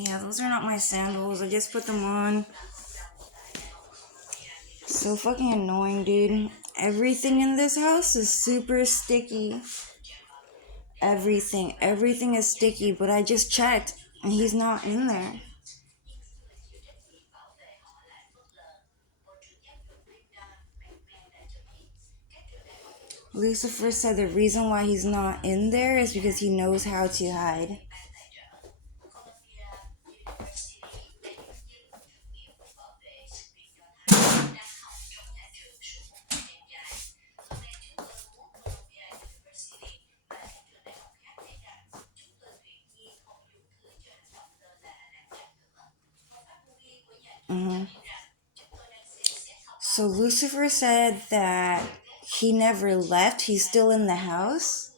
Yeah, those are not my sandals. I just put them on. So fucking annoying, dude. Everything in this house is super sticky. Everything is sticky, but I just checked and he's not in there. Lucifer said the reason why he's not in there is because he knows how to hide. So Lucifer said that he never left, he's still in the house.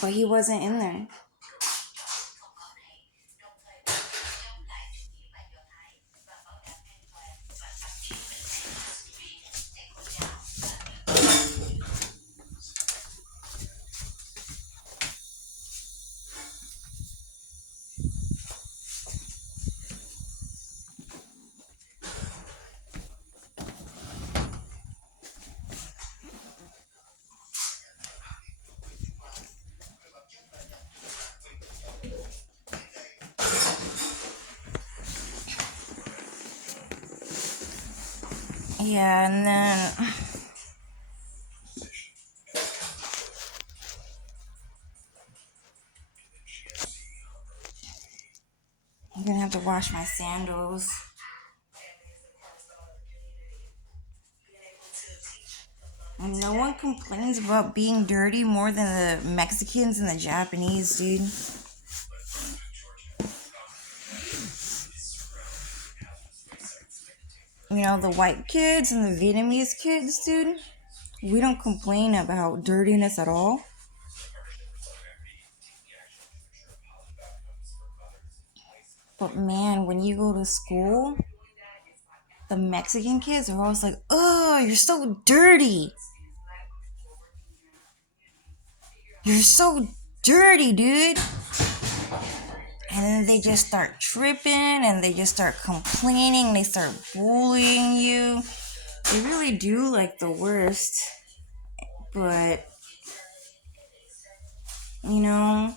But he wasn't in there. Yeah, and then I'm gonna have to wash my sandals. And no one complains about being dirty more than the Mexicans and the Japanese, dude. You know, the white kids and the Vietnamese kids, dude, we don't complain about dirtiness at all. But man, when you go to school, the Mexican kids are always like, oh, you're so dirty. You're so dirty, dude. And then they just start tripping and they just start complaining. They start bullying you. They really do like the worst. But, you know,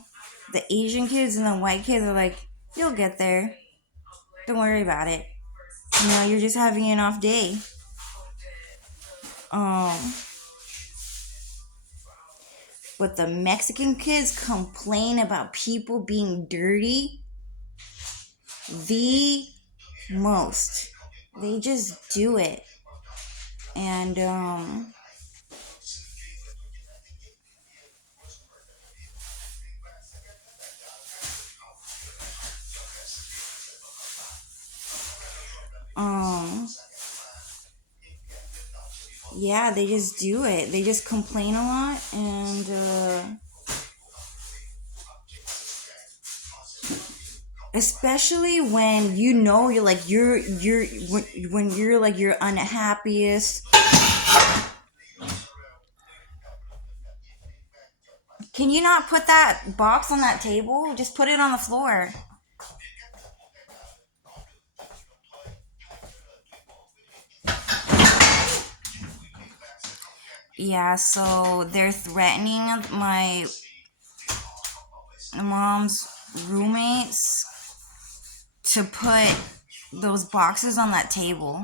the Asian kids and the white kids are like, you'll get there. Don't worry about it. You know, you're just having an off day. But the Mexican kids complain about people being dirty the most. They just do it. And, yeah, they just do it. They just complain a lot, and especially when you know you're like when you're like your unhappiest. Can you not put that box on that table? Just put it on the floor. Yeah, so they're threatening my mom's roommates to put those boxes on that table.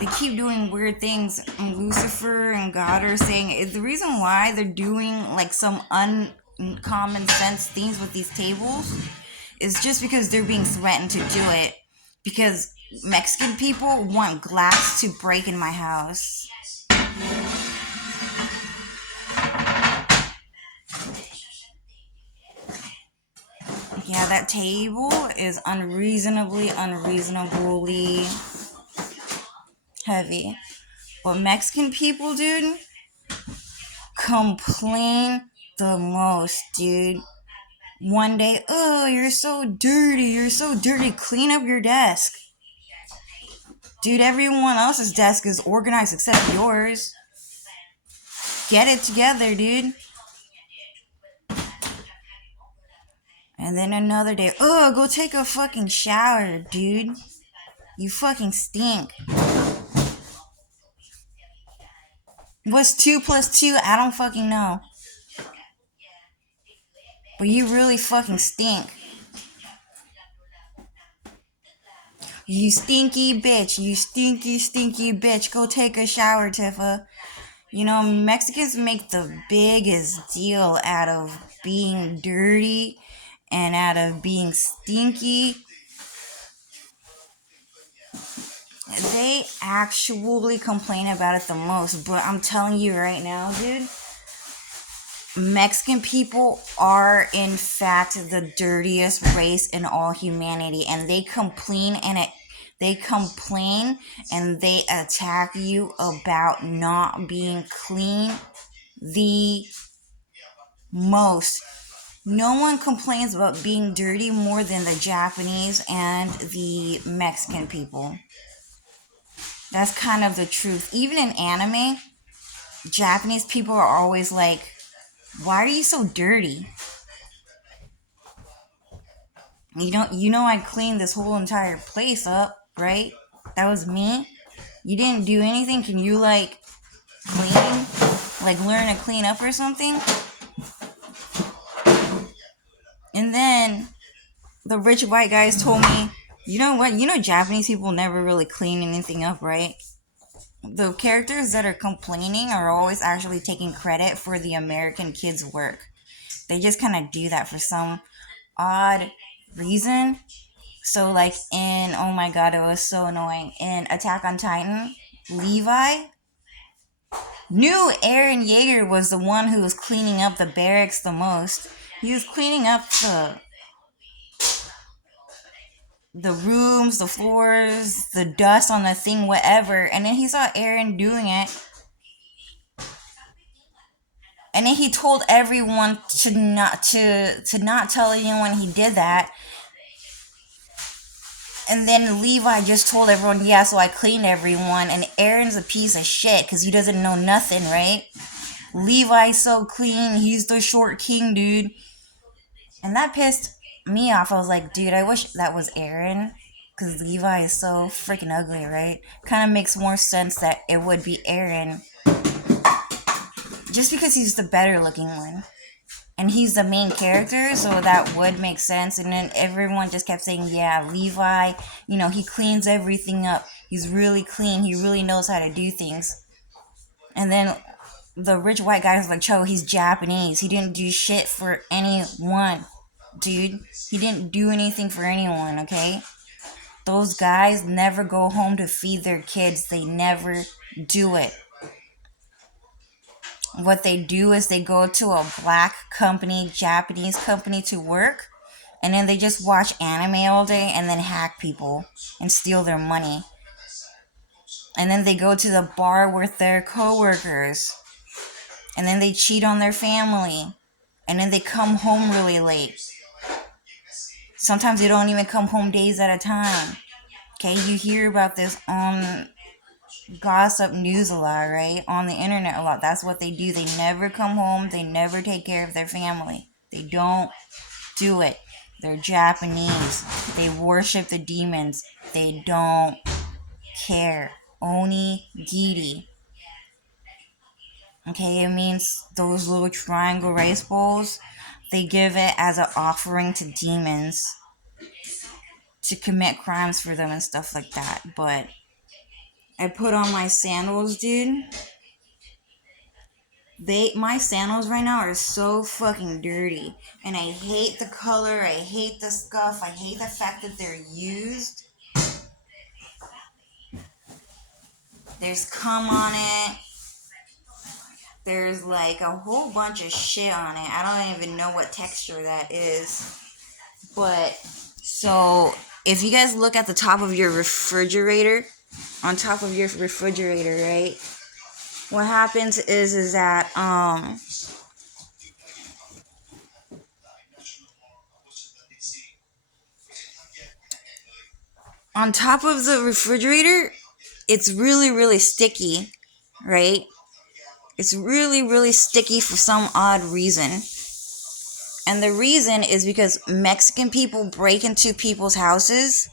They keep doing weird things. And Lucifer and God are saying the reason why they're doing like some uncommon sense things with these tables is just because they're being threatened to do it. Because Mexican people want glass to break in my house. Yeah, that table is unreasonably heavy. But Mexican people, dude, complain the most, dude. One day, oh, you're so dirty, clean up your desk. Dude, everyone else's desk is organized except yours. Get it together, dude. And then another day, oh, go take a fucking shower, dude. You fucking stink. What's 2 plus 2? I don't fucking know. But you really fucking stink. You stinky bitch. You stinky, stinky bitch. Go take a shower, Tifa. You know, Mexicans make the biggest deal out of being dirty and out of being stinky. They actually complain about it the most. But I'm telling you right now, dude, Mexican people are in fact the dirtiest race in all humanity, and they complain and they attack you about not being clean the most. No one complains about being dirty more than the Japanese and the Mexican people. That's kind of the truth. Even in anime, Japanese people are always like, why are you so dirty? You know I cleaned this whole entire place up, right? That was me. You didn't do anything. Can you clean? Like learn to clean up or something? And then the rich white guys told me, you know what? You know Japanese people never really clean anything up, right? The characters that are complaining are always actually taking credit for the American kids' work. They just kind of do that for some odd reason. So, oh my god, it was so annoying. In Attack on Titan, Levi knew Eren Yeager was the one who was cleaning up the barracks the most. He was cleaning up the rooms, the floors, the dust on the thing, whatever. And then he saw Eren doing it. And then he told everyone to not tell anyone he did that. And then Levi just told everyone, yeah, so I cleaned everyone. And Eren's a piece of shit because he doesn't know nothing, right? Levi's so clean. He's the short king, dude. And that pissed me off. I was like, dude, I wish that was Eren. Because Levi is so freaking ugly, right? Kind of makes more sense that it would be Eren. Just because he's the better looking one. And he's the main character, so that would make sense. And then everyone just kept saying, yeah, Levi, he cleans everything up. He's really clean. He really knows how to do things. And then the rich white guy was like, Cho, he's Japanese. He didn't do shit for anyone, dude. He didn't do anything for anyone, okay? Those guys never go home to feed their kids. They never do it. What they do is they go to a black company, Japanese company to work, and then they just watch anime all day and then hack people and steal their money. And then they go to the bar with their coworkers, and then they cheat on their family, and then they come home really late. Sometimes they don't even come home days at a time. Okay, you hear about this on gossip news a lot, right? On the internet a lot. That's what they do. They never come home. They never take care of their family. They don't do it. They're Japanese. They worship the demons. They don't care. Onigiri. Okay, it means those little triangle rice bowls. They give it as an offering to demons to commit crimes for them and stuff like that. But I put on my sandals, dude. My sandals right now are so fucking dirty. And I hate the color, I hate the scuff, I hate the fact that they're used. There's cum on it. There's a whole bunch of shit on it. I don't even know what texture that is. But, so, if you guys look at the top of your refrigerator, on top of your refrigerator, right? What happens is that, on top of the refrigerator, it's really, really sticky, right? It's really, really sticky for some odd reason. And the reason is because Mexican people break into people's houses,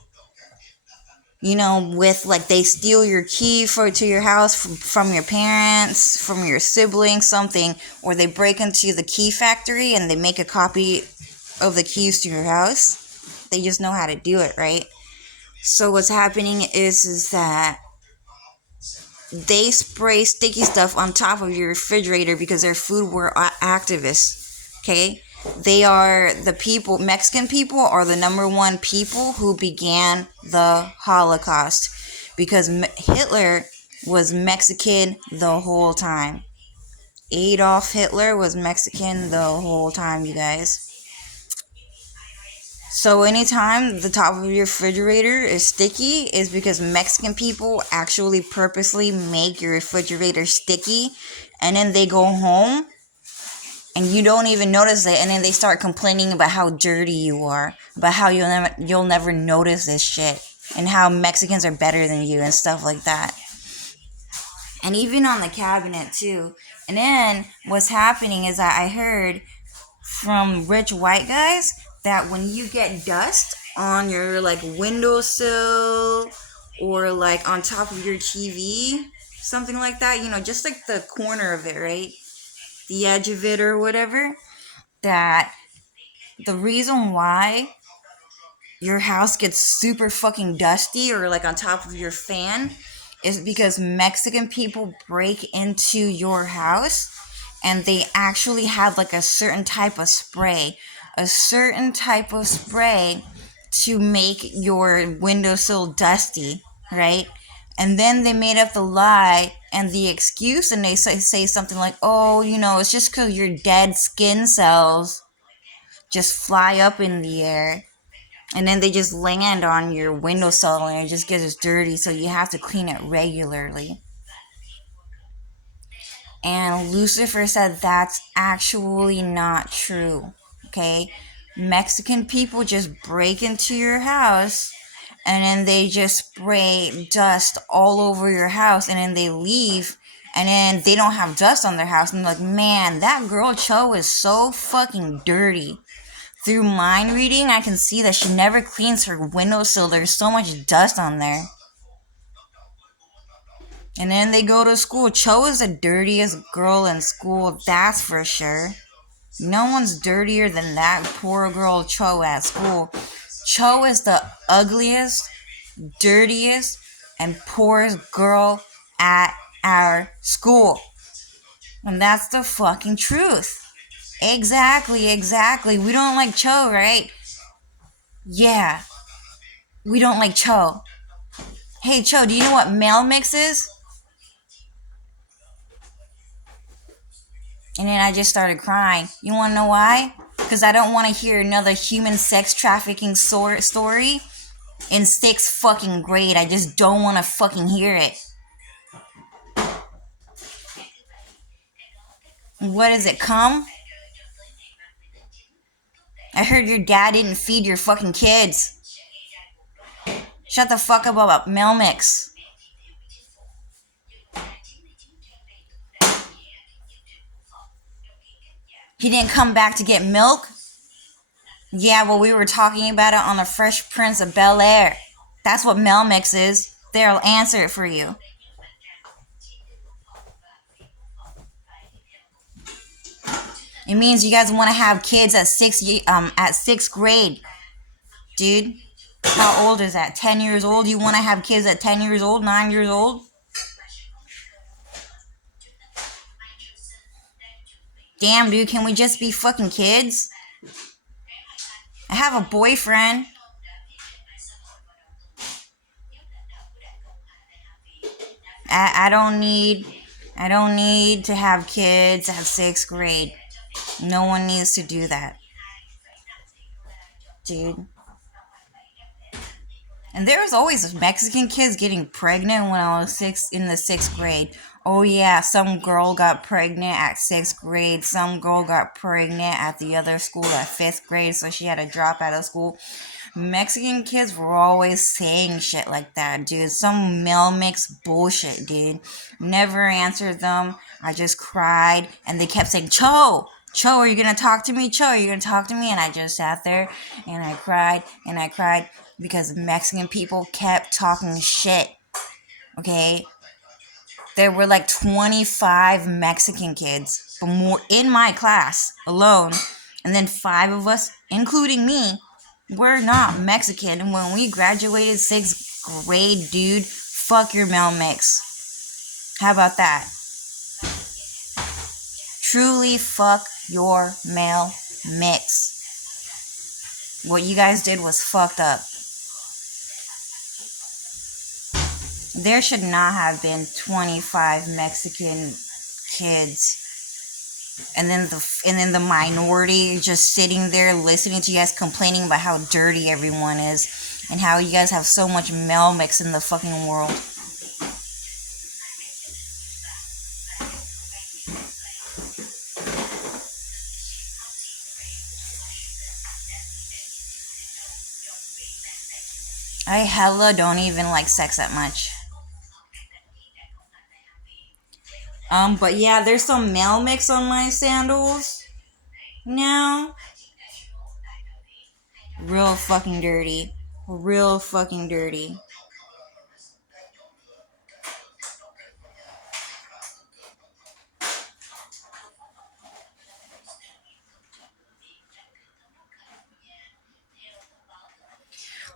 with like they steal your key to your house from your parents, from your siblings, something, or they break into the key factory and they make a copy of the keys to your house. They just know how to do it, right? So what's happening is that they spray sticky stuff on top of your refrigerator because they're food war activists. Okay? They are the people, Mexican people are the number one people who began the Holocaust because Hitler was Mexican the whole time. Adolf Hitler was Mexican the whole time, you guys. So anytime the top of your refrigerator is sticky is because Mexican people actually purposely make your refrigerator sticky, and then they go home and you don't even notice it, and then they start complaining about how dirty you are, about how you'll never notice this shit, and how Mexicans are better than you and stuff like that. And even on the cabinet too. And then what's happening is that I heard from rich white guys that when you get dust on your like windowsill or like on top of your TV, something like that, just like the corner of it, right? The edge of it or whatever, that the reason why your house gets super fucking dusty or like on top of your fan is because Mexican people break into your house and they actually have like a certain type of spray to make your windowsill dusty, right? And then they made up the lie and the excuse, and they say something like, oh, it's just because your dead skin cells just fly up in the air. And then they just land on your windowsill and it just gets dirty, so you have to clean it regularly. And Lucifer said that's actually not true, okay? Mexican people just break into your house and then they just spray dust all over your house and then they leave and then they don't have dust on their house and they're like, man, that girl Cho is so fucking dirty. Through mind reading, I can see that she never cleans her windowsill. There's so much dust on there. And then they go to school. Cho is the dirtiest girl in school, that's for sure. No one's dirtier than that poor girl Cho at school. Cho is the ugliest, dirtiest, and poorest girl at our school. And that's the fucking truth. Exactly. We don't like Cho, right? Yeah. We don't like Cho. Hey, Cho, do you know what mail mix is? And then I just started crying. You want to know why? Because I don't want to hear another human sex trafficking story in 6th fucking grade. I just don't want to fucking hear it. What is it, cum? I heard your dad didn't feed your fucking kids. Shut the fuck up about mail mix. He didn't come back to get milk? Yeah, well, we were talking about it on the Fresh Prince of Bel-Air. That's what mail mix is. They'll answer it for you. It means you guys want to have kids at 6th grade. Dude, how old is that? 10 years old? You want to have kids at 10 years old, 9 years old? Damn, dude, can we just be fucking kids? I have a boyfriend. I don't need to have kids at 6th grade. No one needs to do that. Dude. And there was always Mexican kids getting pregnant when I was in the 6th grade. Oh yeah, some girl got pregnant at 6th grade. Some girl got pregnant at the other school at 5th grade, so she had to drop out of school. Mexican kids were always saying shit like that, dude. Some male mix bullshit, dude. Never answered them. I just cried, and they kept saying, Cho, Cho, are you gonna talk to me? Cho, are you gonna talk to me? And I just sat there, and I cried, because Mexican people kept talking shit, okay? There were like 25 Mexican kids, but more in my class alone, and then 5 of us, including me, we're not Mexican. And when we graduated 6th grade, dude, fuck your male mix. How about that? Truly fuck your male mix. What you guys did was fucked up. There should not have been 25 Mexican kids. And then the minority just sitting there listening to you guys complaining about how dirty everyone is and how you guys have so much male mix in the fucking world. I hella don't even like sex that much. But yeah, there's some male mix on my sandals now. Real fucking dirty. Real fucking dirty.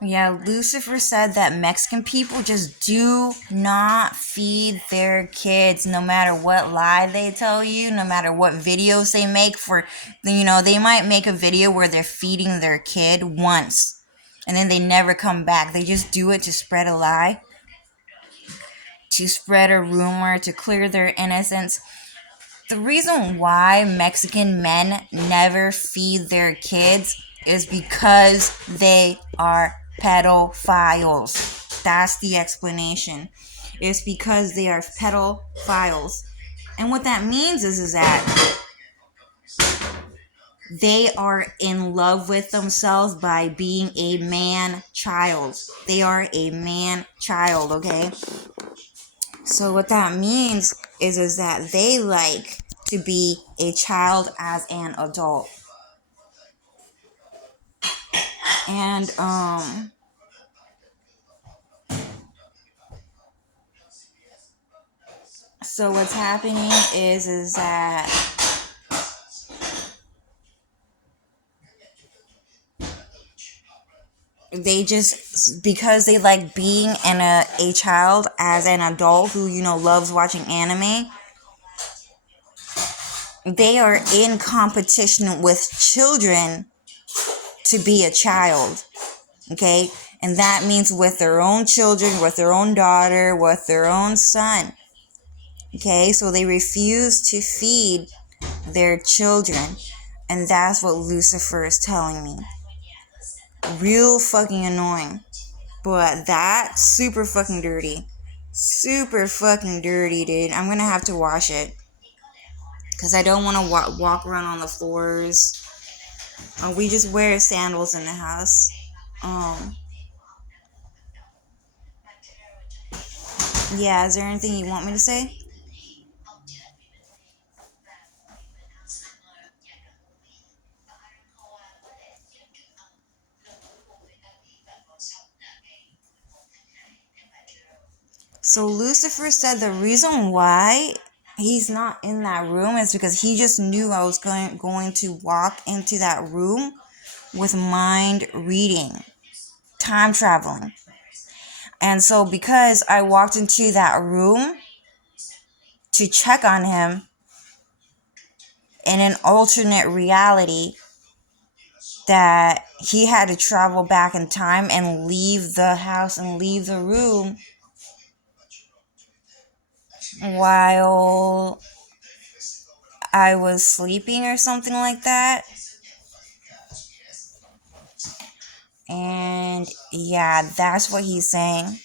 Yeah, Lucifer said that Mexican people just do not feed their kids, no matter what lie they tell you, no matter what videos they make for, they might make a video where they're feeding their kid once, and then they never come back. They just do it to spread a lie, to spread a rumor, to clear their innocence. The reason why Mexican men never feed their kids is because they are pedophiles. That's the explanation. It's because they are pedophiles. And what that means is that they are in love with themselves by being a man child. They are a man child, okay? So what that means is that they like to be a child as an adult. And so what's happening is that they just, because they like being a child as an adult who loves watching anime, they are in competition with children to be a child, okay? And that means with their own children, with their own daughter, with their own son, okay? So they refuse to feed their children, and that's what Lucifer is telling me. Real fucking annoying. But that's super fucking dirty. Super fucking dirty, dude. I'm gonna have to wash it. Because I don't want to walk around on the floors. We just wear sandals in the house. Yeah, is there anything you want me to say? So Lucifer said the reason why he's not in that room is because he just knew I was going to walk into that room with mind reading, time traveling. And so because I walked into that room to check on him in an alternate reality, that he had to travel back in time and leave the house and leave the room while I was sleeping or something like that. And yeah, that's what he's saying.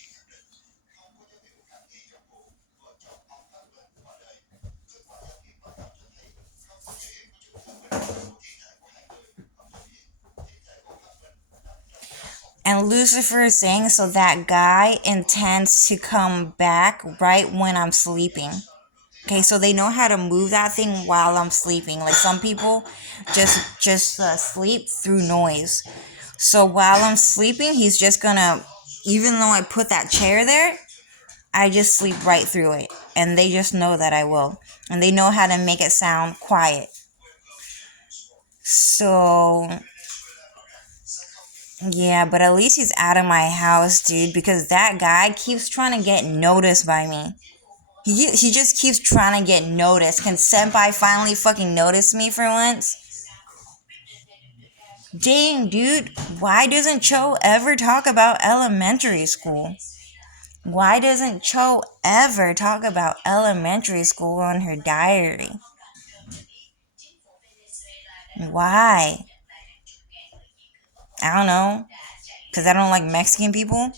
And Lucifer is saying so that guy intends to come back right when I'm sleeping. Okay, so they know how to move that thing while I'm sleeping. Like some people just sleep through noise. So while I'm sleeping, he's just gonna, even though I put that chair there, I just sleep right through it. And they just know that I will. And they know how to make it sound quiet. So, yeah, but at least he's out of my house, dude, because that guy keeps trying to get noticed by me. He just keeps trying to get noticed. Can Senpai finally fucking notice me for once? Dang, dude, why doesn't Cho ever talk about elementary school? Why doesn't Cho ever talk about elementary school on her diary? Why? I don't know. Because I don't like Mexican people?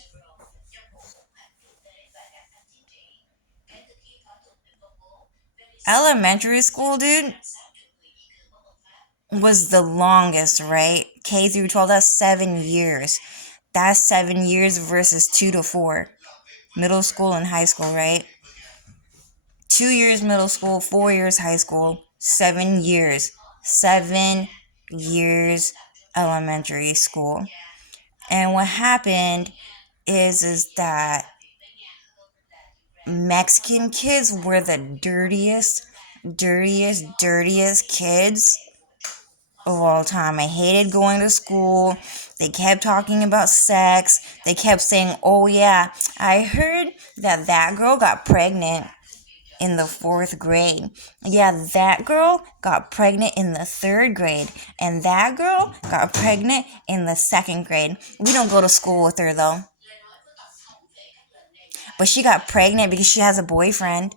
Elementary school, dude, was the longest, right? K through 12, that's 7 years. That's 7 years versus 2 to 4. Middle school and high school, right? 2 years middle school, 4 years high school, 7 years. 7 years elementary school. And what happened is that Mexican kids were the dirtiest kids of all time. I hated going to school. They kept talking about sex. They kept saying, oh yeah, I heard that girl got pregnant in the 4th grade. Yeah, that girl got pregnant in the 3rd grade. And that girl got pregnant in the 2nd grade. We don't go to school with her though. But she got pregnant because she has a boyfriend.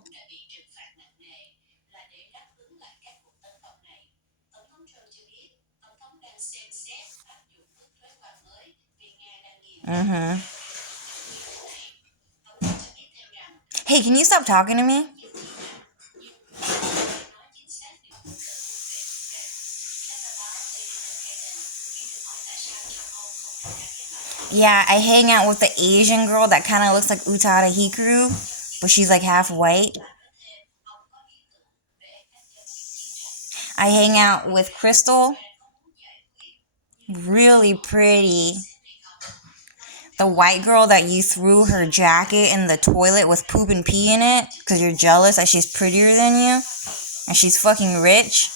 Mm-hmm. Hey, can you stop talking to me? Yeah, I hang out with the Asian girl that kind of looks like Utada Hikaru, but she's like half white. I hang out with Crystal, really pretty. The white girl that you threw her jacket in the toilet with poop and pee in it because you're jealous that she's prettier than you and she's fucking rich.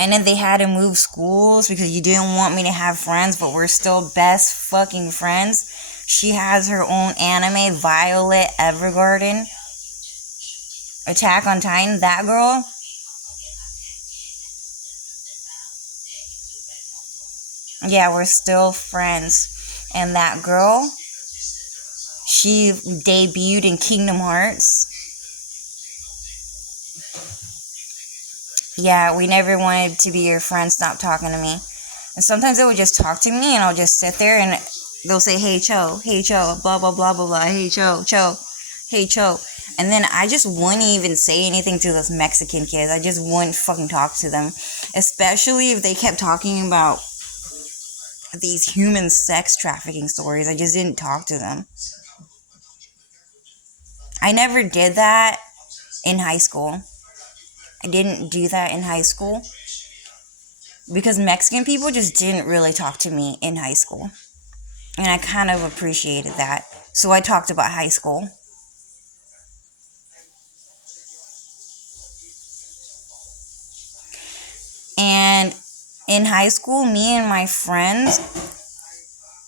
And then they had to move schools because you didn't want me to have friends, but we're still best fucking friends. She has her own anime, Violet Evergarden. Attack on Titan, that girl. Yeah, we're still friends. And that girl, she debuted in Kingdom Hearts. Yeah, we never wanted to be your friend. Stop talking to me. And sometimes they would just talk to me and I'll just sit there and they'll say, hey, Cho, blah, blah, blah, blah, blah, hey, Cho, hey, Cho. And then I just wouldn't even say anything to those Mexican kids. I just wouldn't fucking talk to them. Especially if they kept talking about these human sex trafficking stories. I just didn't talk to them. I never did that in high school. I didn't do that in high school because Mexican people just didn't really talk to me in high school. And I kind of appreciated that. So I talked about high school. And in high school, me and my friends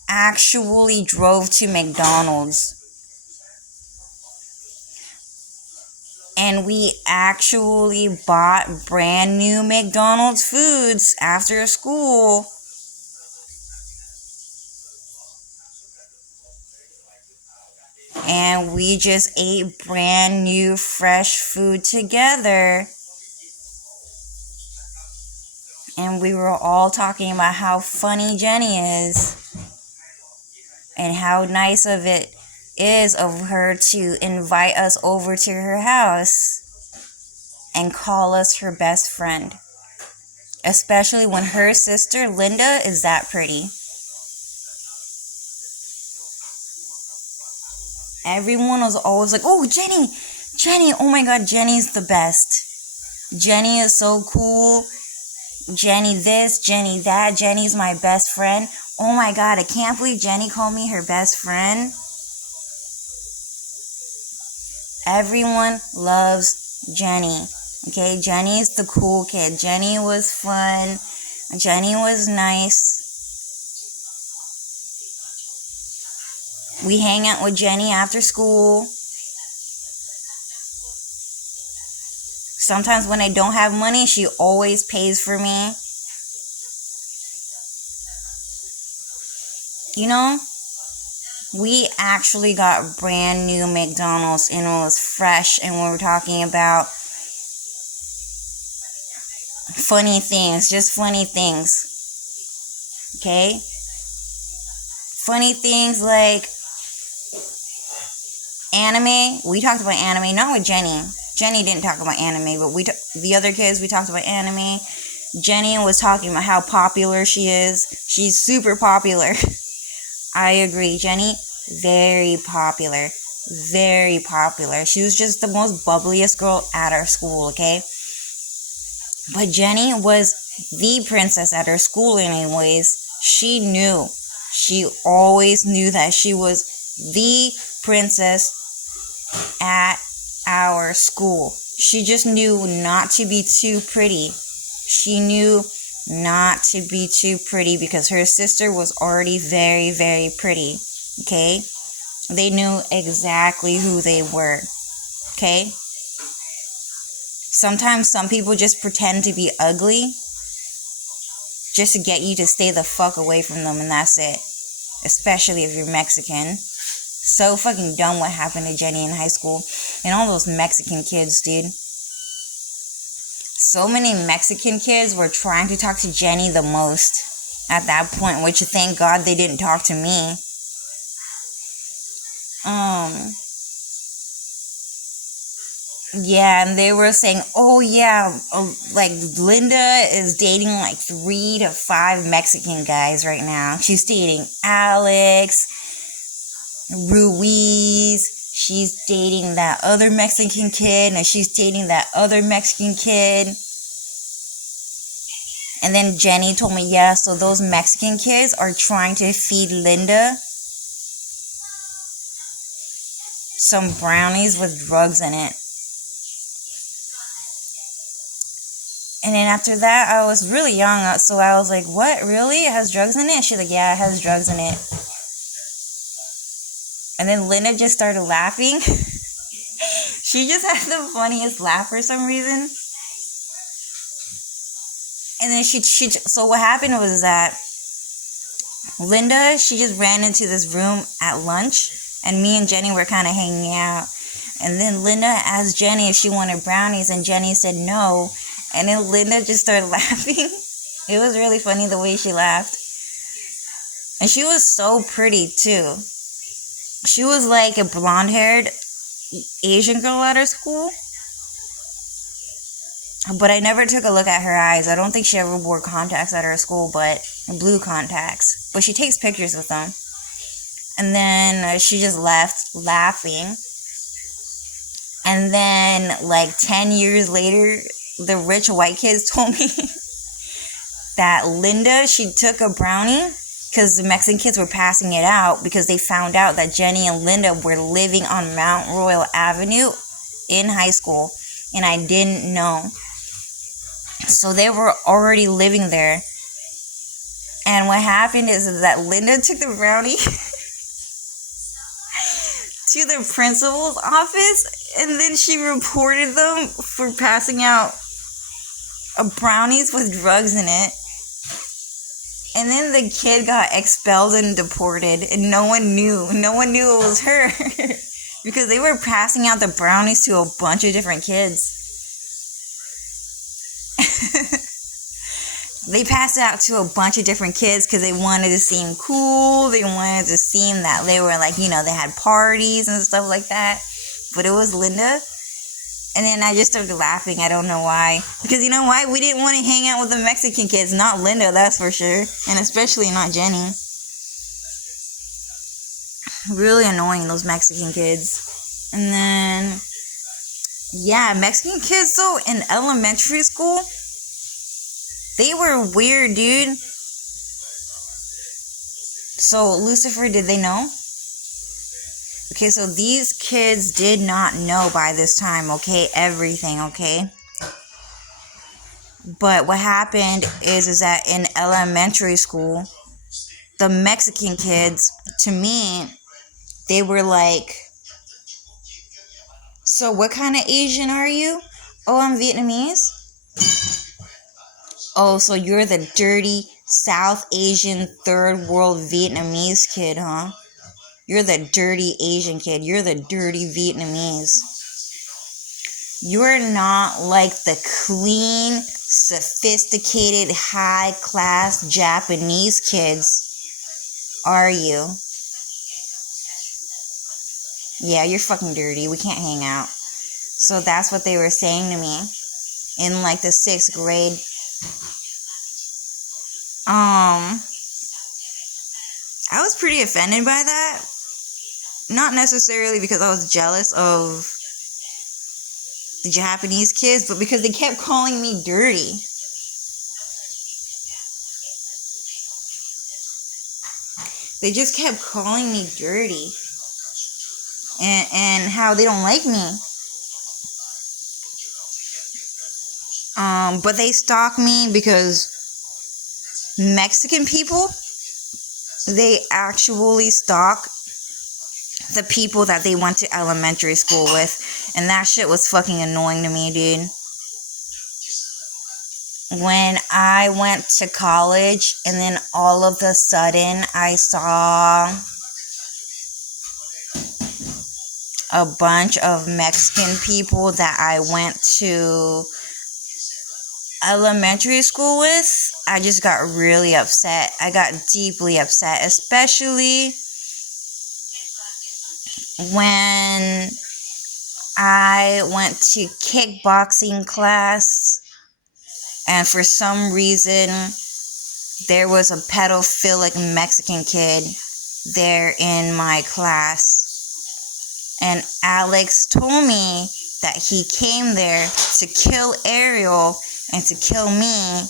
actually drove to McDonald's. And we actually bought brand new McDonald's foods after school. And we just ate brand new fresh food together. And we were all talking about how funny Jenny is. And how nice of it is of her to invite us over to her house. and call us her best friend. Especially when her sister, Linda, is that pretty. Everyone was always like, oh, Jenny, oh my god, Jenny's the best. Jenny is so cool. Jenny this, Jenny that, Jenny's my best friend. Oh my god, I can't believe Jenny called me her best friend. Everyone loves Jenny. Okay, Jenny's the cool kid. Jenny was fun. Jenny was nice. We hang out with Jenny after school. Sometimes when I don't have money, she always pays for me. You know, we actually got brand new McDonald's and it was fresh, and we were talking about funny things, just funny things. Okay? Funny things like anime. We talked about anime, not with Jenny. Jenny didn't talk about anime, but the other kids, we talked about anime. Jenny was talking about how popular she is. She's super popular. I agree. Jenny, very popular. Very popular. She was just the most bubbliest girl at our school, okay? But Jenny was the princess at her school anyways. She knew. She always knew that she was the princess at our school. She just knew not to be too pretty. She knew not to be too pretty because her sister was already very, very pretty. Okay? They knew exactly who they were. Okay? Sometimes some people just pretend to be ugly just to get you to stay the fuck away from them, and that's it. Especially if you're Mexican. So fucking dumb what happened to Jenny in high school. And all those Mexican kids, dude. So many Mexican kids were trying to talk to Jenny the most at that point, which thank God they didn't talk to me. Yeah, and they were saying, oh yeah, like Linda is dating like 3 to 5 Mexican guys right now. She's dating Alex, Ruiz, she's dating that other Mexican kid, and she's dating that other Mexican kid. And then Jenny told me, yeah, so those Mexican kids are trying to feed Linda some brownies with drugs in it. And then after that, I was really young, so I was like, what, really? It has drugs in it? She's like, yeah, it has drugs in it. And then Linda just started laughing. She just had the funniest laugh for some reason. And then so what happened was that Linda, she just ran into this room at lunch, and me and Jenny were kind of hanging out. And then Linda asked Jenny if she wanted brownies, and Jenny said no. And then Linda just started laughing. It was really funny the way she laughed. And she was so pretty too. She was like a blonde-haired Asian girl at her school. But I never took a look at her eyes. I don't think she ever wore contacts at her school, but blue contacts. But she takes pictures with them. And then she just left laughing. And then like 10 years later, the rich white kids told me that Linda, she took a brownie because the Mexican kids were passing it out because they found out that Jenny and Linda were living on Mount Royal Avenue in high school, and I didn't know. So they were already living there. And what happened is that Linda took the brownie to the principal's office, and then she reported them for passing out brownies with drugs in it. And then the kid got expelled and deported, and no one knew it was her because they were passing out the brownies to a bunch of different kids. They passed it out to a bunch of different kids because they wanted to seem cool. They wanted to seem that they were like, they had parties and stuff like that. But it was Linda. And then I just started laughing. I don't know why. Because you know why? We didn't want to hang out with the Mexican kids. Not Linda, that's for sure. And especially not Jenny. Really annoying, those Mexican kids. And then, yeah, Mexican kids, though, in elementary school, they were weird, dude. So, Lucifer, did they know? Okay, so these kids did not know by this time, okay? Everything, okay? But what happened is that in elementary school, the Mexican kids, to me, they were like, so what kind of Asian are you? Oh, I'm Vietnamese. Oh, so you're the dirty South Asian third world Vietnamese kid, huh? You're the dirty Asian kid. You're the dirty Vietnamese. You're not like the clean, sophisticated, high-class Japanese kids, are you? Yeah, you're fucking dirty. We can't hang out. So that's what they were saying to me in like the 6th grade. I was pretty offended by that. Not necessarily because I was jealous of the Japanese kids, but because they kept calling me dirty. They just kept calling me dirty. And how they don't like me. But they stalk me because Mexican people, they actually stalk the people that they went to elementary school with. And that shit was fucking annoying to me, dude. When I went to college and then all of a sudden I saw a bunch of Mexican people that I went to elementary school with, I just got really upset. I got deeply upset, especially when I went to kickboxing class and for some reason there was a pedophilic Mexican kid there in my class. And Alex told me that he came there to kill Ariel and to kill me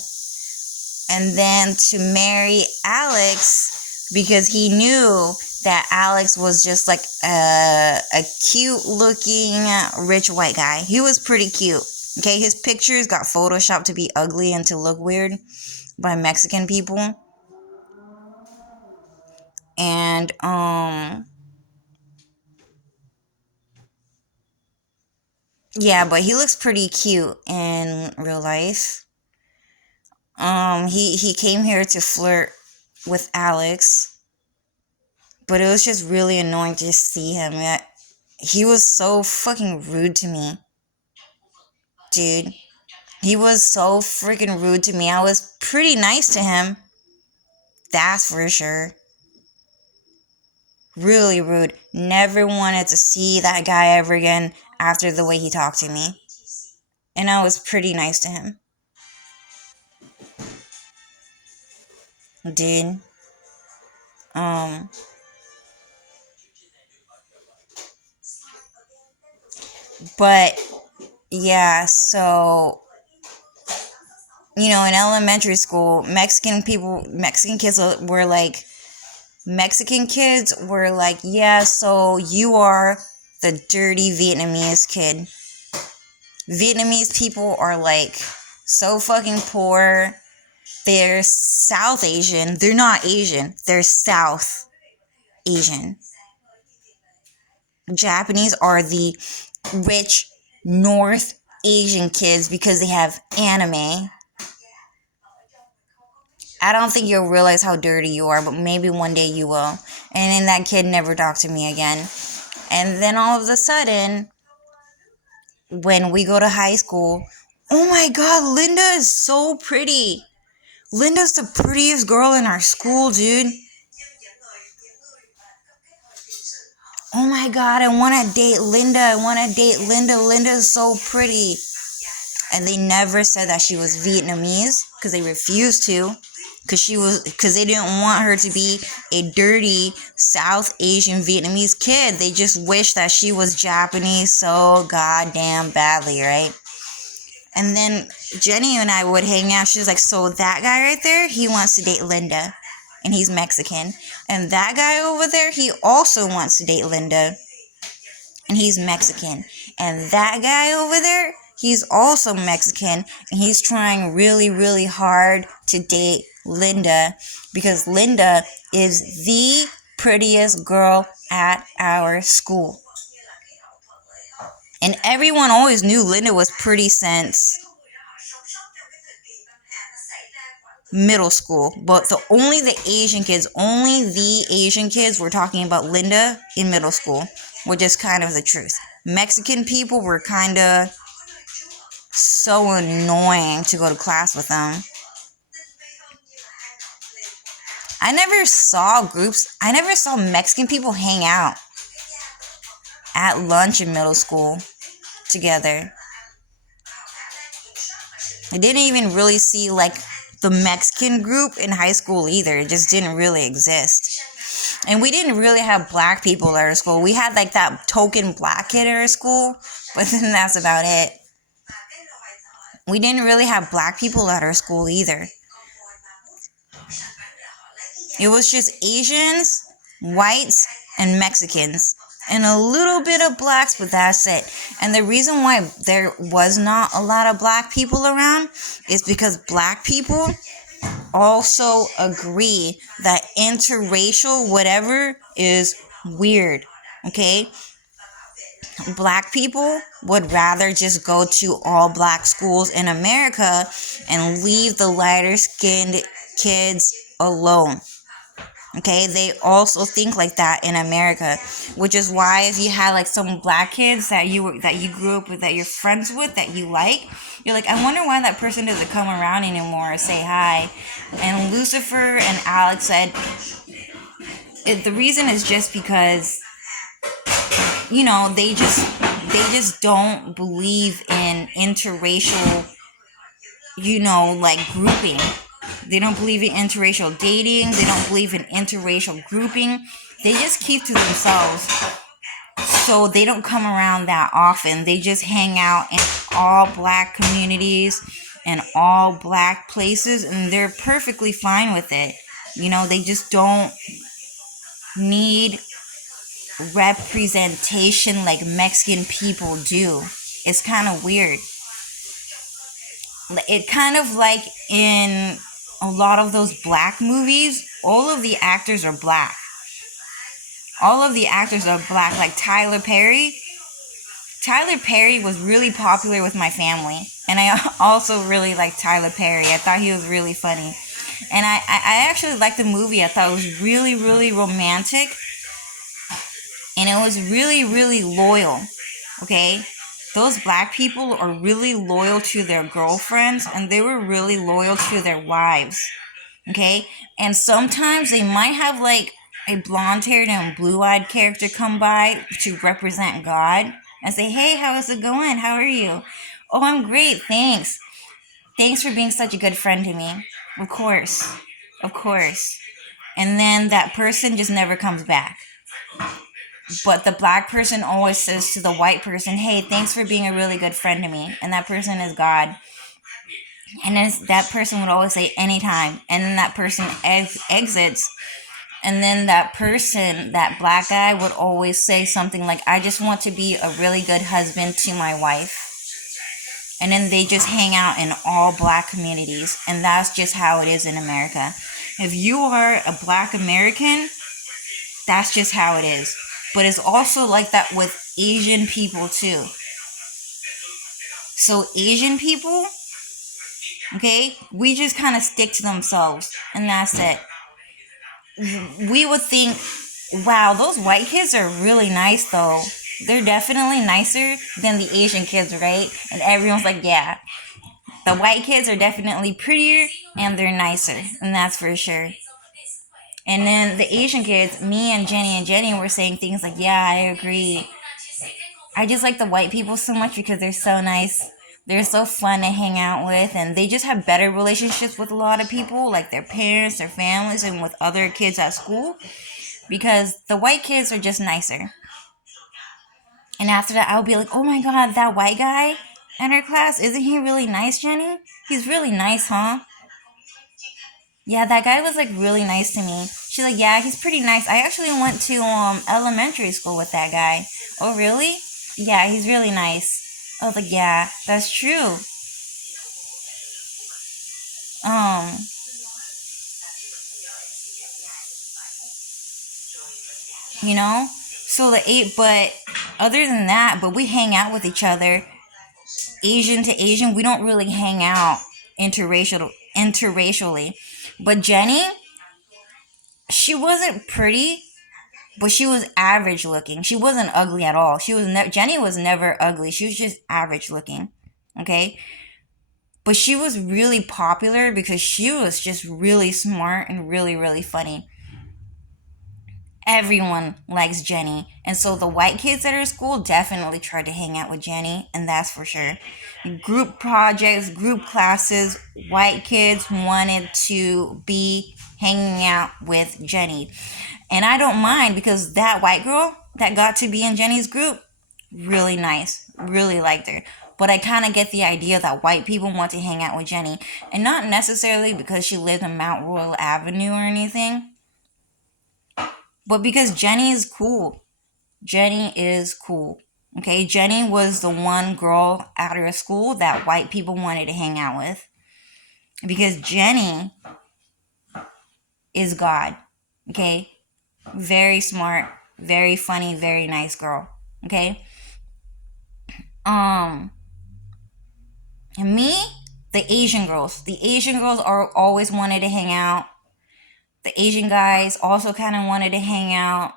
and then to marry Alex because he knew that Alex was just like a cute looking rich white guy. He was pretty cute. Okay, his pictures got photoshopped to be ugly and to look weird by Mexican people. And yeah, but he looks pretty cute in real life. He came here to flirt with Alex, but it was just really annoying to see him. He was so fucking rude to me, dude. He was so freaking rude to me. I was pretty nice to him. That's for sure. Really rude. Never wanted to see that guy ever again after the way he talked to me. And I was pretty nice to him. Dude. But yeah, so in elementary school, Mexican kids were like, yeah, so you are the dirty Vietnamese kid. Vietnamese people are like so fucking poor. They're South Asian. They're not Asian. They're South Asian. Japanese are the rich North Asian kids because they have anime. I don't think you'll realize how dirty you are, but maybe one day you will. And then that kid never talked to me again. And then all of a sudden, when we go to high school, oh my god, Linda is so pretty. Linda's the prettiest girl in our school, dude. oh my God, I want to date Linda. I want to date Linda. Linda's so pretty. And they never said that she was Vietnamese because they refused to. Because they didn't want her to be a dirty South Asian Vietnamese kid. They just wished that she was Japanese so goddamn badly, right? And then Jenny and I would hang out. She was like, so that guy right there, he wants to date Linda. And he's Mexican. And that guy over there, he also wants to date Linda. And he's Mexican. And that guy over there, he's also Mexican. And he's trying really, really hard to date Linda. Because Linda is the prettiest girl at our school. And everyone always knew Linda was pretty since middle school. But only the Asian kids were talking about Linda in middle school, which is kind of the truth. Mexican people were kind of so annoying to go to class with them. I never saw Mexican people hang out at lunch in middle school together. I didn't even really see like the Mexican group in high school either. It just didn't really exist. And we didn't really have black people at our school. We had like that token black kid at our school, but then that's about it. We didn't really have black people at our school either. It was just Asians, whites, and Mexicans. And a little bit of blacks, but that's it. And the reason why there was not a lot of black people around is because black people also agree that interracial whatever is weird, okay? Black people would rather just go to all black schools in America and leave the lighter skinned kids alone. Okay, they also think like that in America, which is why if you had like some black kids that you grew up with, that you're friends with, that you like, you're like, I wonder why that person doesn't come around anymore or say hi. And Lucifer and Alex said the reason is just because, you know, they just don't believe in interracial, you know, like grouping. They don't believe in interracial dating. They don't believe in interracial grouping. They just keep to themselves. So they don't come around that often. They just hang out in all black communities and all black places, and they're perfectly fine with it. You know, they just don't need representation like Mexican people do. It's kind of weird. It kind of like in a lot of those black movies, all of the actors are black. All of the actors are black, like Tyler Perry. Tyler Perry was really popular with my family. And I also really liked Tyler Perry. I thought he was really funny. And I actually liked the movie. I thought it was really, really romantic. And it was really, really loyal. Okay? Those black people are really loyal to their girlfriends, and they were really loyal to their wives, okay? And sometimes they might have like a blonde-haired and blue-eyed character come by to represent God and say, hey, how is it going? How are you? Oh, I'm great, thanks. Thanks for being such a good friend to me. Of course. And then that person just never comes back. But the black person always says to the white person, hey, thanks for being a really good friend to me. And that person is God. And then that person would always say, anytime. And then that person exits. And then that person, that black guy, would always say something like, I just want to be a really good husband to my wife. And then they just hang out in all black communities. And that's just how it is in America. If you are a black American, that's just how it is. But it's also like that with Asian people too. So Asian people, okay, we just kind of stick to themselves. And that's it. We would think, wow, those white kids are really nice though. They're definitely nicer than the Asian kids, right? And everyone's like, yeah. The white kids are definitely prettier and they're nicer. And that's for sure. And then the Asian kids, me and Jenny were saying things like, yeah, I agree. I just like the white people so much because they're so nice. They're so fun to hang out with, and they just have better relationships with a lot of people, like their parents, their families, and with other kids at school, because the white kids are just nicer. And after that, I'll be like, oh my god, that white guy in our class, isn't he really nice, Jenny? He's really nice, huh? Yeah, that guy was like really nice to me. She's like, yeah, he's pretty nice. I actually went to elementary school with that guy. Oh, really? Yeah, he's really nice. I was like, yeah, that's true. Um, you know? So the eight, but other than that, but we hang out with each other. Asian to Asian, we don't really hang out interracially. But Jenny, she wasn't pretty, but she was average looking. She wasn't ugly at all. Jenny was never ugly. She was just average looking. Okay? But she was really popular because she was just really smart and really, really funny. Everyone likes Jenny. And so the white kids at her school definitely tried to hang out with Jenny, and that's for sure. Group projects, group classes, white kids wanted to be hanging out with Jenny. And I don't mind because that white girl that got to be in Jenny's group, really nice. Really liked her. But I kind of get the idea that white people want to hang out with Jenny. And not necessarily because she lived in Mount Royal Avenue or anything, but because Jenny is cool. Jenny is cool. Okay, Jenny was the one girl at her school that white people wanted to hang out with. Because Jenny is God. Okay? Very smart, very funny, very nice girl. Okay? And me, the Asian girls. The Asian girls are always wanted to hang out. The Asian guys also kind of wanted to hang out.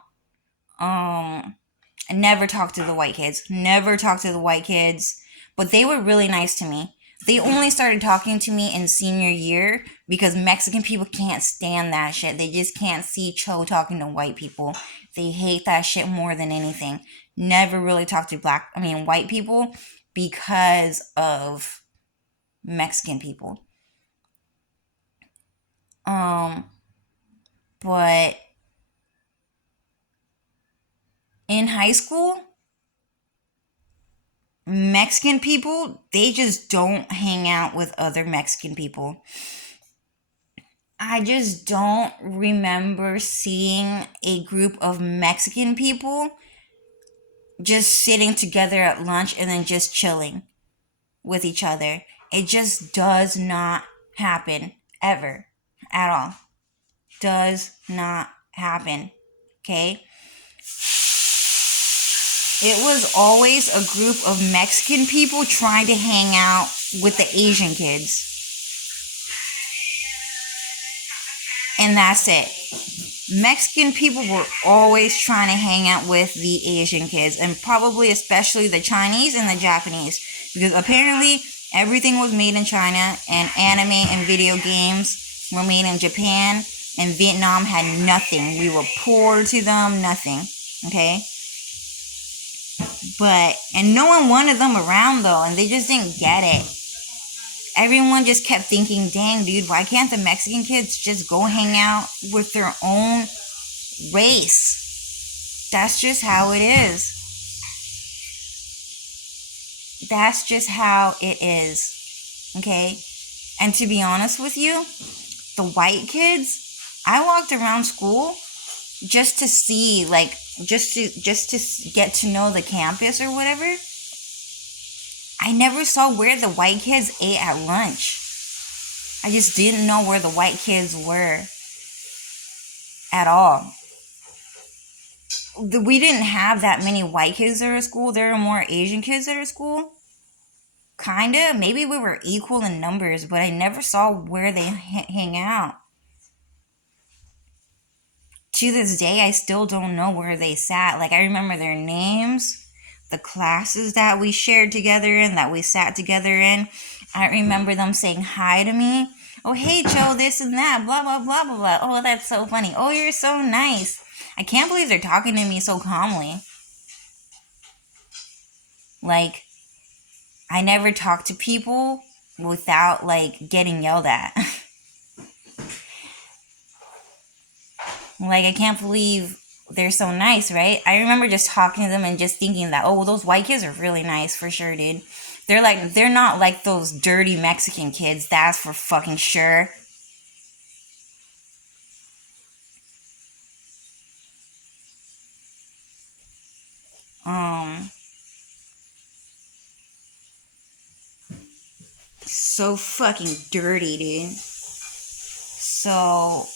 I never talked to the white kids. Never talked to the white kids. But they were really nice to me. They only started talking to me in senior year because Mexican people can't stand that shit. They just can't see Cho talking to white people. They hate that shit more than anything. Never really talked to white people because of Mexican people. But in high school, Mexican people, they just don't hang out with other Mexican people. I just don't remember seeing a group of Mexican people just sitting together at lunch and then just chilling with each other. It just does not happen ever at all. Does not happen. Okay? It was always a group of Mexican people trying to hang out with the Asian kids. And that's it. Mexican people were always trying to hang out with the Asian kids, and probably especially the Chinese and the Japanese, because apparently everything was made in China, and anime and video games were made in Japan, and Vietnam had nothing. We were poor to them, nothing. Okay? And no one wanted them around though, and they just didn't get it. Everyone just kept thinking, dang, dude, why can't the Mexican kids just go hang out with their own race? That's just how it is. That's just how it is. Okay? And to be honest with you, the white kids, I walked around school just to see, like, just to get to know the campus or whatever. I never saw where the white kids ate at lunch. I just didn't know where the white kids were at all. We didn't have that many white kids at our school. There were more Asian kids at our school. Kinda. Maybe we were equal in numbers, but I never saw where they hang out. To this day, I still don't know where they sat. Like, I remember their names, the classes that we shared together in, that we sat together in. I remember them saying hi to me. Oh, hey, Joe, this and that, blah, blah, blah, blah, blah. Oh, that's so funny. Oh, you're so nice. I can't believe they're talking to me so calmly. Like, I never talk to people without, like, getting yelled at. Like, I can't believe they're so nice, right? I remember just talking to them and just thinking that, oh, well, those white kids are really nice for sure, dude. They're not like those dirty Mexican kids, that's for fucking sure. Um, so fucking dirty, dude. So,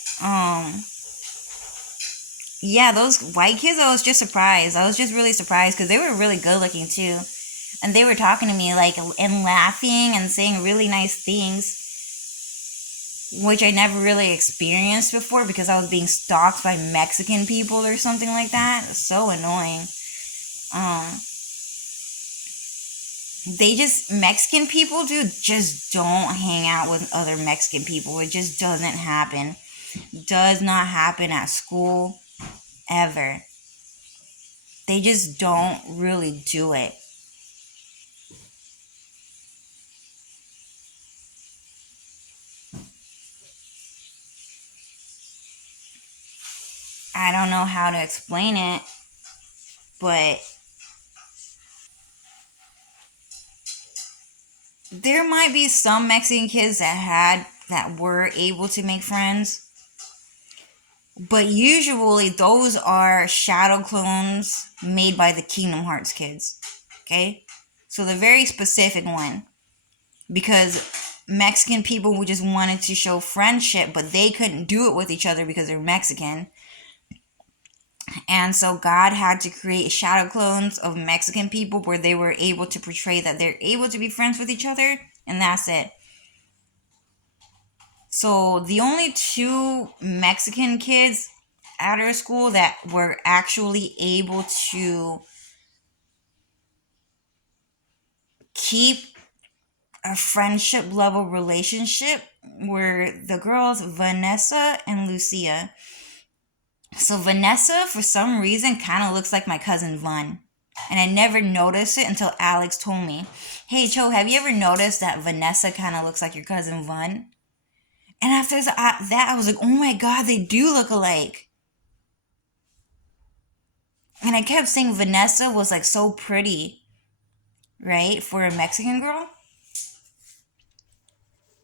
yeah, those white kids, I was just surprised. I was just really surprised because they were really good looking too. And they were talking to me, like, and laughing and saying really nice things, which I never really experienced before because I was being stalked by Mexican people or something like that. So annoying. Um, Mexican people, dude, just don't hang out with other Mexican people. It just doesn't happen. Does not happen at school ever. They just don't really do it. I don't know how to explain it, but there might be some Mexican kids that were able to make friends, but usually those are shadow clones made by the Kingdom Hearts kids. Okay? So the very specific one. Because Mexican people who just wanted to show friendship, but they couldn't do it with each other because they're Mexican. And so God had to create shadow clones of Mexican people where they were able to portray that they're able to be friends with each other, and that's it. So the only two Mexican kids at our school that were actually able to keep a friendship level relationship were the girls Vanessa and Lucia. So Vanessa, for some reason, kind of looks like my cousin Vun. And I never noticed it until Alex told me, hey, Cho, have you ever noticed that Vanessa kind of looks like your cousin Vun? And after that, I was like, oh my God, they do look alike. And I kept saying Vanessa was like so pretty, right, for a Mexican girl.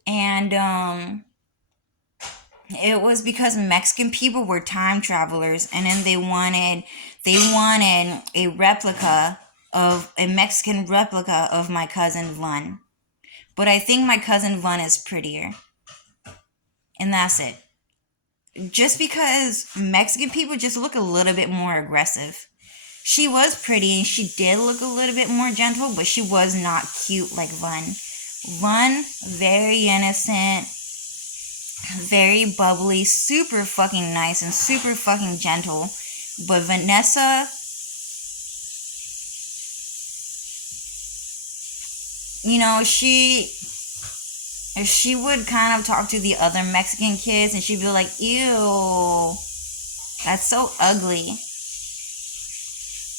And it was because Mexican people were time travelers, and then they wanted a replica of a Mexican replica of my cousin Vun. But I think my cousin Vun is prettier. And that's it. Just because Mexican people just look a little bit more aggressive. She was pretty, she did look a little bit more gentle, but she was not cute like Vun. Vun, very innocent, very bubbly, super fucking nice, and super fucking gentle. But Vanessa, you know, she would kind of talk to the other Mexican kids and she'd be like, ew, that's so ugly.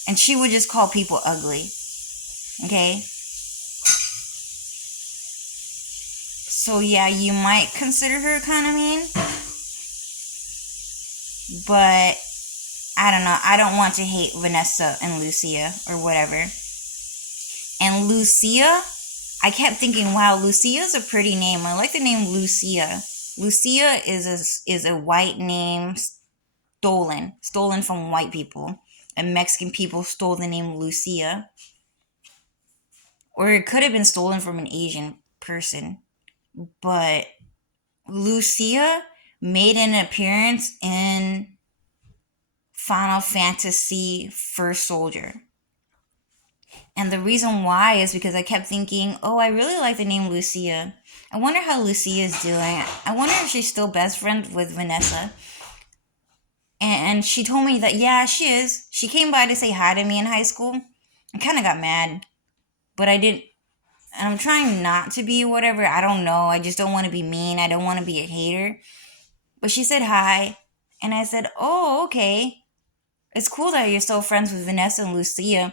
And she would just call people ugly. Okay? So yeah, you might consider her kind of mean. But I don't know. I don't want to hate Vanessa and Lucia or whatever. And Lucia, I kept thinking, wow, Lucia's a pretty name. I like the name Lucia. Lucia is a white name stolen from white people. And Mexican people stole the name Lucia. Or it could have been stolen from an Asian person. But Lucia made an appearance in Final Fantasy First Soldier. And the reason why is because I kept thinking, oh, I really like the name Lucia. I wonder how Lucia is doing. I wonder if she's still best friends with Vanessa. And she told me that, yeah, she is. She came by to say hi to me in high school. I kind of got mad. But I didn't. And I'm trying not to be whatever. I don't know. I just don't want to be mean. I don't want to be a hater. But she said hi. And I said, oh, okay. It's cool that you're still friends with Vanessa and Lucia.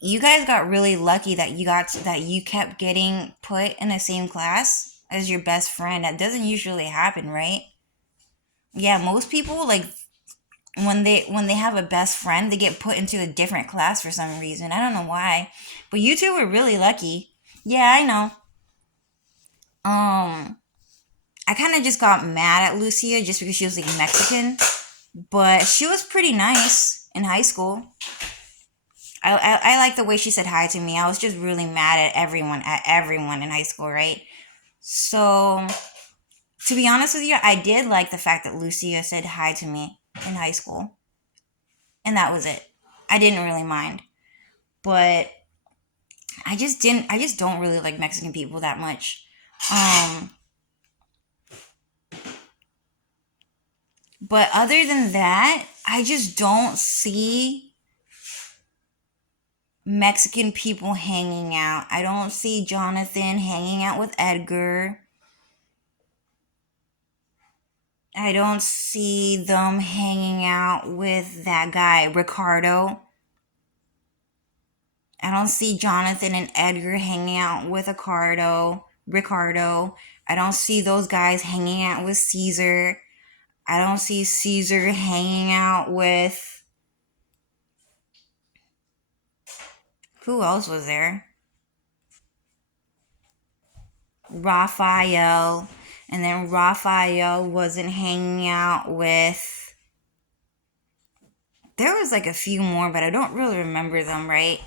You guys got really lucky that you kept getting put in the same class as your best friend. That doesn't usually happen, right? Yeah, most people, like, when they have a best friend, they get put into a different class for some reason. I don't know why. But you two were really lucky. Yeah, I know. I kind of just got mad at Lucia just because she was like Mexican, but she was pretty nice in high school. I like the way she said hi to me. I was just really mad at everyone in high school, right? So, to be honest with you, I did like the fact that Lucia said hi to me in high school. And that was it. I didn't really mind. But I just don't really like Mexican people that much. But other than that, I just don't see Mexican people hanging out. I don't see Jonathan hanging out with Edgar. I don't see them hanging out with that guy, Ricardo. I don't see Jonathan and Edgar hanging out with Ricardo. I don't see those guys hanging out with Caesar. I don't see Caesar hanging out with... Who else was there? Raphael. And then Raphael wasn't hanging out with... There was like a few more, but I don't really remember them, right?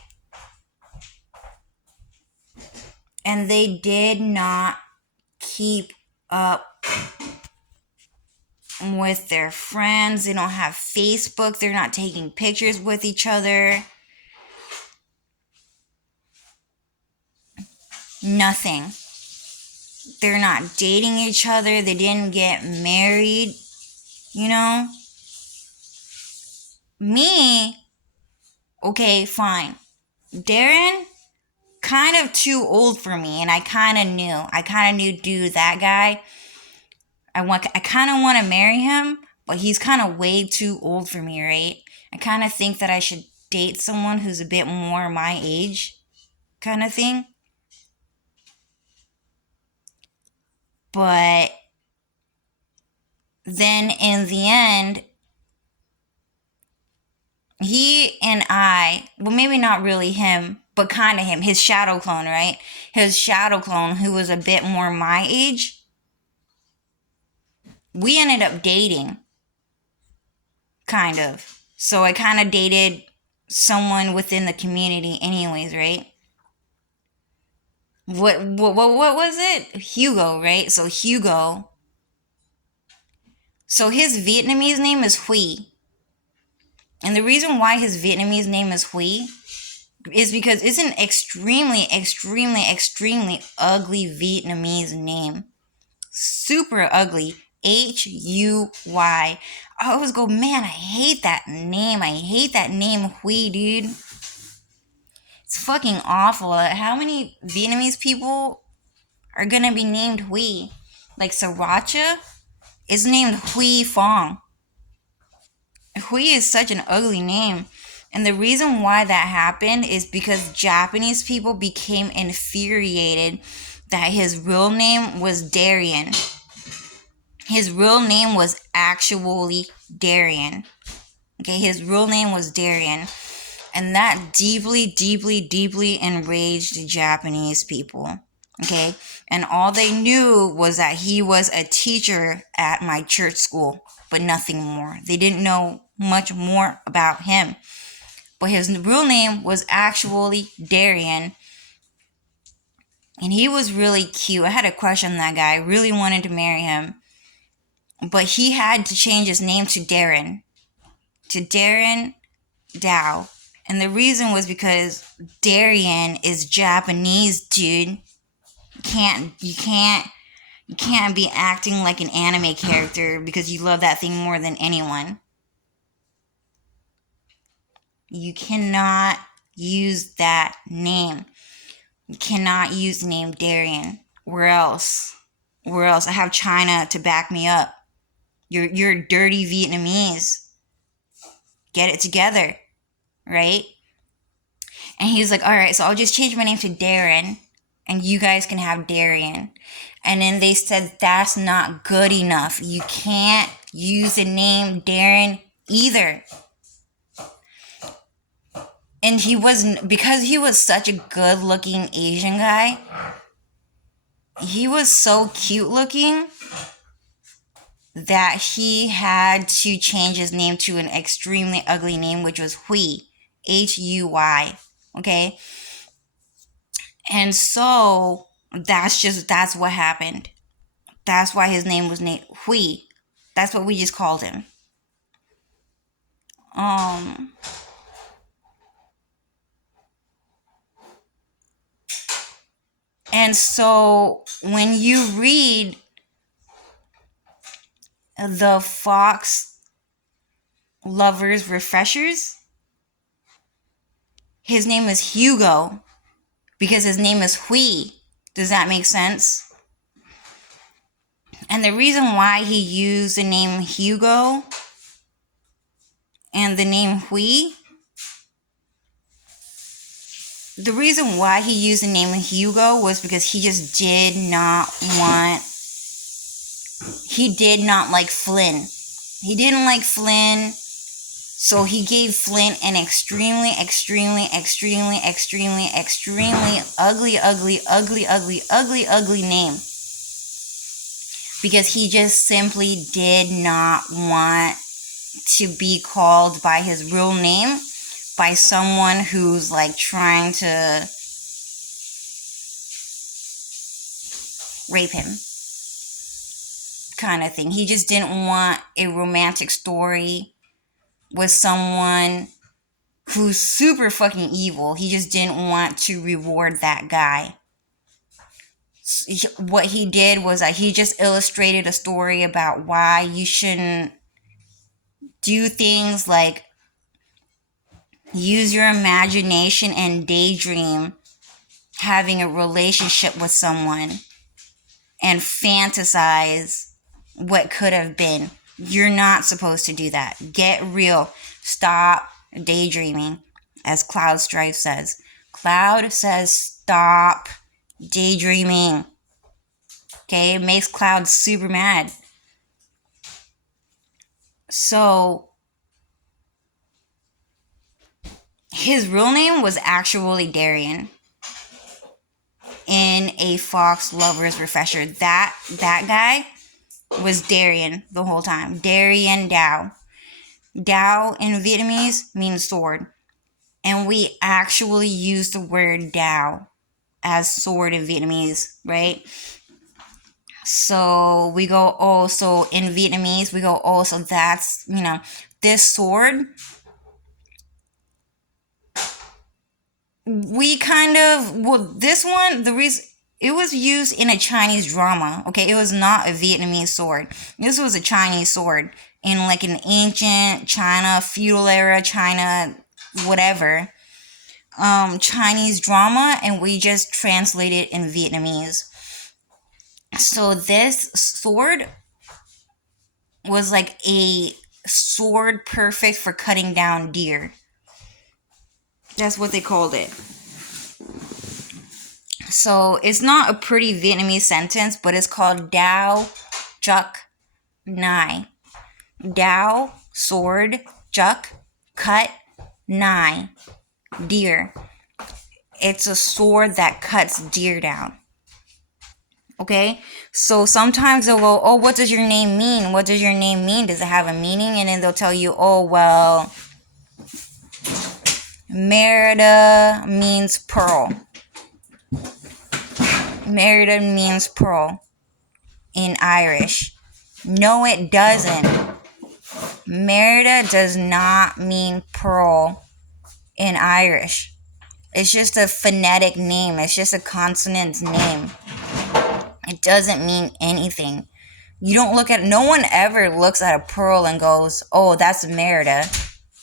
And they did not keep up with their friends. They don't have Facebook. They're not taking pictures with each other. Nothing. They're not dating each other. They didn't get married. You know? Me, okay, fine. Darren, kind of too old for me, and I kind of knew, dude, that guy, I kind of want to marry him, but he's kind of way too old for me, right? I kind of think that I should date someone who's a bit more my age, kind of thing. But then in the end, he and I, well, maybe not really him, but kind of him, his shadow clone, right? His shadow clone, who was a bit more my age, we ended up dating, kind of. So I kind of dated someone within the community anyways, right? What was it? Hugo, right? So Hugo. So his Vietnamese name is Huy. And the reason why his Vietnamese name is Huy is because it's an extremely, extremely, extremely ugly Vietnamese name. Super ugly. Huy. I always go, man, I hate that name. I hate that name, Huy, dude. It's fucking awful. How many Vietnamese people are gonna be named Huy? Like Sriracha is named Huy Fong. Huy is such an ugly name. And the reason why that happened is because Japanese people became infuriated that his real name was Darian. His real name was actually Darian. Okay, his real name was Darian. And that deeply, deeply, deeply enraged the Japanese people. Okay, and all they knew was that he was a teacher at my church school, but nothing more. They didn't know much more about him. But his real name was actually Darian. And he was really cute. I had a crush on that guy. I really wanted to marry him. But he had to change his name to Darren. To Darren Dow. And the reason was because Darian is Japanese, dude. You can't be acting like an anime character because you love that thing more than anyone. You cannot use that name. You cannot use the name Darian. Where else? Where else? I have China to back me up. You're dirty Vietnamese. Get it together, right? And he's like, all right, so I'll just change my name to Darren, and you guys can have Darian. And then they said, that's not good enough. You can't use the name Darren either. And he wasn't, because he was such a good looking Asian guy, he was so cute looking that he had to change his name to an extremely ugly name, which was Huy, Huy. Okay? And so that's what happened. That's why his name was named Huy. That's what we just called him. And so when you read the Fox Lovers Refreshers, his name is Hugo because his name is Huy. Does that make sense? And the reason why he used the name Hugo and the name Huy, the reason why he used the name Hugo was because he just did not like Flynn. He didn't like Flynn, so he gave Flynn an extremely ugly name. Because he just simply did not want to be called by his real name by someone who's like trying to rape him, kind of thing. He just didn't want a romantic story with someone who's super fucking evil. He just didn't want to reward that guy. What he did was that he just illustrated a story about why you shouldn't do things like use your imagination and daydream having a relationship with someone and fantasize what could have been. You're not supposed to do that. Get real. Stop daydreaming, as Cloud Strife says. Cloud says stop daydreaming. Okay, it makes Cloud super mad. So his real name was actually Darian in a Fox Lovers Refresher. That guy was Darian the whole time. Darian Dao. Dao in Vietnamese means sword. And we actually use the word Dao as sword in Vietnamese, right? So we go, oh, so in Vietnamese, we go, oh, so that's, this sword. We kind of, this one, the reason, it was used in a Chinese drama, okay? It was not a Vietnamese sword. This was a Chinese sword in like an ancient China, feudal era China, whatever, Chinese drama, and we just translate it in Vietnamese. So this sword was like a sword perfect for cutting down deer. That's what they called it. So it's not a pretty Vietnamese sentence, but it's called Dao Chuck Nai. Dao, sword, chuck, cut, nai, deer. It's a sword that cuts deer down. Okay? So sometimes they'll go, oh, what does your name mean? What does your name mean? Does it have a meaning? And then they'll tell you, oh, well, Merida means pearl. Merida means pearl in Irish. No, it doesn't. Merida does not mean pearl in Irish. It's just a phonetic name. It's just a consonant name. It doesn't mean anything. You don't look at, no one ever looks at a pearl and goes, oh, that's Merida.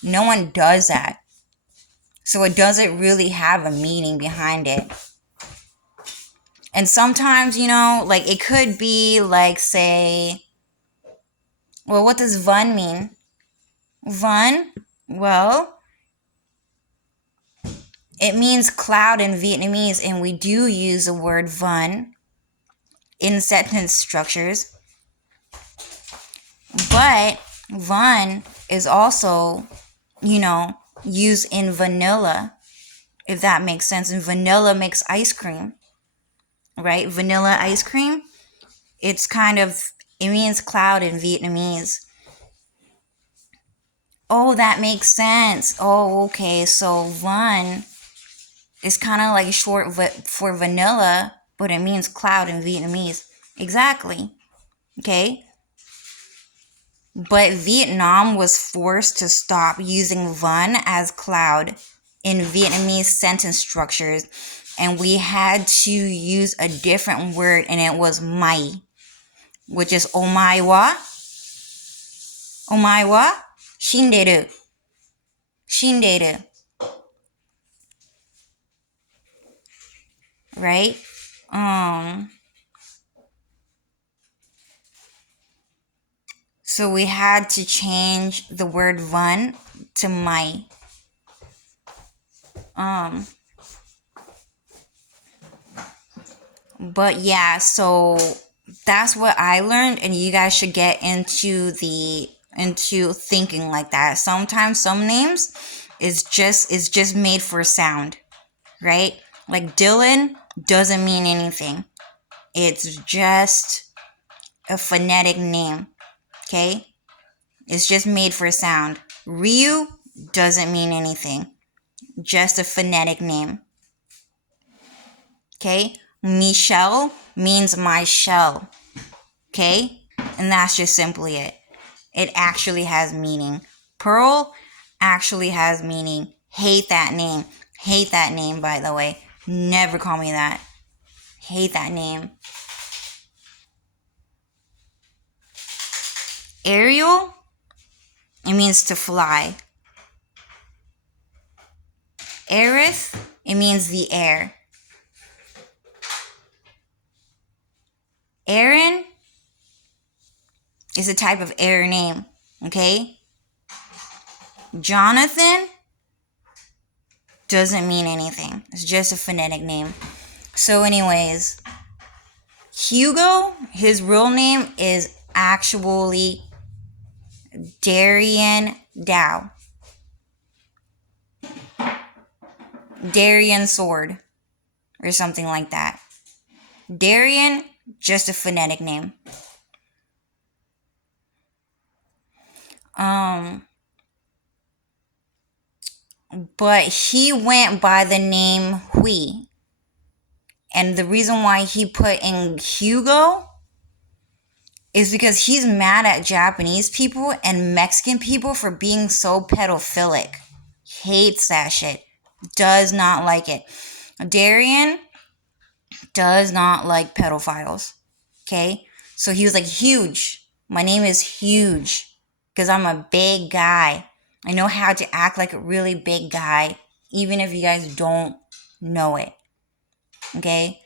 No one does that. So it doesn't really have a meaning behind it. And sometimes, like it could be like, say, well, what does Van mean? Van, well, it means cloud in Vietnamese, and we do use the word Van in sentence structures. But Van is also, used in vanilla, if that makes sense. And vanilla makes ice cream, right? Vanilla ice cream. It means cloud in Vietnamese. Oh, that makes sense. Oh, okay. So Van is kind of like short for vanilla, but it means cloud in Vietnamese. Exactly. Okay. But Vietnam was forced to stop using Van as cloud in Vietnamese sentence structures, and we had to use a different word, and it was mai, which is omai wa, shinderu, shinderu, right? So we had to change the word Van to mai. But yeah, so that's what I learned, and you guys should get into thinking like that. Sometimes some names is just made for sound, right? Like Dylan doesn't mean anything. It's just a phonetic name, okay? It's just made for sound. Ryu doesn't mean anything. Just a phonetic name. Okay? Michelle means my shell. Okay? And that's just simply it. It actually has meaning. Pearl actually has meaning. Hate that name. Hate that name, by the way. Never call me that. Hate that name. Ariel, it means to fly. Aerith, it means the air. Aaron is a type of air name, okay? Jonathan doesn't mean anything. It's just a phonetic name. So anyways, Hugo, his real name is actually Darian Dow. Darian Sword, or something like that. Darian, just a phonetic name. But he went by the name Hui. And the reason why he put in Hugo is because he's mad at Japanese people and Mexican people for being so pedophilic. Hates that shit. Does not like it. Darian does not like pedophiles. Okay? So he was like, huge. My name is huge because I'm a big guy. I know how to act like a really big guy, even if you guys don't know it. Okay?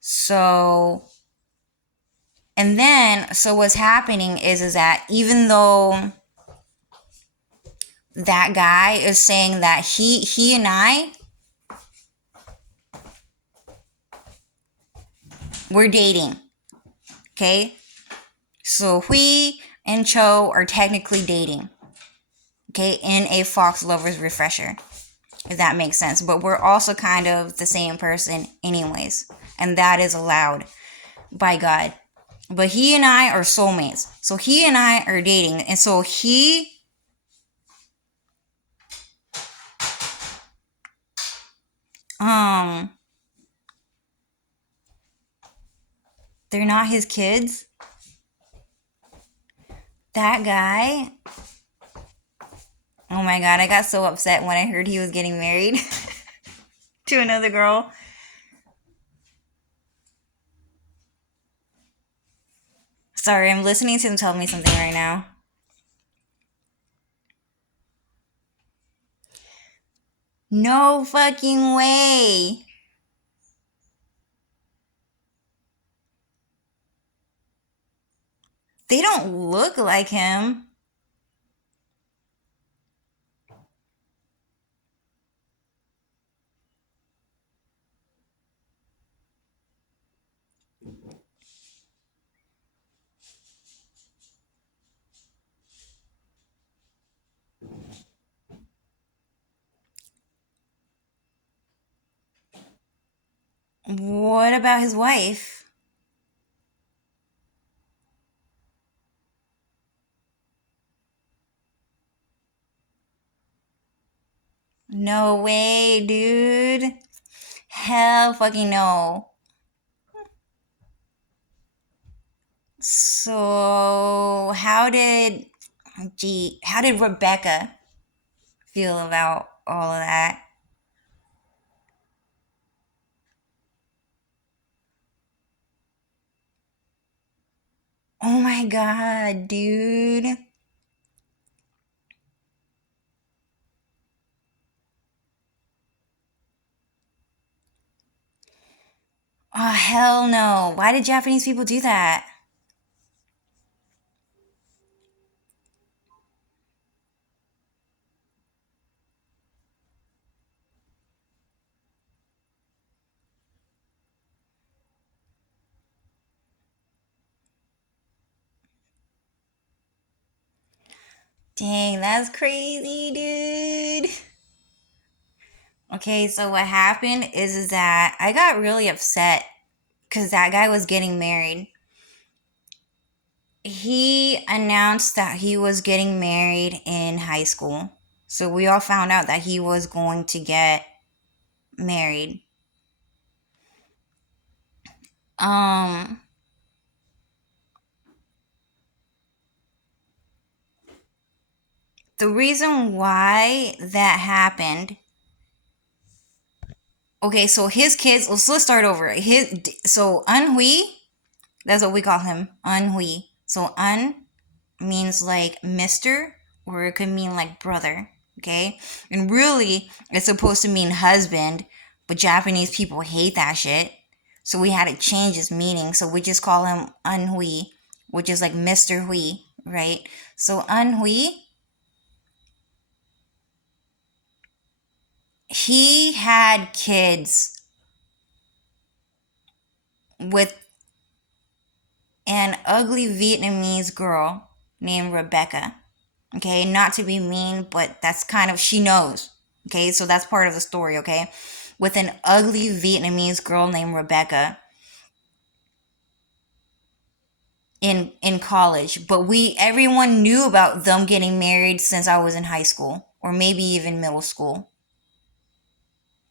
So, and then, so what's happening is that even though that guy is saying that he and I, we're dating. Okay? So Hui and Cho are technically dating. Okay? In a Fox Lovers refresher. If that makes sense. But we're also kind of the same person anyways. And that is allowed by God. But he and I are soulmates. So he and I are dating. And so they're not his kids. That guy, oh my God, I got so upset when I heard he was getting married to another girl. Sorry, I'm listening to him tell me something right now. No fucking way. They don't look like him. What about his wife? No way, dude. Hell fucking no. So, how did Rebecca feel about all of that? Oh my god, dude. Oh, hell no. Why did Japanese people do that? Dang, that's crazy, dude. Okay, so what happened is that I got really upset because that guy was getting married. He announced that he was getting married in high school. So we all found out that he was going to get married. Um the reason why that happened. Okay, so his kids, let's start over. Unhui, that's what we call him, Unhui. So Un means like Mr., or it could mean like brother, okay? And really, it's supposed to mean husband, but Japanese people hate that shit. So we had to change its meaning. So we just call him Unhui, which is like Mr. Hui, right? So Unhui, he had kids with an ugly Vietnamese girl named Rebecca. Okay, not to be mean, but that's kind of, she knows. Okay, so that's part of the story, okay? With an ugly Vietnamese girl named Rebecca in college. But everyone knew about them getting married since I was in high school, or maybe even middle school.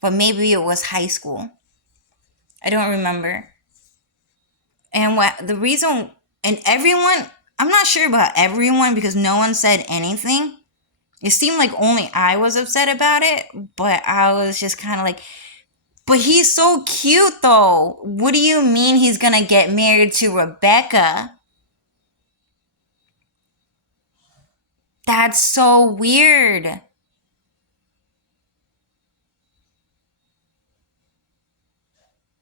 But maybe it was high school. I don't remember. And what the reason, and everyone, I'm not sure about everyone because no one said anything. It seemed like only I was upset about it, but I was just kind of like, but he's so cute though. What do you mean he's gonna get married to Rebecca? That's so weird.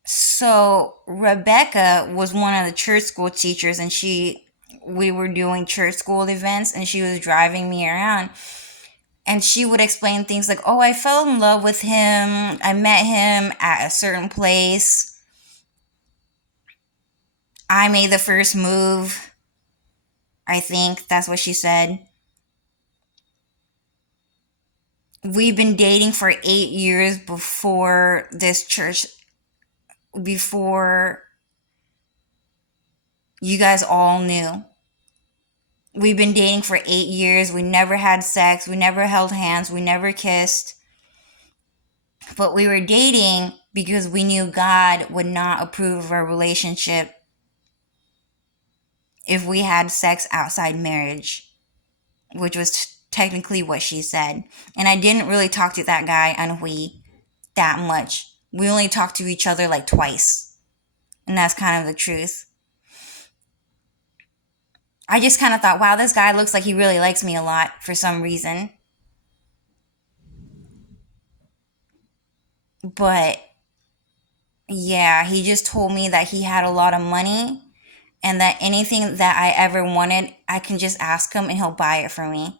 So Rebecca was one of the church school teachers, and we were doing church school events, and she was driving me around, and she would explain things like, "Oh, I fell in love with him. I met him at a certain place. I made the first move." I think that's what she said. We've been dating for 8 years before this church, before you guys all knew. We've been dating for 8 years. We never had sex. We never held hands. We never kissed. But we were dating because we knew God would not approve of our relationship if we had sex outside marriage, which was technically what she said. And I didn't really talk to that guy, Anhui, that much. We only talked to each other like twice. And that's kind of the truth. I just kind of thought, wow, this guy looks like he really likes me a lot for some reason. But yeah, he just told me that he had a lot of money and that anything that I ever wanted, I can just ask him and he'll buy it for me.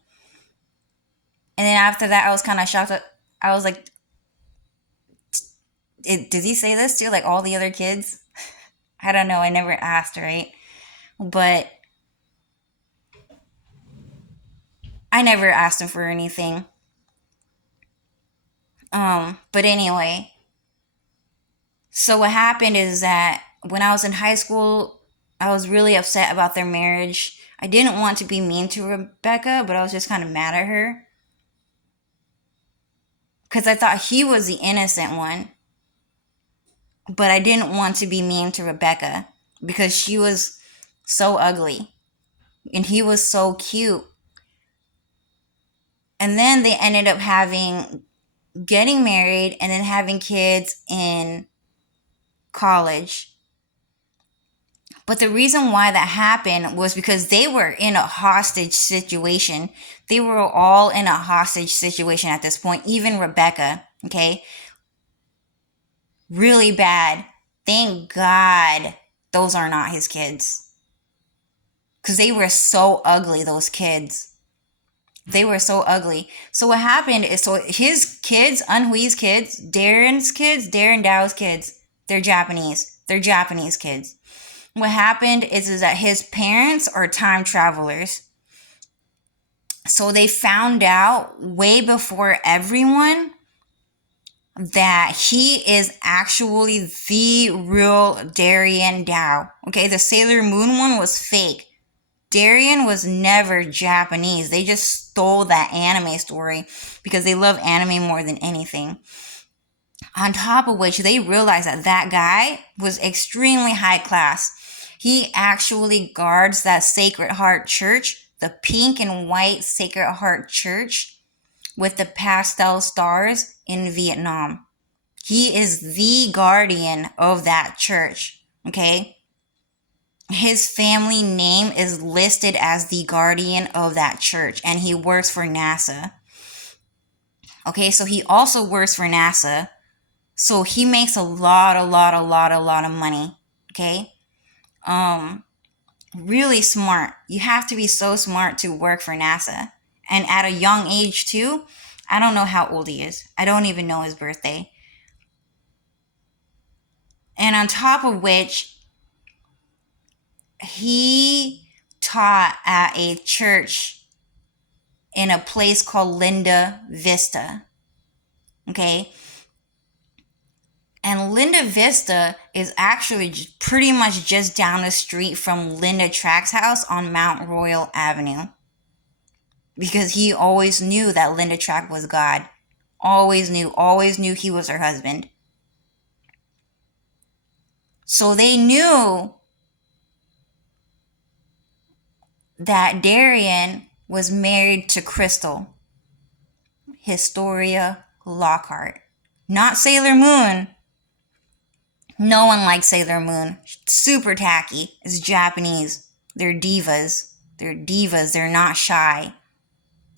And then after that, I was kind of shocked. I was like, did he say this to like all the other kids? I don't know. I never asked, right? But I never asked him for anything. But anyway, so what happened is that when I was in high school, I was really upset about their marriage. I didn't want to be mean to Rebecca, but I was just kind of mad at her. Because I thought he was the innocent one. But I didn't want to be mean to Rebecca because she was so ugly. And he was so cute. And then they ended up getting married and then having kids in college. But the reason why that happened was because they were in a hostage situation. They were all in a hostage situation at this point, even Rebecca, okay? Really bad. Thank God those are not his kids. Because they were so ugly, those kids. They were so ugly. So what happened is, so his kids, Unhui's kids, Darren Dao's kids, they're Japanese. They're Japanese kids. What happened is that his parents are time travelers. So they found out way before everyone that he is actually the real Darren Dao. Okay, the Sailor Moon one was fake. Darren was never Japanese. They just stole that anime story because they love anime more than anything. On top of which, they realized that that guy was extremely high class. He actually guards that Sacred Heart Church, the pink and white Sacred Heart Church with the pastel stars in Vietnam. He is the guardian of that church, okay? His family name is listed as the guardian of that church, and he works for NASA. Okay, so he also works for NASA. So he makes a lot of money. Okay? Really smart. You have to be so smart to work for NASA. And at a young age too. I don't know how old he is. I don't even know his birthday. And on top of which, he taught at a church in a place called Linda Vista. Okay? And Linda Vista is actually pretty much just down the street from Linda Track's house on Mount Royal Avenue. Because he always knew that Linda Track was God. Always knew he was her husband. So they knew that Darren was married to Crystal Historia Lockhart. Not Sailor Moon. No one likes Sailor Moon. Super tacky. It's Japanese. They're divas. They're not shy.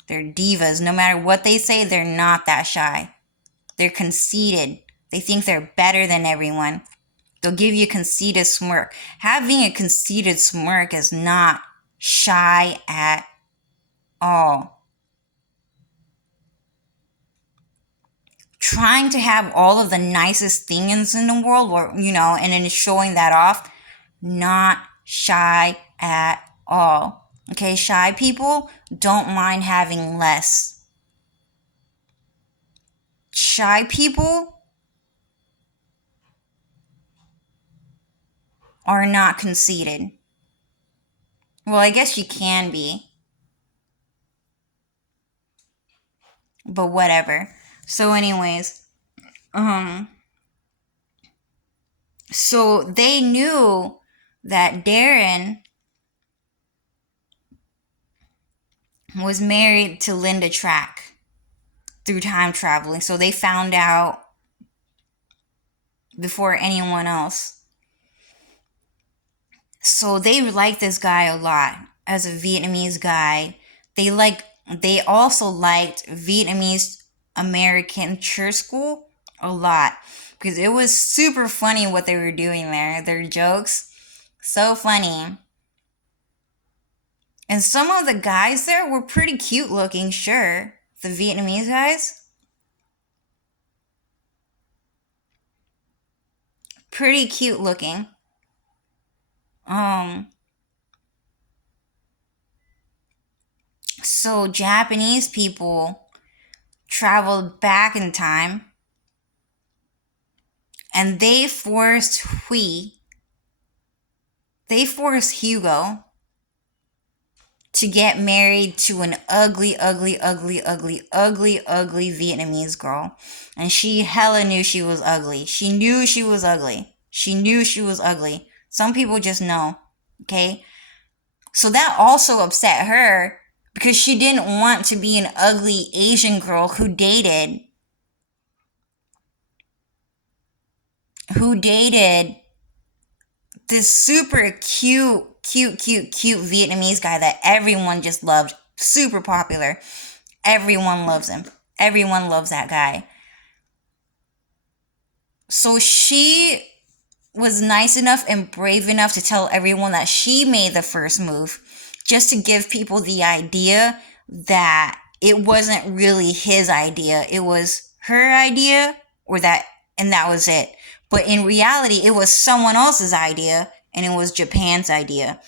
They're divas. No matter what they say, they're not that shy. They're conceited. They think they're better than everyone. They'll give you a conceited smirk. Having a conceited smirk is not shy at all. Trying to have all of the nicest things in the world, or, and then showing that off, not shy at all. Okay, shy people don't mind having less. Shy people are not conceited. Well, I guess you can be. But whatever. So anyways, so they knew that Darren was married to Linda Track through time traveling. So they found out before anyone else. So they liked this guy a lot as a Vietnamese guy. They also liked Vietnamese American church school a lot because it was super funny what they were doing there. Their jokes, So funny. And some of the guys there were pretty cute looking, sure. The Vietnamese guys. Pretty cute looking. So Japanese people traveled back in time and they forced Hugo to get married to an ugly Vietnamese girl. And she hella knew she was ugly. She knew she was ugly. Some people just know, okay? So that also upset her because she didn't want to be an ugly Asian girl who dated this super cute Vietnamese guy that everyone just loved. Super popular. Everyone loves him. Everyone loves that guy. So she was nice enough and brave enough to tell everyone that she made the first move, just to give people the idea that it wasn't really his idea. It was her idea, and that was it. But in reality, it was someone else's idea, and it was Japan's idea.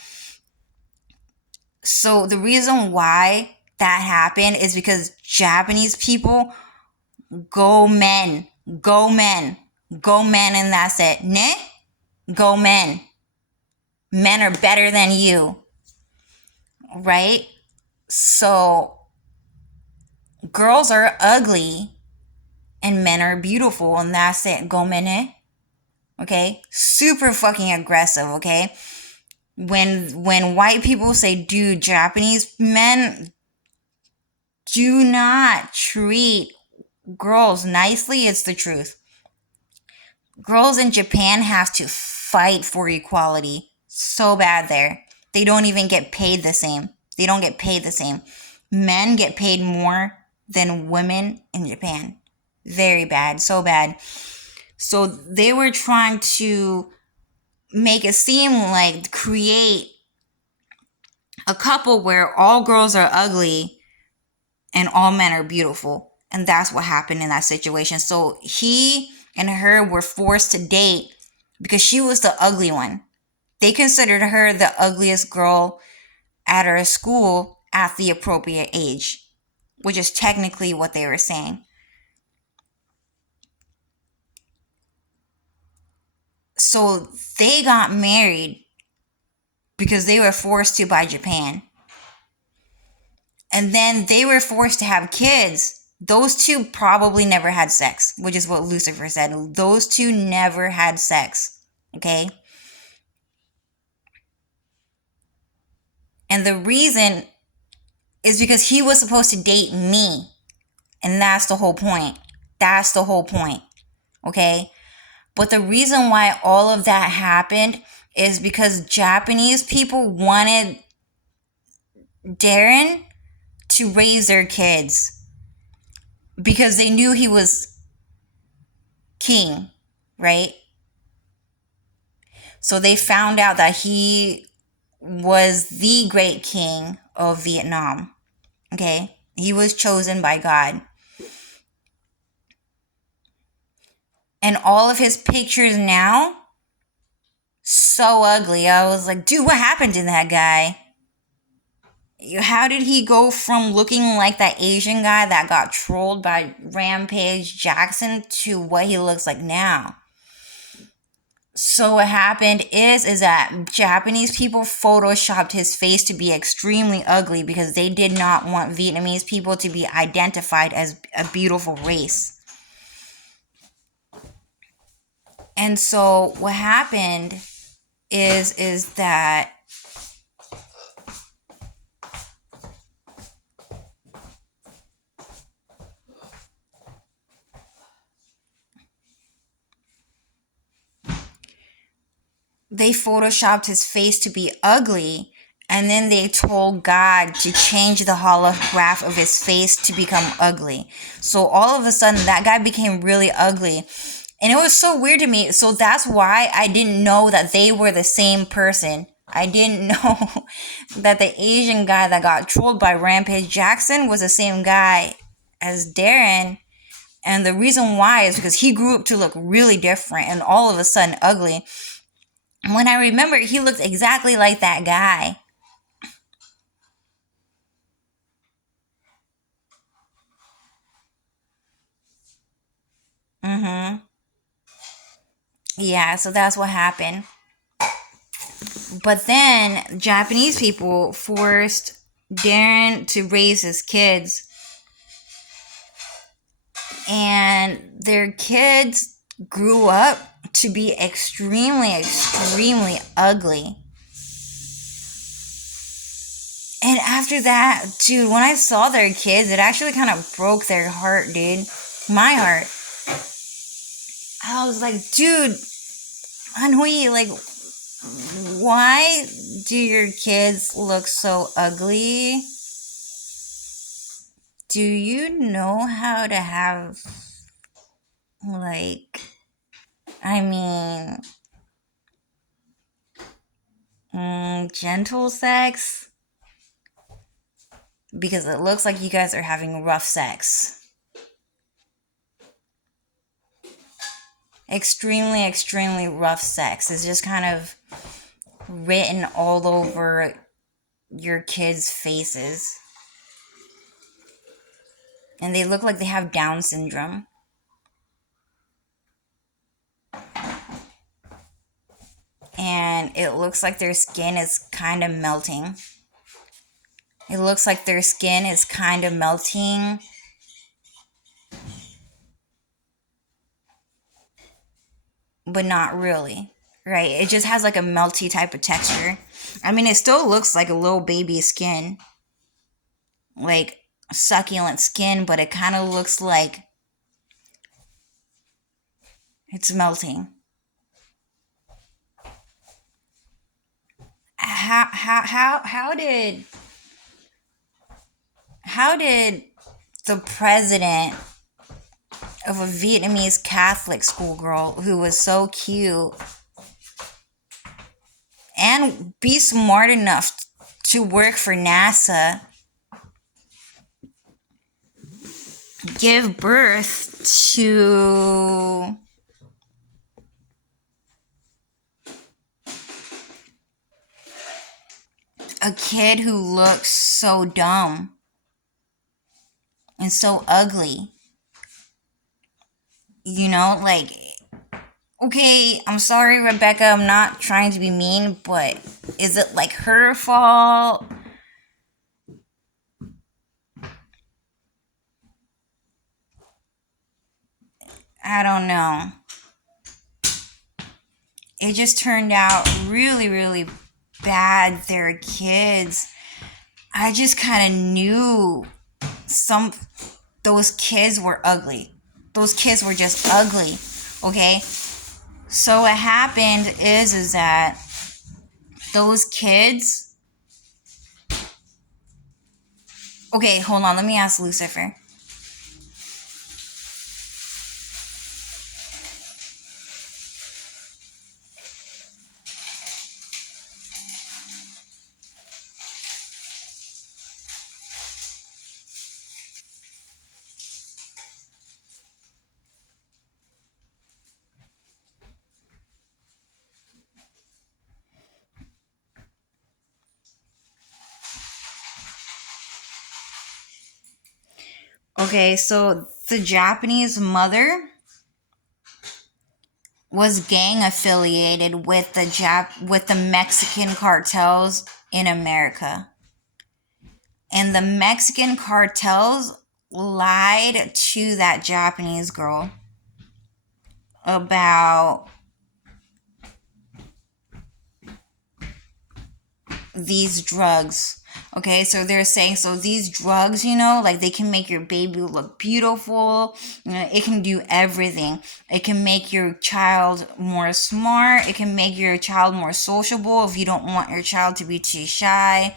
So the reason why that happened is because Japanese people go men, and that's it. Ne? Go men. Men are better than you. Right? So girls are ugly and men are beautiful, and that's it. Go men. Okay? Super fucking aggressive, okay? When white people say, dude, Japanese men do not treat girls nicely, it's the truth. Girls in Japan have to fight for equality so bad there. They don't even get paid the same. Men get paid more than women in Japan. Very bad, so bad. So they were trying to make it seem like create a couple where all girls are ugly and all men are beautiful. And that's what happened in that situation. So he and her were forced to date because she was the ugly one. They considered her the ugliest girl at her school at the appropriate age, which is technically what they were saying. So they got married because they were forced to by Japan. And then they were forced to have kids. Those two probably never had sex, which is what Lucifer said. Those two never had sex. Okay? And the reason is because he was supposed to date me. And that's the whole point. Okay? But the reason why all of that happened is because Japanese people wanted Darren to raise their kids because they knew he was king, right? So they found out that he was the great king of Vietnam. Okay? He was chosen by God. And all of his pictures now, so ugly. I was like, dude, what happened to that guy? How did he go from looking like that Asian guy that got trolled by Rampage Jackson to what he looks like now? So what happened is that Japanese people photoshopped his face to be extremely ugly because they did not want Vietnamese people to be identified as a beautiful race. And so what happened is that they photoshopped his face to be ugly, and then they told God to change the holograph of his face to become ugly. So all of a sudden, that guy became really ugly. And it was so weird to me. So that's why I didn't know that they were the same person. I didn't know that the Asian guy that got trolled by Rampage Jackson was the same guy as Darren. And the reason why is because he grew up to look really different and all of a sudden ugly. When I remember, he looked exactly like that guy. Yeah, so that's what happened. But then Japanese people forced Darren to raise his kids. And their kids grew up to be extremely, extremely ugly. And after that, dude, when I saw their kids, it actually kind of broke their heart, dude. My heart. I was like, dude, Hanhui, like, why do your kids look so ugly? Do you know how to have, like, I mean, gentle sex? Because it looks like you guys are having rough sex. Extremely, extremely rough sex is just kind of written all over your kids' faces. And they look like they have Down syndrome. And it looks like their skin is kind of melting. It looks like their skin is kind of melting. But not really, right? It just has like a melty type of texture. I mean, it still looks like a little baby skin. Like succulent skin, but it kind of looks like it's melting. How did the president of a Vietnamese Catholic schoolgirl who was so cute and be smart enough to work for NASA give birth to a kid who looks so dumb and so ugly? You know, like, okay, I'm sorry, Rebecca, I'm not trying to be mean, but is it like her fault? I don't know. It just turned out really, really bad. Their kids. I just kind of knew those kids were ugly. Those kids were just ugly. Okay? So what happened is that those kids. Okay, hold on. Let me ask Lucifer. Okay, so the Japanese mother was gang affiliated with the Mexican cartels in America. And the Mexican cartels lied to that Japanese girl about these drugs. Okay, so they're saying, so these drugs, like they can make your baby look beautiful. It can do everything. It can make your child more smart. It can make your child more sociable if you don't want your child to be too shy.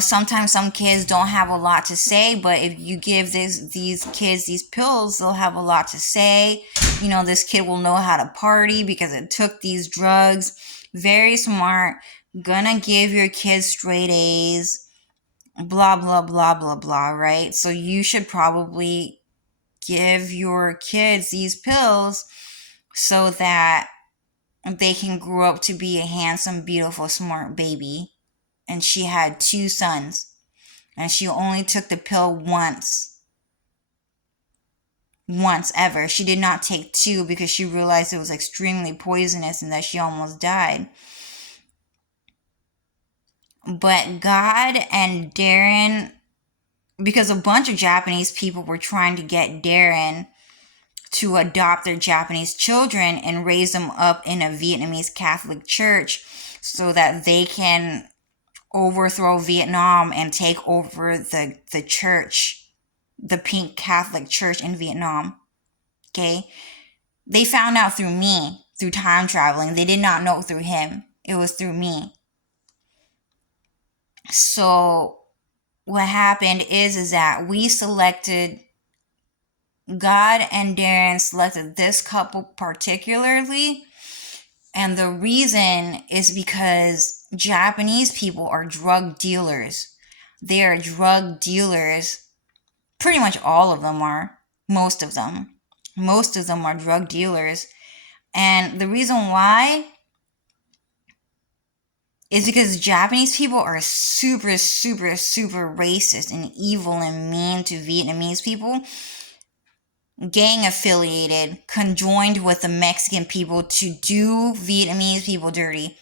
Sometimes some kids don't have a lot to say, but if you give these kids these pills, they'll have a lot to say. this kid will know how to party because it took these drugs. Very smart. Gonna give your kids straight A's. Blah, blah, blah, blah, blah, right? So you should probably give your kids these pills so that they can grow up to be a handsome, beautiful, smart baby. And she had 2 sons. And she only took the pill once. Once ever. She did not take 2 because she realized it was extremely poisonous and that she almost died. But God and Darren, because a bunch of Japanese people were trying to get Darren to adopt their Japanese children and raise them up in a Vietnamese Catholic church so that they can overthrow Vietnam and take over the church, the pink Catholic church in Vietnam. Okay? They found out through me, through time traveling. They did not know through him. It was through me. So what happened is that we selected, God and Darren selected this couple particularly. And the reason is because Japanese people are drug dealers. They are drug dealers. Pretty much all of them are. Most of them. Most of them are drug dealers. And the reason why is because Japanese people are super, super, super racist and evil and mean to Vietnamese people. Gang affiliated, conjoined with the Mexican people to do Vietnamese people dirty.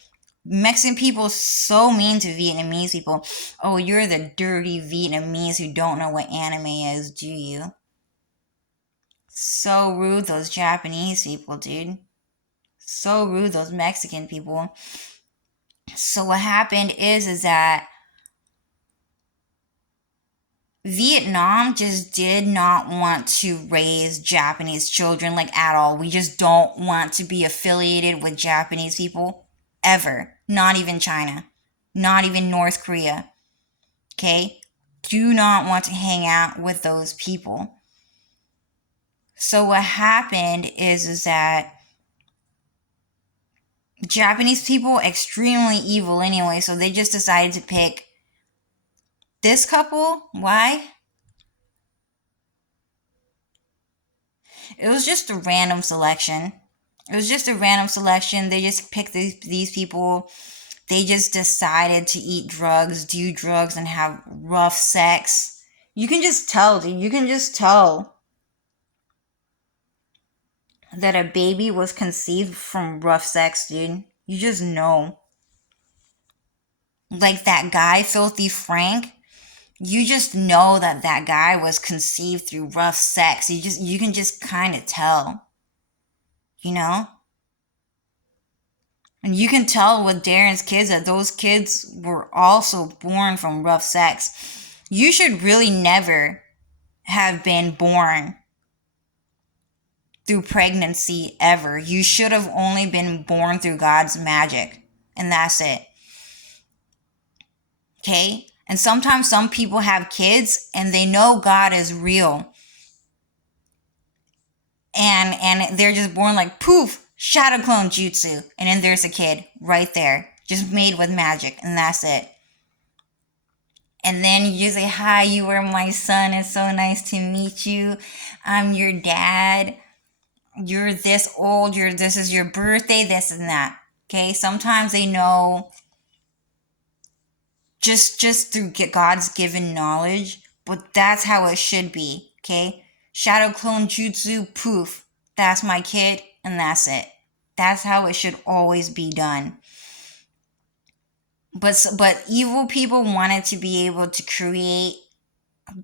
Mexican people so mean to Vietnamese people. Oh, you're the dirty Vietnamese who don't know what anime is, do you? So rude, those Japanese people, dude. So rude, those Mexican people. So what happened is that Vietnam just did not want to raise Japanese children, like, at all. We just don't want to be affiliated with Japanese people ever. Not even China. Not even North Korea. Okay? Do not want to hang out with those people. So what happened is that Japanese people extremely evil anyway, so they just decided to pick this couple. Why? It was just a random selection. It was just a random selection. They just picked these people. They just decided to eat drugs, do drugs, and have rough sex. You can just tell, dude. You can just tell that a baby was conceived from rough sex, dude. You just know. Like that guy, Filthy Frank. You just know that that guy was conceived through rough sex. You can just kind of tell. You know? And you can tell with Darren's kids that those kids were also born from rough sex. You should really never have been born through pregnancy ever. You should have only been born through God's magic. And that's it. Okay? And sometimes some people have kids and they know God is real. And they're just born like poof, shadow clone jutsu. And then there's a kid right there. Just made with magic. And that's it. And then you say, hi, you are my son. It's so nice to meet you. I'm your dad. You're this old. This is your birthday, this and that. Okay? Sometimes they know just through God's given knowledge, but that's how it should be. Okay? Shadow clone jutsu, poof. That's my kid, and that's it. That's how it should always be done. But evil people wanted to be able to create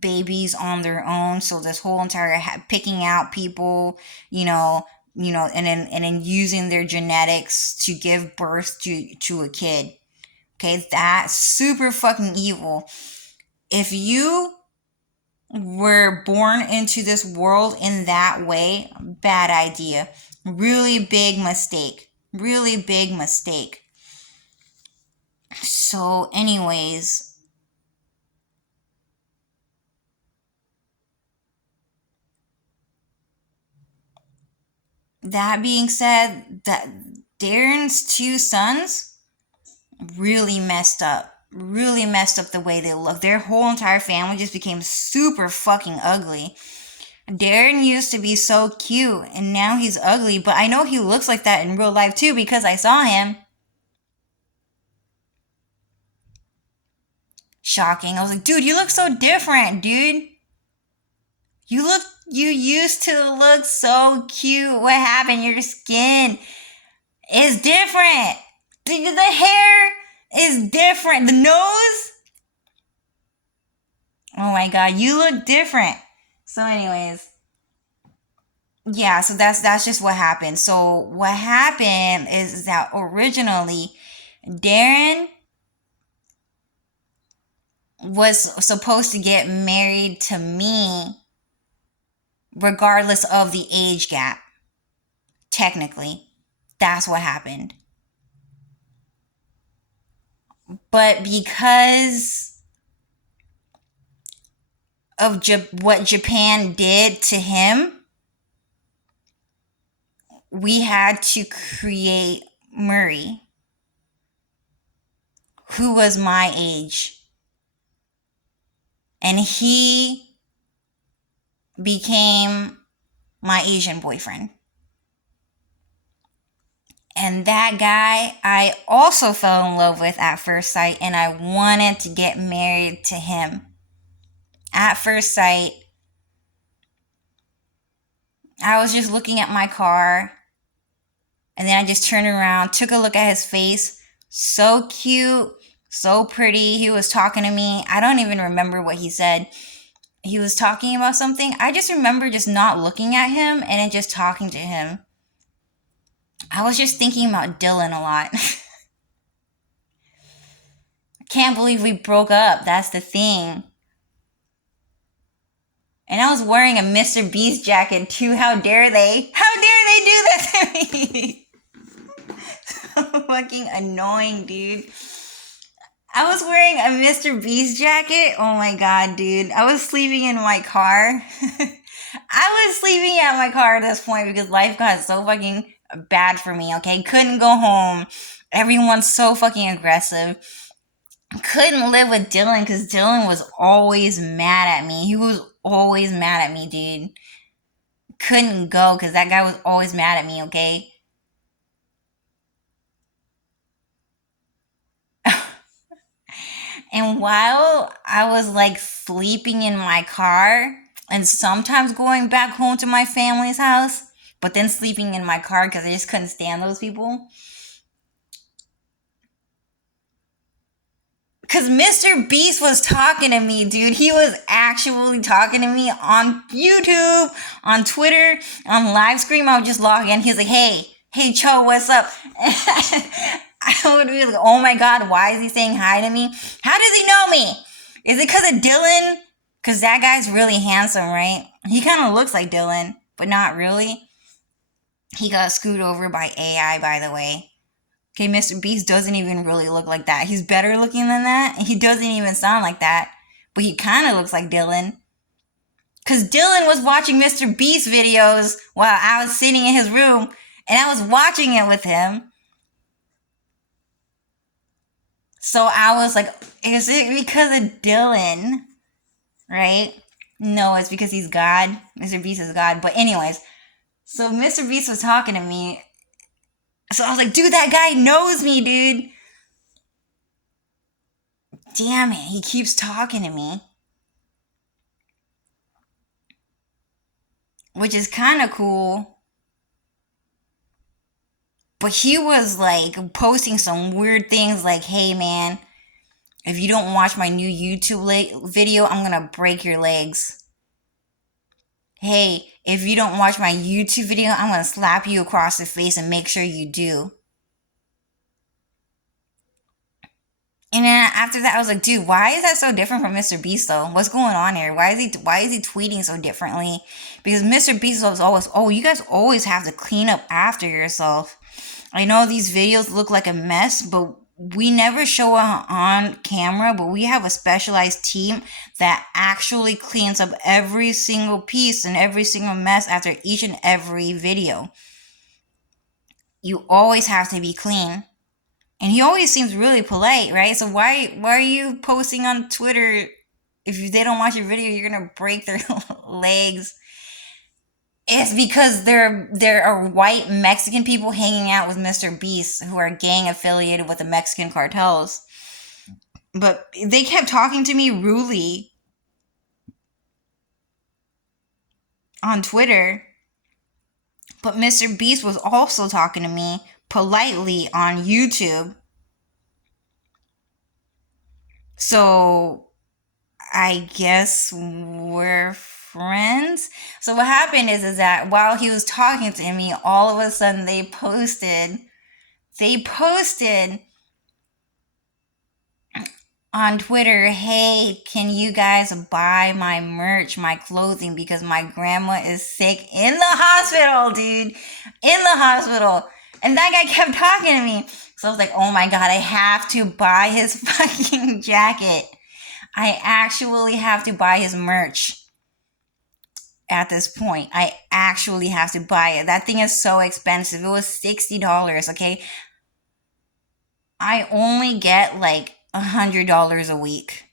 babies on their own. So this whole entire picking out people, and then using their genetics to give birth to a kid. Okay, that's super fucking evil. If you were born into this world in that way, bad idea. Really big mistake. Really big mistake. So, anyways, that being said, that Darren's two sons really messed up. Really messed up the way they look. Their whole entire family just became super fucking ugly. Darren used to be so cute, and now he's ugly, but I know he looks like that in real life too because I saw him. Shocking. I was like, dude, you look so different, dude. You used to look so cute. What happened? Your skin is different. The hair is different. The nose. Oh my god, you look different. So anyways, yeah, so that's just what happened. So what happened is that originally Darren was supposed to get married to me regardless of the age gap. Technically, that's what happened. But because of what Japan did to him, we had to create Murray, who was my age. And he became my Asian boyfriend. And that guy I also fell in love with at first sight, and I wanted to get married to him. At first sight, I was just looking at my car, and then I just turned around, took a look at his face. So cute, so pretty. He was talking to me. I don't even remember what he said. He was talking about something. I just remember just not looking at him and then just talking to him. I was just thinking about Dylan a lot. I can't believe we broke up. That's the thing. And I was wearing a Mr. Beast jacket too. How dare they? How dare they do that to me? So fucking annoying, dude. I was wearing a Mr. Beast jacket. Oh my god, dude. I was sleeping in my car. I was sleeping at my car at this point because life got so fucking bad for me, okay? Couldn't go home. Everyone's so fucking aggressive. Couldn't live with Dylan because Dylan was always mad at me. He was always mad at me, dude. Couldn't go because that guy was always mad at me, okay? And while I was like sleeping in my car and sometimes going back home to my family's house, but then sleeping in my car because I just couldn't stand those people. Because Mr. Beast was talking to me, dude. He was actually talking to me on YouTube, on Twitter, on live stream. I would just log in. He was like, hey, Cho, what's up? I would be like, oh my god, why is he saying hi to me? How does he know me? Is it because of Dylan? Because that guy's really handsome, right? He kind of looks like Dylan, but not really. He got screwed over by AI, by the way. Okay, Mr. Beast doesn't even really look like that. He's better looking than that. He doesn't even sound like that. But he kind of looks like Dylan. Because Dylan was watching Mr. Beast videos while I was sitting in his room. And I was watching it with him. So I was like, is it because of Dylan? Right? No, it's because he's God. Mr. Beast is God. But anyways, so Mr. Beast was talking to me. So I was like, dude, that guy knows me, dude. Damn it, he keeps talking to me. Which is kind of cool. But he was like posting some weird things like, hey man, if you don't watch my new YouTube video, I'm gonna break your legs. Hey, if you don't watch my YouTube video, I'm gonna slap you across the face and make sure you do. And then after that, I was like, dude, why is that so different from Mr. Beast though? What's going on here? Why is he tweeting so differently? Because Mr. Beast was always, oh, you guys always have to clean up after yourself. I know these videos look like a mess, but we never show it on camera, but we have a specialized team that actually cleans up every single piece and every single mess after each and every video. you always have to be clean. And he always seems really polite, right? So why are you posting on Twitter if they don't watch your video, you're gonna break their legs? It's because there are white Mexican people hanging out with Mr. Beast who are gang affiliated with the Mexican cartels. But they kept talking to me rudely on Twitter. But Mr. Beast was also talking to me politely on YouTube. So I guess we're friends. So what happened is that while he was talking to me, all of a sudden they posted on Twitter, hey, can you guys buy my merch, my clothing, because my grandma is sick in the hospital, dude. In the hospital. And that guy kept talking to me. So I was like, oh my God, I have to buy his fucking jacket. I actually have to buy his merch at this point. I actually have to buy it. That thing is so expensive. It was $60, okay? I only get like $100 a week.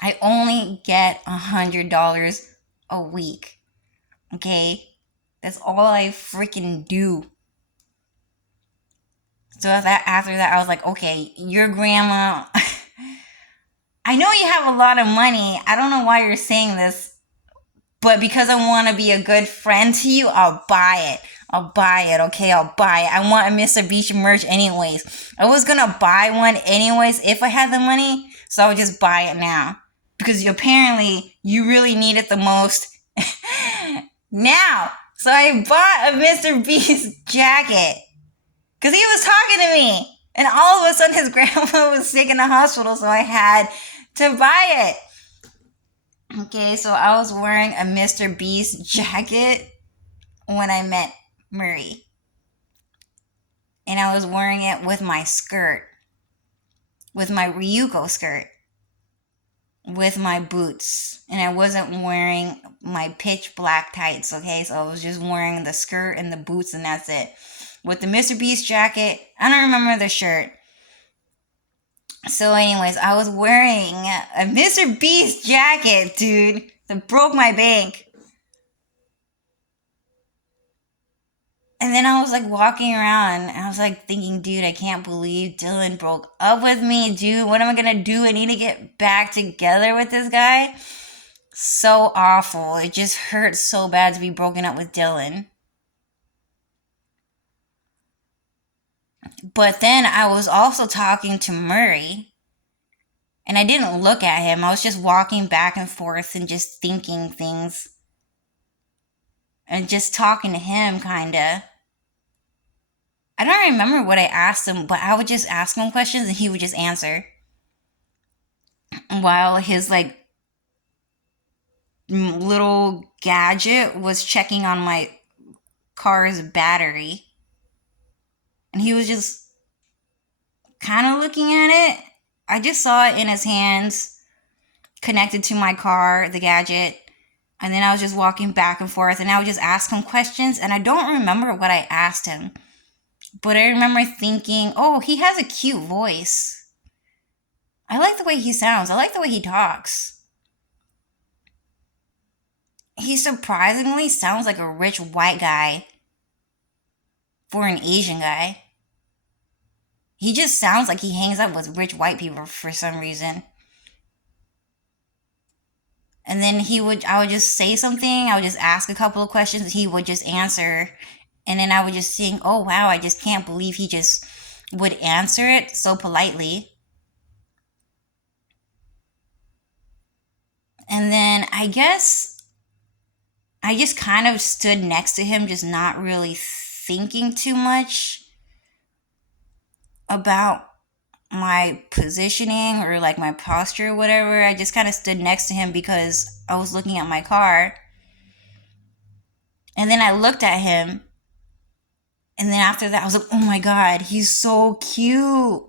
I only get $100 a week. Okay? That's all I freaking do. So after that, I was like, okay, your grandma. I know you have a lot of money. I don't know why you're saying this, but because I want to be a good friend to you, I'll buy it. I'll buy it, okay? I'll buy it. I want a Mr. Beast merch anyways. I was gonna buy one anyways if I had the money, so I would just buy it now. Because apparently you really need it the most now. So I bought a Mr. Beast jacket. Because he was talking to me. And all of a sudden his grandma was sick in the hospital, so I had to buy it. Okay, so I was wearing a Mr. Beast jacket when I met Murray. And I was wearing it with my skirt. With my Ryuko skirt. With my boots. And I wasn't wearing my pitch black tights, okay? So I was just wearing the skirt and the boots and that's it. With the Mr. Beast jacket. I don't remember the shirt. So anyways, I was wearing a Mr. Beast jacket, dude. That broke my bank. And then I was like walking around and I was like thinking, dude, I can't believe Dylan broke up with me, dude. What am I gonna do? I need to get back together with this guy. So awful. It just hurts so bad to be broken up with Dylan. But then I was also talking to Murray. And I didn't look at him. I was just walking back and forth and just thinking things. And just talking to him, kinda. I don't remember what I asked him, but I would just ask him questions and he would just answer. While his, like, little gadget was checking on my car's battery. And he was just kind of looking at it. I just saw it in his hands, connected to my car, the gadget. And then I was just walking back and forth and I would just ask him questions. And I don't remember what I asked him. But I remember thinking, oh, he has a cute voice. I like the way he sounds. I like the way he talks. He surprisingly sounds like a rich white guy for an Asian guy. He just sounds like he hangs out with rich white people for some reason. And then I would just say something. I would just ask a couple of questions. He would just answer. And then I would just think, oh, wow, I just can't believe he just would answer it so politely. And then I guess I just kind of stood next to him, just not really thinking too much about my positioning or like my posture or whatever. I just kind of stood next to him because I was looking at my car. And then I looked at him. And then after that, I was like, oh my God, he's so cute.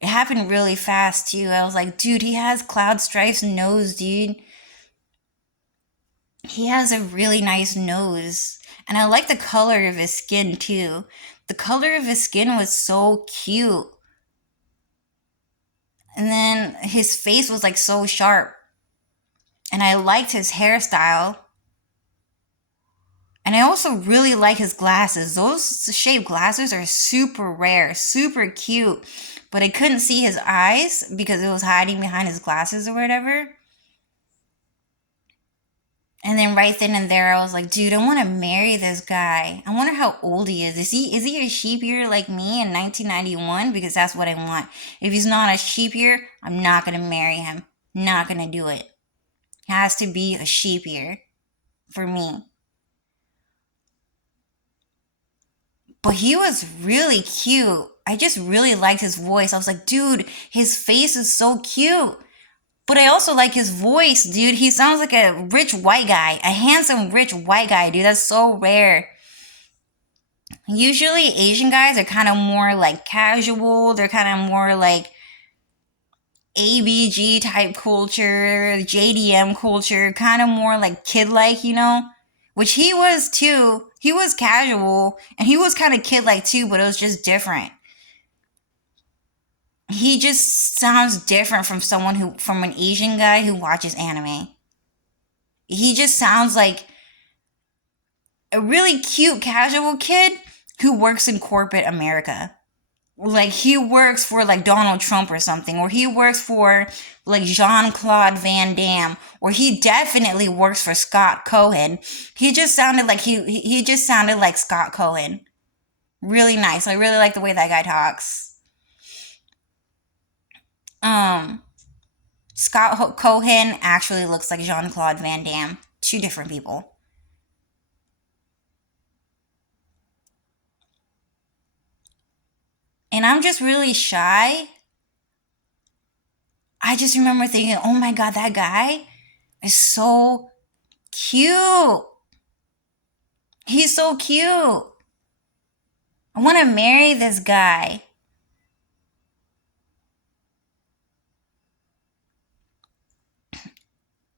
It happened really fast too. I was like, dude, he has Cloud Strife's nose, dude. He has a really nice nose. And I like the color of his skin too. The color of his skin was so cute. And then his face was like so sharp. And I liked his hairstyle. And I also really like his glasses. Those shaped glasses are super rare, super cute. But I couldn't see his eyes because it was hiding behind his glasses or whatever. And then right then and there, I was like, dude, I want to marry this guy. I wonder how old he is. Is he a sheep ear like me in 1991? Because that's what I want. If he's not a sheep ear, I'm not going to marry him. Not going to do it. He has to be a sheep ear for me. But he was really cute. I just really liked his voice. I was like, dude, his face is so cute. But I also like his voice, dude. He sounds like a rich white guy. A handsome, rich white guy, dude. That's so rare. Usually Asian guys are kind of more like casual. They're kind of more like ABG type culture, JDM culture, kind of more like kid-like, you know? Which he was too. He was casual, and he was kind of kid-like too, but it was just different. He just sounds different from from an Asian guy who watches anime. He just sounds like a really cute casual kid who works in corporate America. Like he works for like Donald Trump or something, or he works for like Jean-Claude Van Damme, or he definitely works for Scott Cohen. He just sounded like he just sounded like Scott Cohen. Really nice. I really like the way that guy talks. Scott Cohen actually looks like Jean-Claude Van Damme. Two different people. And I'm just really shy. I just remember thinking, oh my god, that guy is so cute. He's so cute. I want to marry this guy.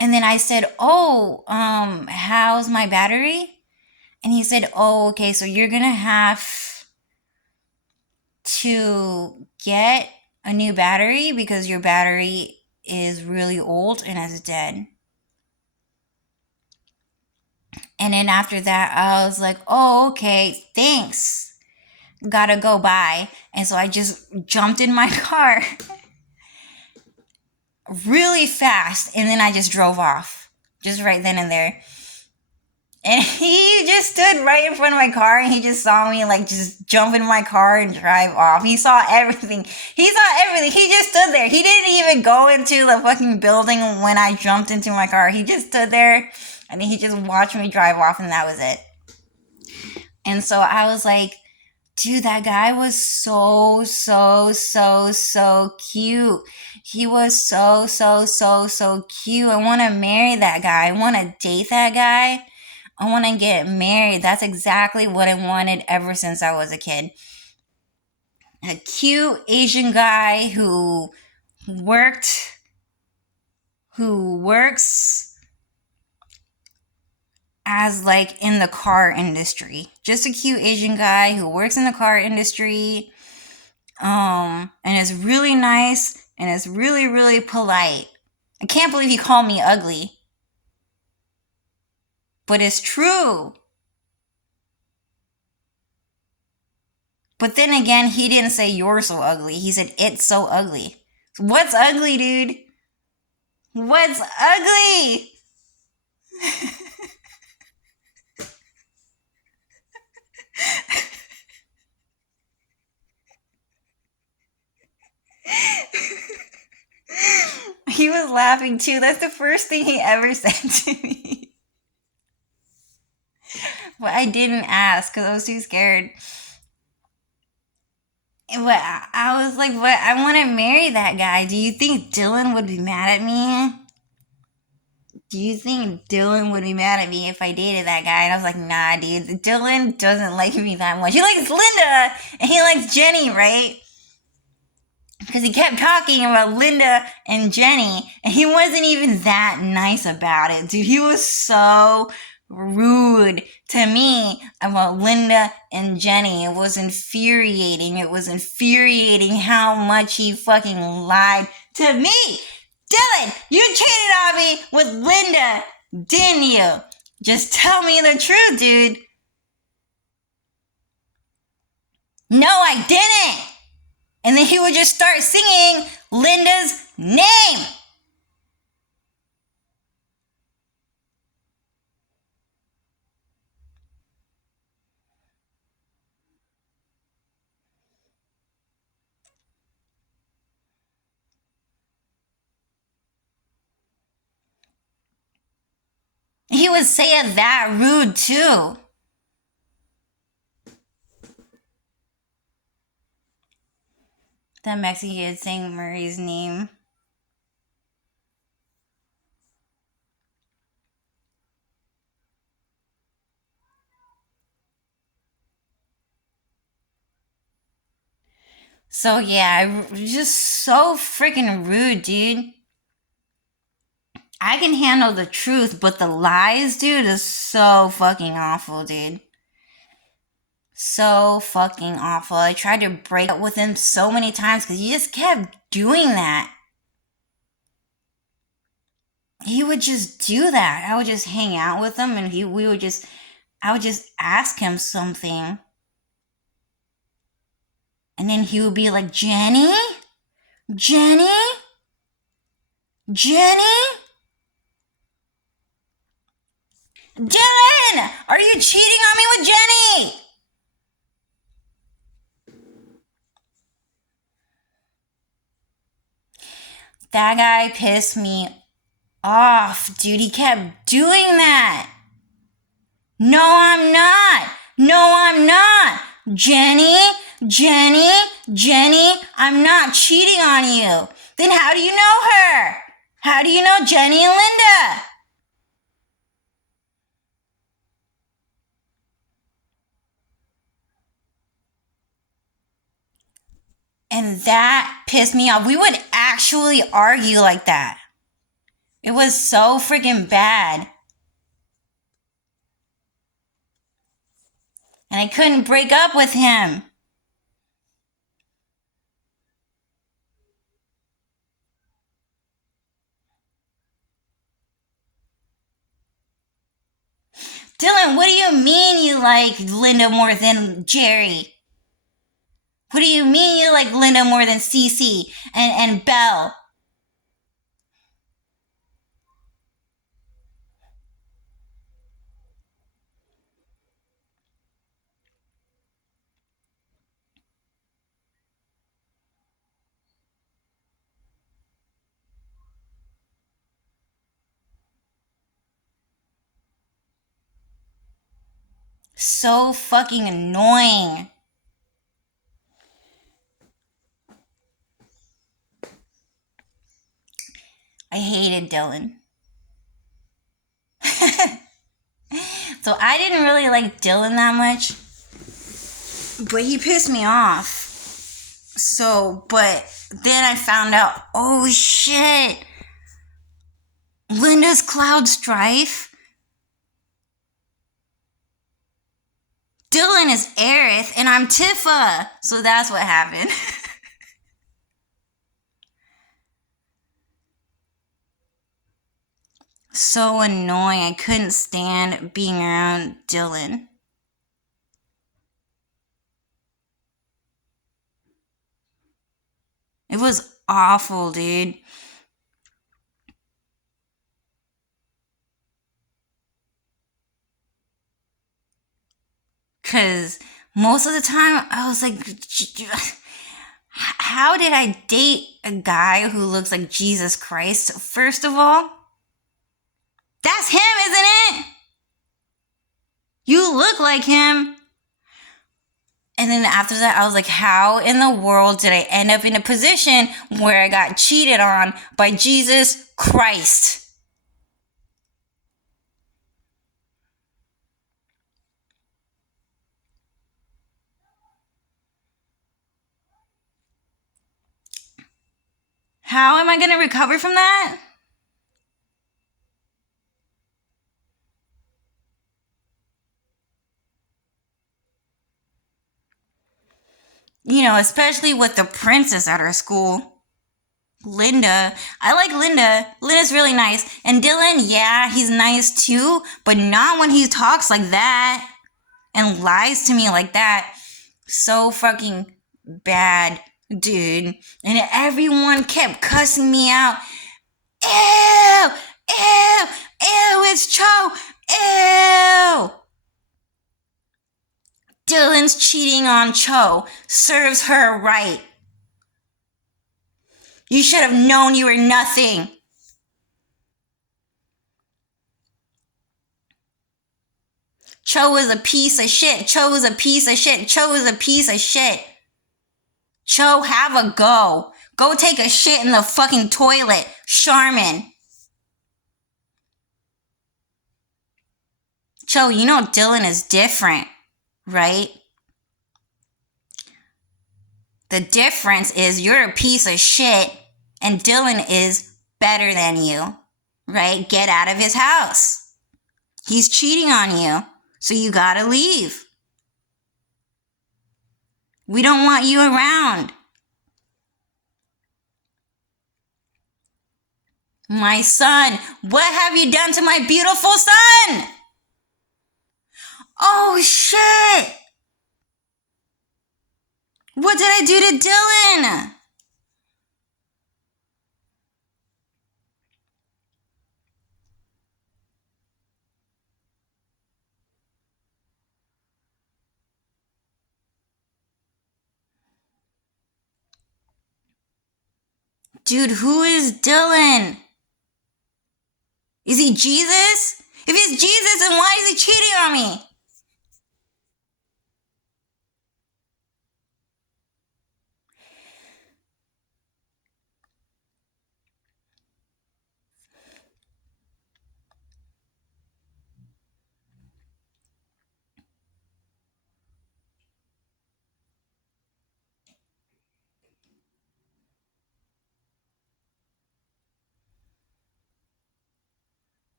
And then I said, oh, how's my battery? And he said, oh, okay, so you're going to have to get a new battery because your battery is really old and is dead. And then after that, I was like, oh, okay, thanks. Gotta go by. And so I just jumped in my car really fast. And then I just drove off. Just right then and there. And he just stood right in front of my car and he just saw me like just jump in my car and drive off. He saw everything. He just stood there. He didn't even go into the fucking building when I jumped into my car. He just stood there and then he just watched me drive off and that was it. And so I was like, dude, that guy was so cute. He was so cute. I want to marry that guy. I want to date that guy. I want to get married. That's exactly what I wanted ever since I was a kid. A cute Asian guy who works as like in the car industry. Just a cute Asian guy who works in the car industry. And is really nice and is really polite. I can't believe he called me ugly. But it's true. But then again, he didn't say you're so ugly. He said it's so ugly. What's ugly, dude? What's ugly? He was laughing too. That's the first thing he ever said to me. But I didn't ask because I was too scared. But I was like, what? I want to marry that guy. Do you think Dylan would be mad at me? Do you think Dylan would be mad at me if I dated that guy? And I was like, nah, dude. Dylan doesn't like me that much. He likes Linda and he likes Jenny, right? Because he kept talking about Linda and Jenny, and he wasn't even that nice about it, dude. He was so rude to me about Linda and Jenny. It was infuriating. It was infuriating how much he fucking lied to me. Dylan, you cheated on me with Linda, didn't you? Just tell me the truth, dude. No, I didn't. And then he would just start singing Linda's name. He would say it that rude too. That Mexican kid saying Murray's name. So yeah, just so freaking rude, dude. I can handle the truth, but the lies, dude, is so fucking awful, dude. So fucking awful. I tried to break up with him so many times because he just kept doing that. He would just do that. I would just hang out with him and I would just ask him something. And then he would be like, Jenny? Jenny? Jenny? Dylan! Are you cheating on me with Jenny? That guy pissed me off, dude. He kept doing that. No, I'm not. No, I'm not. Jenny, Jenny, Jenny, I'm not cheating on you. Then how do you know her? How do you know Jenny and Linda? And that pissed me off. We would actually argue like that. It was so freaking bad. And I couldn't break up with him. Dylan, what do you mean you like Linda more than Jerry? What do you mean you like Linda more than Cece and Belle? So fucking annoying. I hated Dylan. So I didn't really like Dylan that much. But he pissed me off. So, but then I found out, oh shit. Linda's Cloud Strife. Dylan is Aerith and I'm Tifa. So that's what happened. So annoying. I couldn't stand being around Dylan. It was awful, dude. Because most of the time I was like, how did I date a guy who looks like Jesus Christ? First of all, that's him, isn't it? You look like him. And then after that, I was like, how in the world did I end up in a position where I got cheated on by Jesus Christ? How am I going to recover from that? especially with the princess at our school. Linda. I like Linda. Linda's really nice. And Dylan, yeah, he's nice too, but not when he talks like that and lies to me like that. So fucking bad, dude. And everyone kept cussing me out. Ew! Ew! Ew! It's Cho! Ew! Dylan's cheating on Cho. Serves her right. You should have known you were nothing. Cho is a piece of shit. Cho is a piece of shit. Cho is a piece of shit. Cho, have a go. Go take a shit in the fucking toilet. Charmin. Cho, you know Dylan is different, right? The difference is you're a piece of shit and Dylan is better than you, right? Get out of his house. He's cheating on you, so you gotta leave. We don't want you around. My son, what have you done to my beautiful son? Oh shit! What did I do to Dylan? Dude, who is Dylan? Is he Jesus? If he's Jesus, then why is he cheating on me?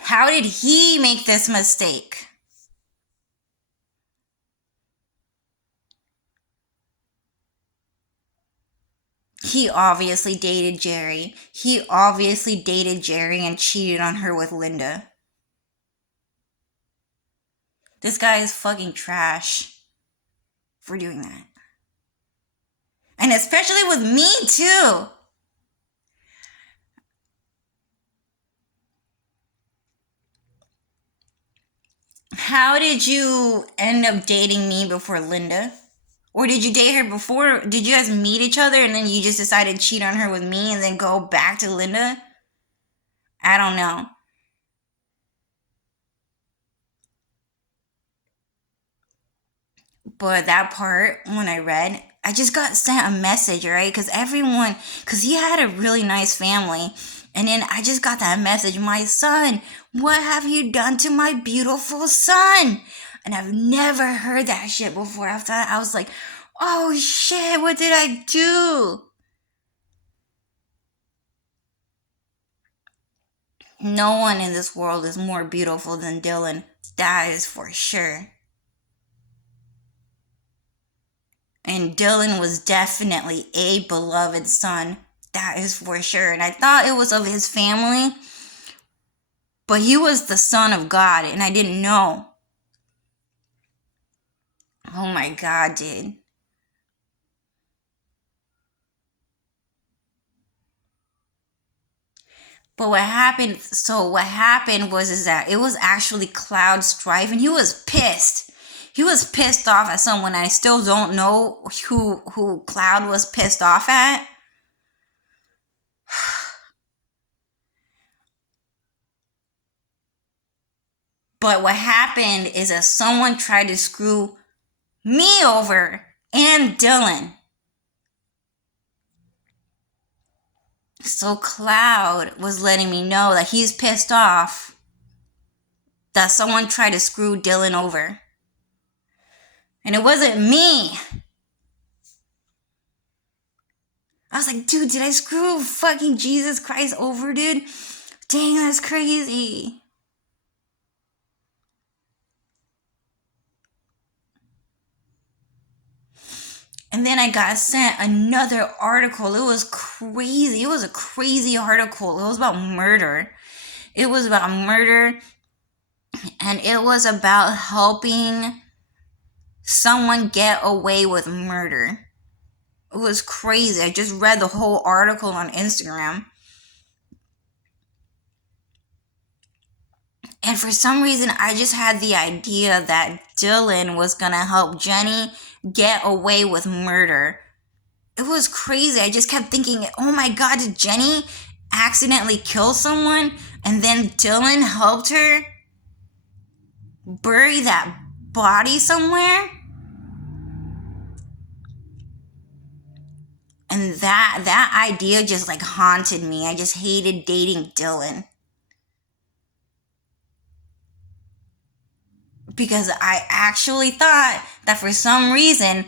How did he make this mistake? He obviously dated Jerry. He obviously dated Jerry and cheated on her with Linda. This guy is fucking trash for doing that. And especially with me, too. How did you end up dating me before Linda? Or did you date her before? Did you guys meet each other and then you just decided to cheat on her with me and then go back to Linda? I don't know. But that part, when I read, I just got sent a message, right? Because he had a really nice family. And then I just got that message, my son, what have you done to my beautiful son? And I've never heard that shit before. After that, I was like, oh shit, what did I do? No one in this world is more beautiful than Dylan. That is for sure. And Dylan was definitely a beloved son. That is for sure. And I thought it was of his family. But he was the son of God. And I didn't know. Oh my God, dude. But what happened was that it was actually Cloud Strife. And he was pissed. He was pissed off at someone. I still don't know who Cloud was pissed off at. But what happened is that someone tried to screw me over and Dylan. So Cloud was letting me know that he's pissed off that someone tried to screw Dylan over. And it wasn't me. I was like, dude, did I screw fucking Jesus Christ over, dude? Dang, that's crazy. And then I got sent another article. It was crazy. It was a crazy article. It was about murder. It was about murder, and it was about helping someone get away with murder. It was crazy. I just read the whole article on Instagram. And for some reason, I just had the idea that Dylan was going to help Jenny get away with murder. It was crazy. I just kept thinking, oh my God, did Jenny accidentally kill someone? And then Dylan helped her bury that body somewhere? And that idea just like haunted me. I just hated dating Dylan. Because I actually thought that for some reason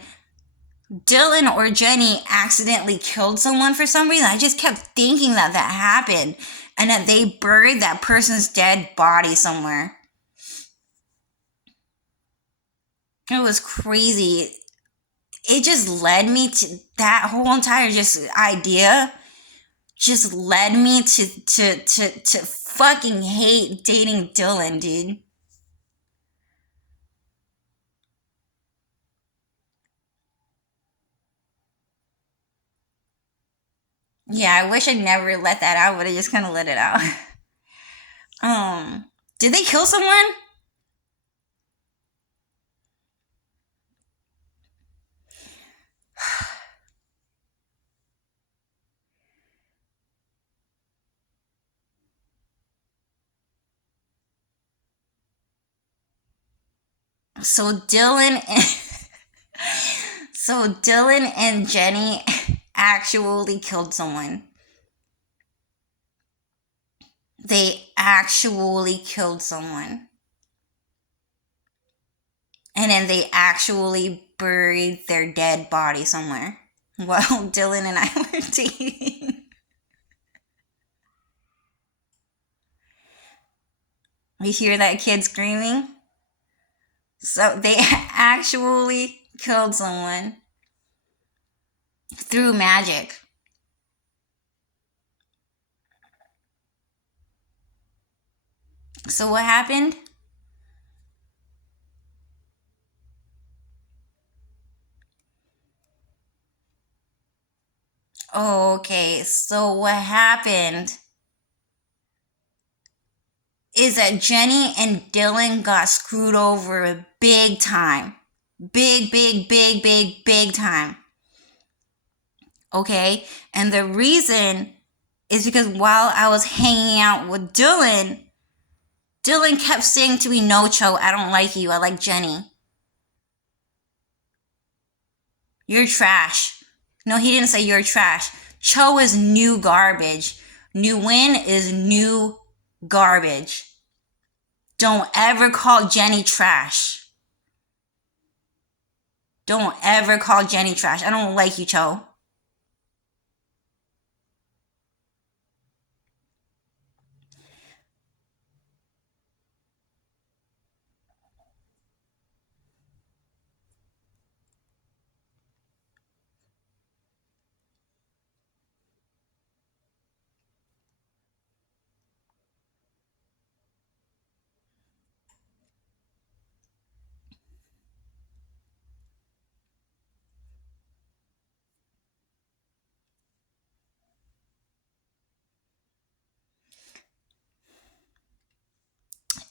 Dylan or Jenny accidentally killed someone for some reason. I just kept thinking that happened and that they buried that person's dead body somewhere. It was crazy. It just led me to that whole entire just idea just led me to fucking hate dating Dylan, dude. Yeah, I wish I'd never let that out, but I just kind of let it out. Did they kill someone? So Dylan and Jenny actually killed someone. They actually killed someone. And then they actually buried their dead body somewhere while Dylan and I were dating. You hear that kid screaming? So they actually killed someone through magic. So what happened? Okay, so what happened is that Jenny and Dylan got screwed over big time. Big time. Okay? And the reason is because while I was hanging out with Dylan kept saying to me, "No, Cho, I don't like you. I like Jenny. You're trash." No, he didn't say you're trash. Cho is new garbage. Nguyen is new garbage. Don't ever call Jenny trash. Don't ever call Jenny trash. I don't like you, Cho.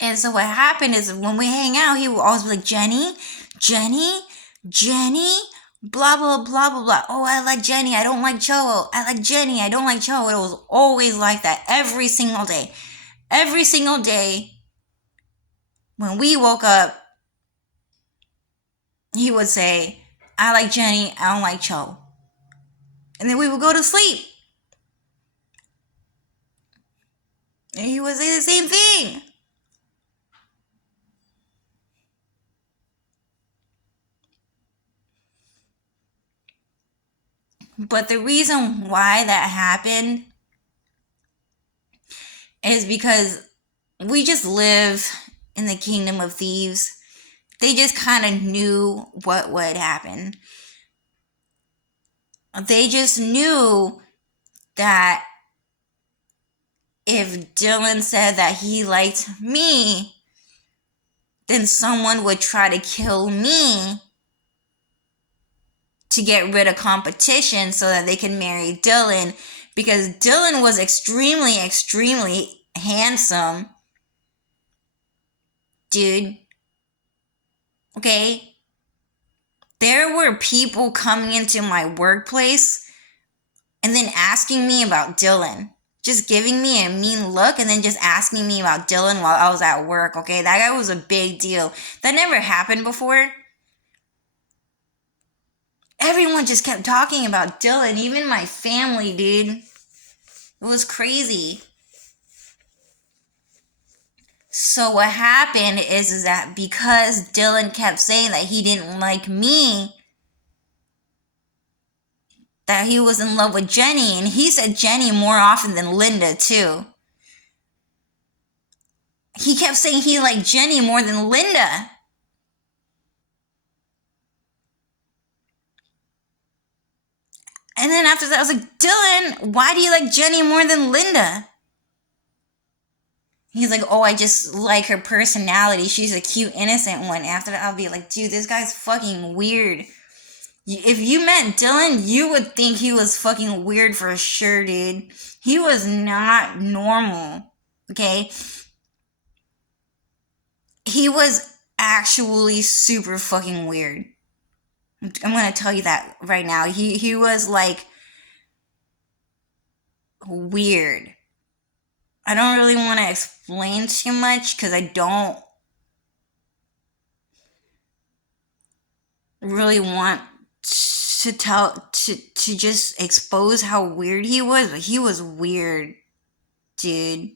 And so what happened is when we hang out, he would always be like, Jenny, blah, blah, blah, blah, blah. Oh, I like Jenny. I don't like Cho. I like Jenny. I don't like Cho. It was always like that every single day. Every single day when we woke up, he would say, I like Jenny. I don't like Cho. And then we would go to sleep. And he would say the same thing. But the reason why that happened is because we just live in the kingdom of thieves. They just kind of knew what would happen. They just knew that if Dylan said that he liked me, then someone would try to kill me to get rid of competition so that they can marry Dylan, because Dylan was extremely, extremely handsome. Dude. Okay? There were people coming into my workplace and then asking me about Dylan. Just giving me a mean look and then just asking me about Dylan while I was at work, okay? That guy was a big deal. That never happened before. Everyone just kept talking about Dylan, even my family, dude. It was crazy. So what happened is that because Dylan kept saying that he didn't like me, that he was in love with Jenny, and he said Jenny more often than Linda too. He kept saying he liked Jenny more than Linda. And then after that, I was like, Dylan, why do you like Jenny more than Linda? He's like, oh, I just like her personality. She's a cute, innocent one. After that, I'll be like, dude, this guy's fucking weird. If you met Dylan, you would think he was fucking weird for sure, dude. He was not normal, okay? He was actually super fucking weird. I'm gonna tell you that right now. He was like weird. I don't really want to explain too much because I don't really want to just expose how weird he was, but he was weird, dude.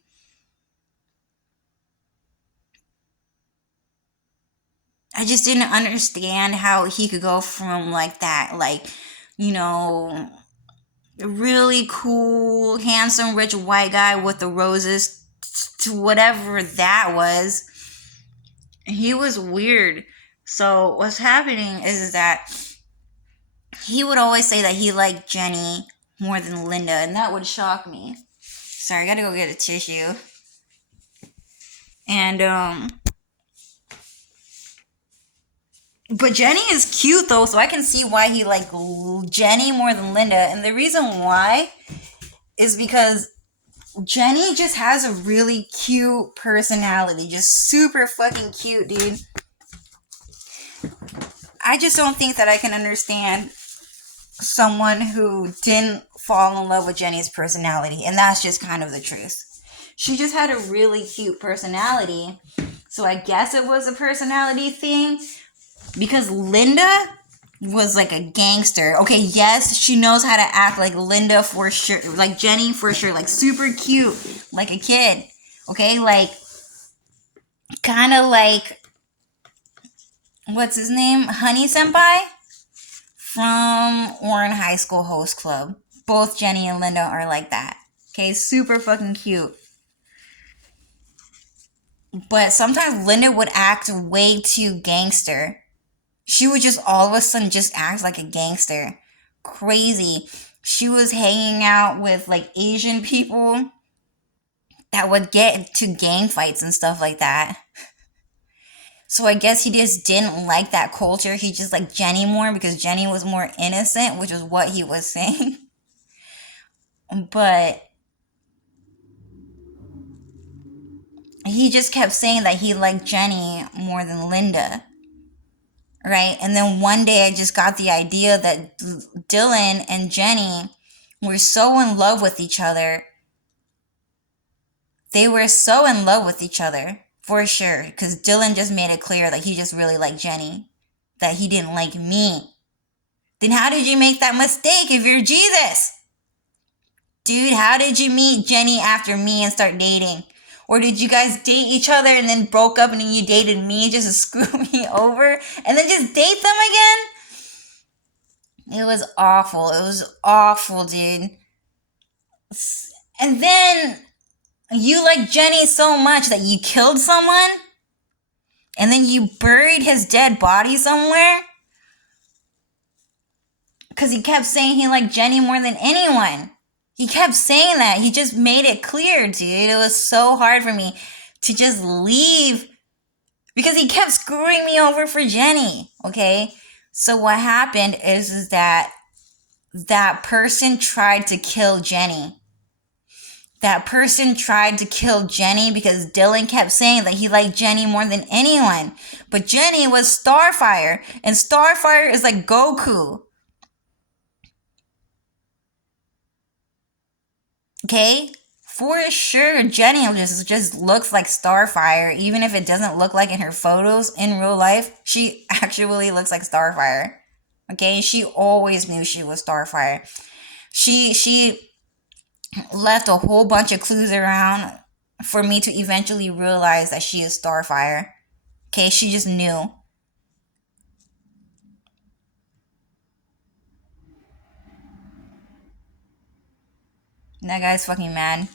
I just didn't understand how he could go from like that, like, you know, really cool, handsome, rich white guy with the roses to whatever that was. He was weird. So what's happening is that he would always say that he liked Jenny more than Linda, and that would shock me. Sorry, I gotta go get a tissue. And but Jenny is cute though, so I can see why he liked Jenny more than Linda. And the reason why is because Jenny just has a really cute personality. Just super fucking cute, dude. I just don't think that I can understand someone who didn't fall in love with Jenny's personality. And that's just kind of the truth. She just had a really cute personality. So I guess it was a personality thing. Because Linda was like a gangster. Okay, yes, she knows how to act like Linda for sure. Like Jenny for sure. Like super cute. Like a kid. Okay, like kind of like, what's his name? Honey Senpai from Ouran High School Host Club. Both Jenny and Linda are like that. Okay, super fucking cute. But sometimes Linda would act way too gangster. She would just all of a sudden just act like a gangster. Crazy. She was hanging out with like Asian people that would get to gang fights and stuff like that. So I guess he just didn't like that culture. He just liked Jenny more because Jenny was more innocent, which is what he was saying. But he just kept saying that he liked Jenny more than Linda. Right? And then one day I just got the idea that Dylan and Jenny were so in love with each other. They were so in love with each other, for sure. Because Dylan just made it clear that he just really liked Jenny. That he didn't like me. Then how did you make that mistake if you're Jesus? Dude, how did you meet Jenny after me and start dating? Or did you guys date each other and then broke up and then you dated me just to screw me over? And then just date them again? It was awful. It was awful, dude. And then you like Jenny so much that you killed someone? And then you buried his dead body somewhere? because he kept saying he liked Jenny more than anyone. He kept saying that. He just made it clear, dude. It was so hard for me to just leave because he kept screwing me over for Jenny, okay? So what happened is that person tried to kill Jenny. That person tried to kill Jenny because Dylan kept saying that he liked Jenny more than anyone. But Jenny was Starfire, and Starfire is like Goku. Okay? For sure, Jenny just looks like Starfire, even if it doesn't look like in her photos in real life. She actually looks like Starfire. Okay? She always knew she was Starfire. She left a whole bunch of clues around for me to eventually realize that she is Starfire. Okay, she just knew. And that guy's fucking mad.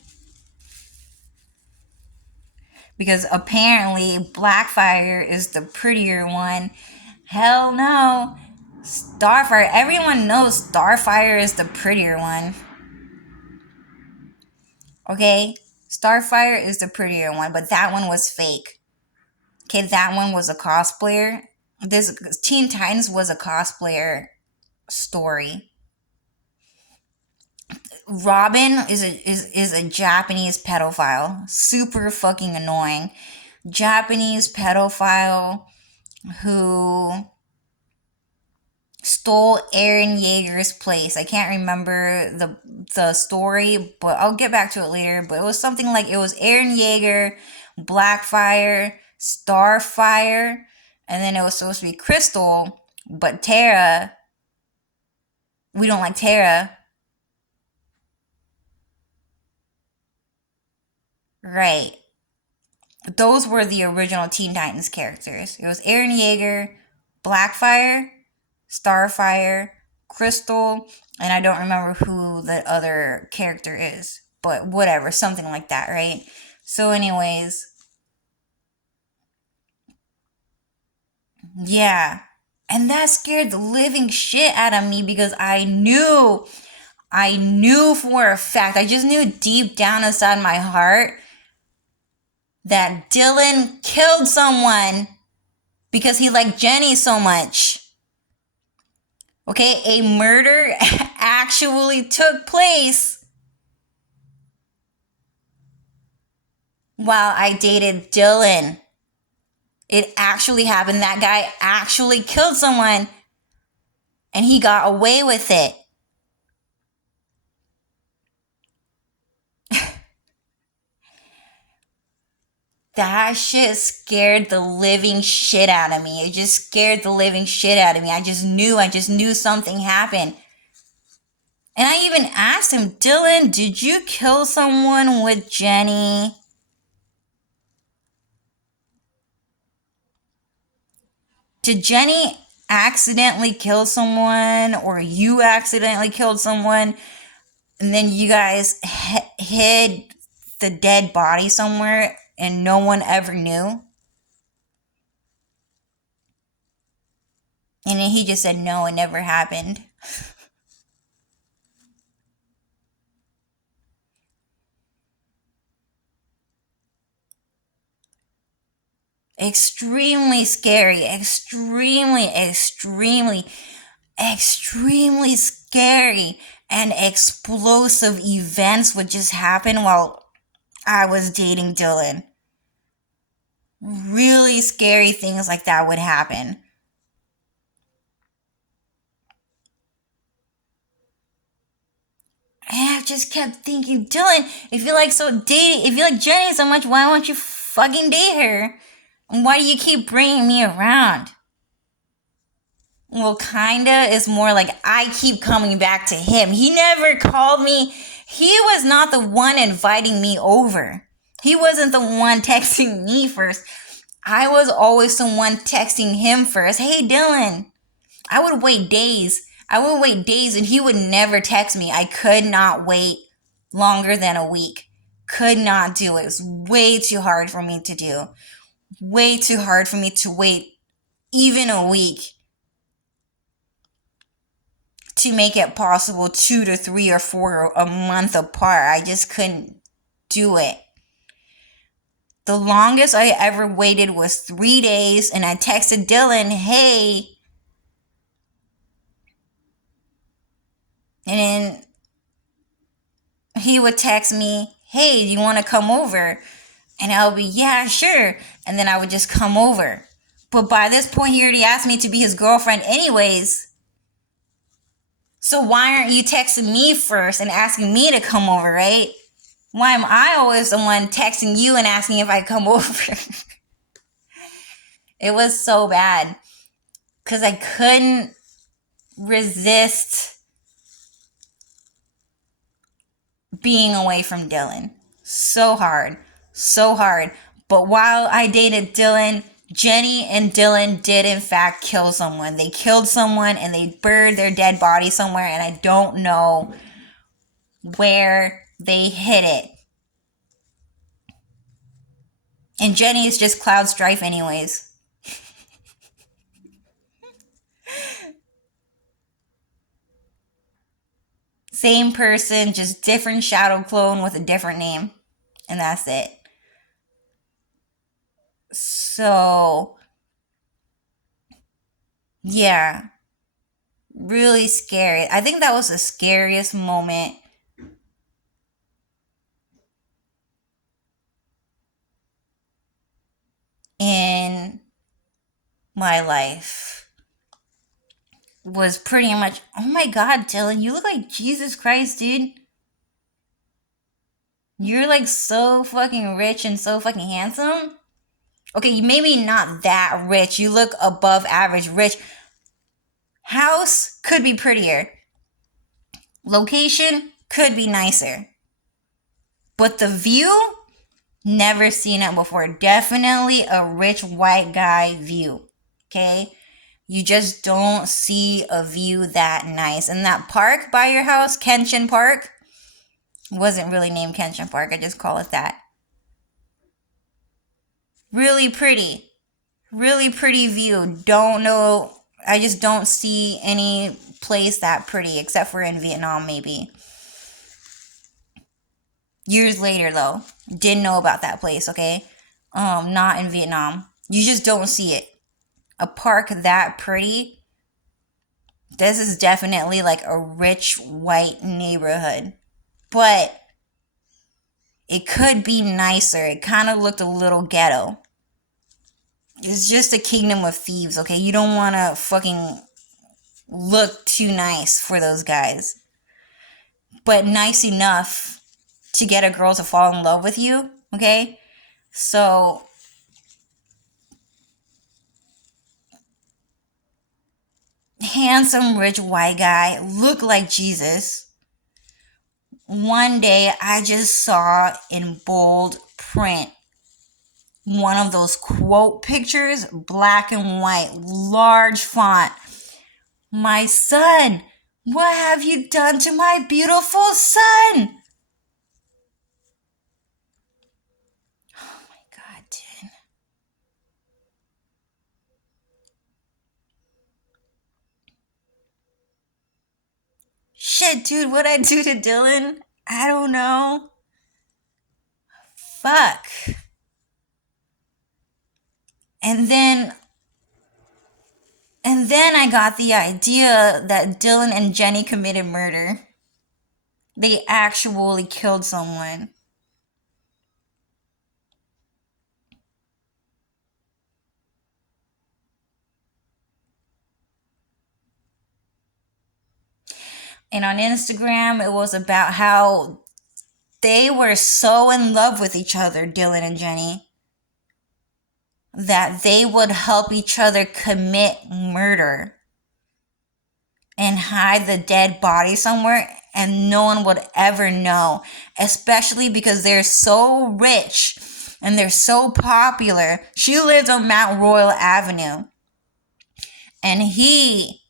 Because apparently Blackfire is the prettier one. Hell no. Starfire, everyone knows Starfire is the prettier one. Okay? Starfire is the prettier one, but that one was fake. Okay, that one was a cosplayer. This Teen Titans was a cosplayer story. Robin is a Japanese pedophile. Super fucking annoying. Japanese pedophile who stole Eren Yeager's place. I can't remember the story, but I'll get back to it later. But it was something like it was Eren Yeager, Blackfire, Starfire, and then it was supposed to be Crystal, but Terra. We don't like Terra. Right. Those were the original Teen Titans characters. It was Eren Yeager, Blackfire, Starfire, Crystal, and I don't remember who the other character is. But whatever, something like that, right? So anyways, yeah. And that scared the living shit out of me because I knew for a fact, I just knew deep down inside my heart that Dylan killed someone because he liked Jenny so much. Okay, a murder actually took place while I dated Dylan. It actually happened. That guy actually killed someone and he got away with it. That shit scared the living shit out of me. It just scared the living shit out of me. I just knew something happened. And I even asked him, Dylan, did you kill someone with Jenny? Did Jenny accidentally kill someone or you accidentally killed someone and then you guys hid the dead body somewhere and no one ever knew? And then he just said, no, it never happened. Extremely scary, extremely scary and explosive events would just happen while I was dating Dylan. Really scary things like that would happen. And I just kept thinking, Dylan, if you like Jenny so much, why won't you fucking date her? And why do you keep bringing me around? Well, kinda is more like I keep coming back to him. He never called me. He was not the one inviting me over. He wasn't the one texting me first. I was always the one texting him first. Hey, Dylan. I would wait days and he would never text me. I could not wait longer than a week. Could not do it. It was way too hard for me to do. Way too hard for me to wait even a week. to make it possible 2 to 3 or 4 a month apart. I just couldn't do it. The longest I ever waited was 3 days, and I texted Dylan, hey. And then he would text me, hey, do you want to come over? And I would be, yeah, sure. And then I would just come over. But by this point, he already asked me to be his girlfriend anyways. So why aren't you texting me first and asking me to come over, right? Why am I always the one texting you and asking if I come over? It was so bad. Because I couldn't resist being away from Dylan. So hard. So hard. But while I dated Dylan, Jenny and Dylan did in fact kill someone. They killed someone and they buried their dead body somewhere, and I don't know where they hid it. And Jenny is just Cloud Strife anyways. Same person, just different shadow clone with a different name. And that's it. So, yeah. Really scary. I think that was the scariest moment in my life. Was pretty much, oh my God, Dylan, you look like Jesus Christ, dude. You're like so fucking rich and so fucking handsome. Okay, maybe not that rich. You look above average rich. House could be prettier. Location could be nicer. But the view, never seen it before. Definitely a rich white guy view. Okay? You just don't see a view that nice. And that park by your house, Kenshin Park, wasn't really named Kenshin Park. I just call it that. Really pretty. Really pretty view. Don't know. I just don't see any place that pretty except for in Vietnam, maybe. Years later, though. Didn't know about that place, okay? Not in Vietnam. You just don't see it. A park that pretty. This is definitely like a rich white neighborhood. But it could be nicer. It kind of looked a little ghetto. It's just a kingdom of thieves, okay? You don't want to fucking look too nice for those guys. But nice enough to get a girl to fall in love with you, okay? So, handsome, rich, white guy, look like Jesus. One day, I just saw in bold print one of those quote pictures, black and white, large font. My son, what have you done to my beautiful son? Oh my God, dude. Shit, dude, what'd I do to Dylan? I don't know. Fuck. And then I got the idea that Dylan and Jenny committed murder. They actually killed someone. And on Instagram, it was about how they were so in love with each other, Dylan and Jenny, that they would help each other commit murder and hide the dead body somewhere, and no one would ever know, especially because they're so rich and they're so popular. She lived on Mount Royal Avenue, and he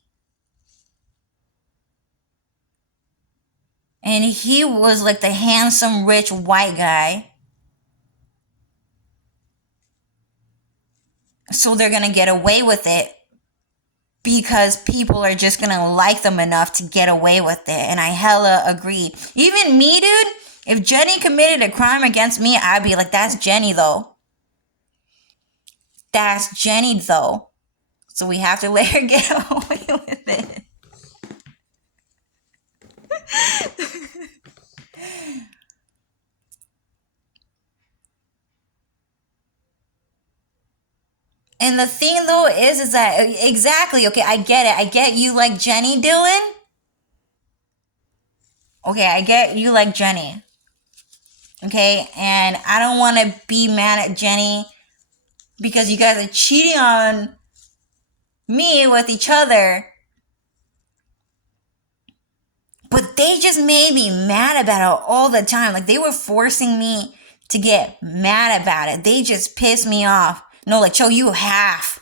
was like the handsome, rich, white guy. So they're gonna get away with it because people are just gonna like them enough to get away with it. And I hella agree. Even me, dude, if Jenny committed a crime against me, I'd be like, that's Jenny though. That's Jenny though. So we have to let her get away with it. And the thing though is that exactly, okay, I get it. I get you like Jenny, Dylan. Okay, I get you like Jenny. Okay, and I don't want to be mad at Jenny because you guys are cheating on me with each other. But they just made me mad about it all the time. Like they were forcing me to get mad about it. They just pissed me off. No, like, Cho, you have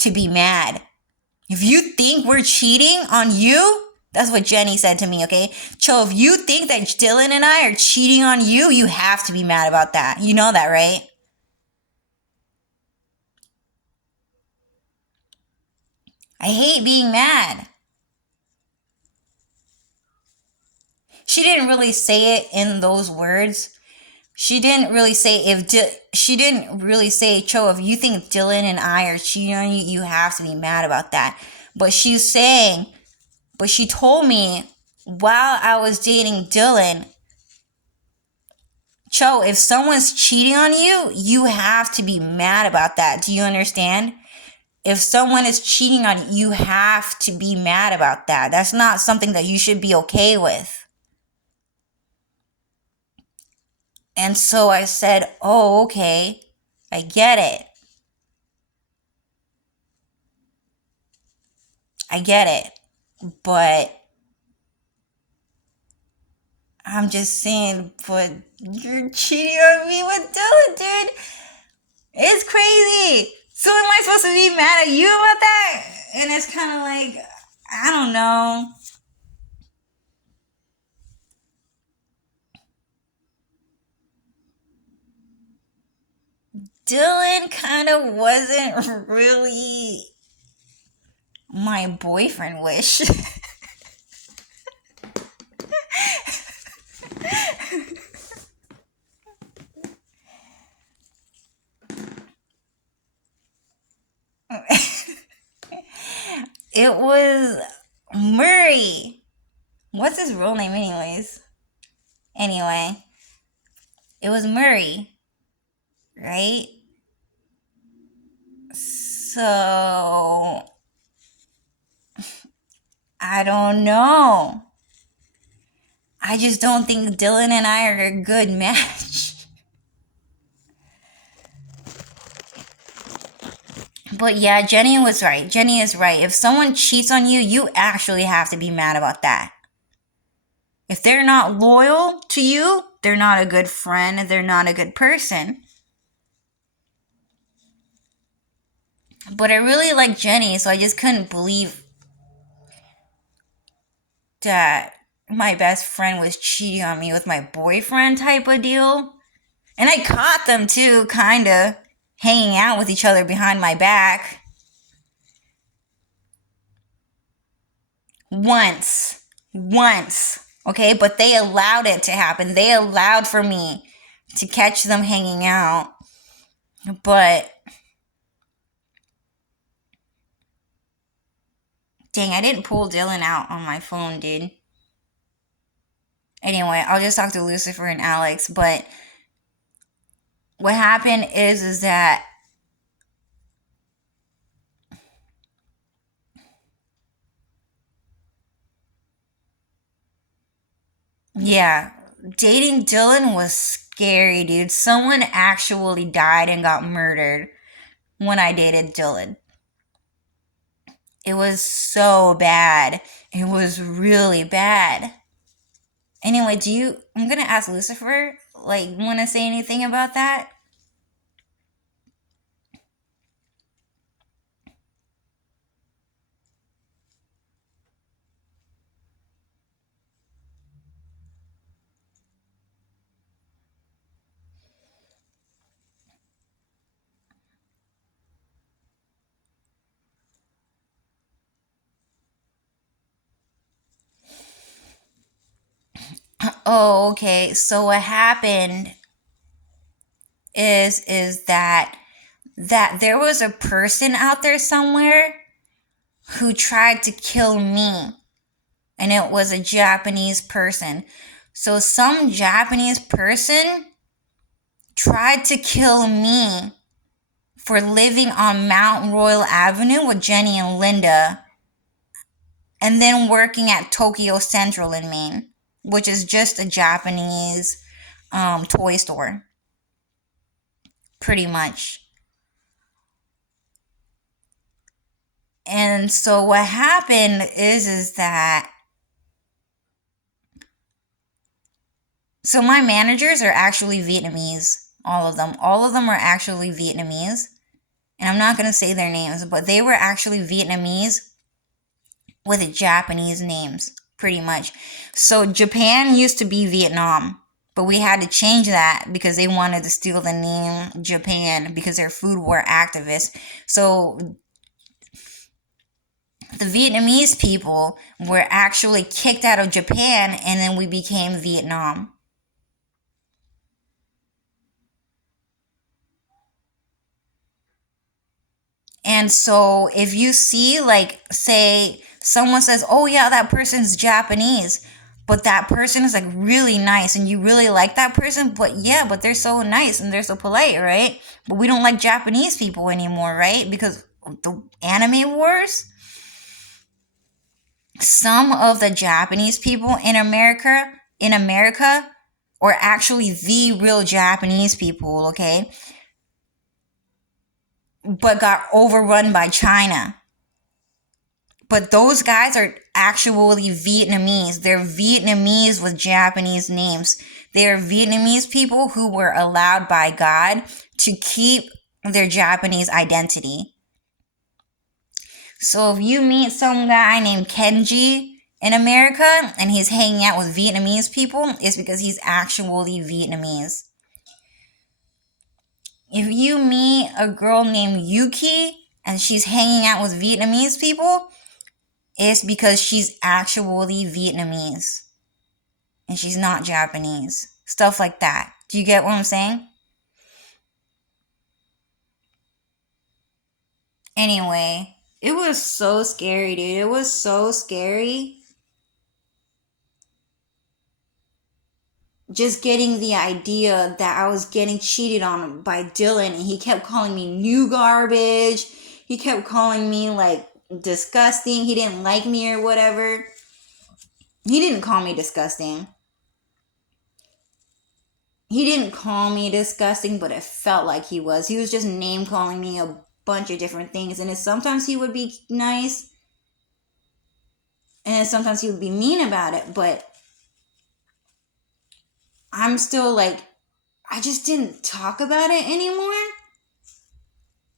to be mad. If you think we're cheating on you, that's what Jenny said to me, okay? Cho, if you think that Dylan and I are cheating on you, you have to be mad about that. You know that, right? I hate being mad. She didn't really say it in those words. She didn't really say she didn't really say, Cho, if you think Dylan and I are cheating on you, you have to be mad about that. But she told me while I was dating Dylan, Cho, if someone's cheating on you, you have to be mad about that. Do you understand? If someone is cheating on you, you have to be mad about that. That's not something that you should be okay with. And so I said, oh, okay, I get it. I get it. But I'm just saying, but you're cheating on me with Dylan, dude. It's crazy. So am I supposed to be mad at you about that? And it's kind of like, I don't know. Dylan kind of wasn't really my boyfriend wish. It was Murray. What's his real name, anyways? Anyway, it was Murray, right? So, I don't know. I just don't think Dylan and I are a good match. But yeah, Jenny was right. Jenny is right. If someone cheats on you, you actually have to be mad about that. If they're not loyal to you, they're not a good friend, they're not a good person. But I really like Jenny, so I just couldn't believe that my best friend was cheating on me with my boyfriend type of deal. And I caught them too, kinda hanging out with each other behind my back. Once. Okay? But they allowed it to happen. They allowed for me to catch them hanging out. But dang, I didn't pull Dylan out on my phone, dude. Anyway, I'll just talk to Lucifer and Alex. But what happened is that yeah, dating Dylan was scary, dude. Someone actually died and got murdered when I dated Dylan. It was so bad. It was really bad. Anyway, I'm gonna ask Lucifer, like, wanna say anything about that? Oh, okay. So what happened is that there was a person out there somewhere who tried to kill me, and it was a Japanese person. So some Japanese person tried to kill me for living on Mount Royal Avenue with Jenny and Linda, and then working at Tokyo Central in Maine, which is just a Japanese toy store, pretty much. And so what happened is that so my managers are actually Vietnamese, all of them. All of them are actually Vietnamese. And I'm not going to say their names, but they were actually Vietnamese with Japanese names, pretty much. So Japan used to be Vietnam, but we had to change that because they wanted to steal the name Japan because they're food war activists. So the Vietnamese people were actually kicked out of Japan, and then we became Vietnam. And so if you see, like, say someone says, oh yeah, that person's Japanese, but that person is like really nice and you really like that person, but yeah, but they're so nice and they're so polite, right? But we don't like Japanese people anymore, right? Because the anime wars. Some of the Japanese people in America are actually the real Japanese people, okay? But got overrun by China. But those guys are actually Vietnamese. They're Vietnamese with Japanese names. They're Vietnamese people who were allowed by God to keep their Japanese identity. So if you meet some guy named Kenji in America and he's hanging out with Vietnamese people, it's because he's actually Vietnamese. If you meet a girl named Yuki and she's hanging out with Vietnamese people, it's because she's actually Vietnamese and she's not Japanese. Stuff like that. Do you get what I'm saying? Anyway, it was so scary, dude. It was so scary. Just getting the idea that I was getting cheated on by Dylan, and he kept calling me new garbage. He kept calling me like disgusting. He didn't like me or whatever. He didn't call me disgusting. He didn't call me disgusting, but it felt like he was. He was just name calling me a bunch of different things. And sometimes he would be nice, and then sometimes he would be mean about it. But I'm still like, I just didn't talk about it anymore.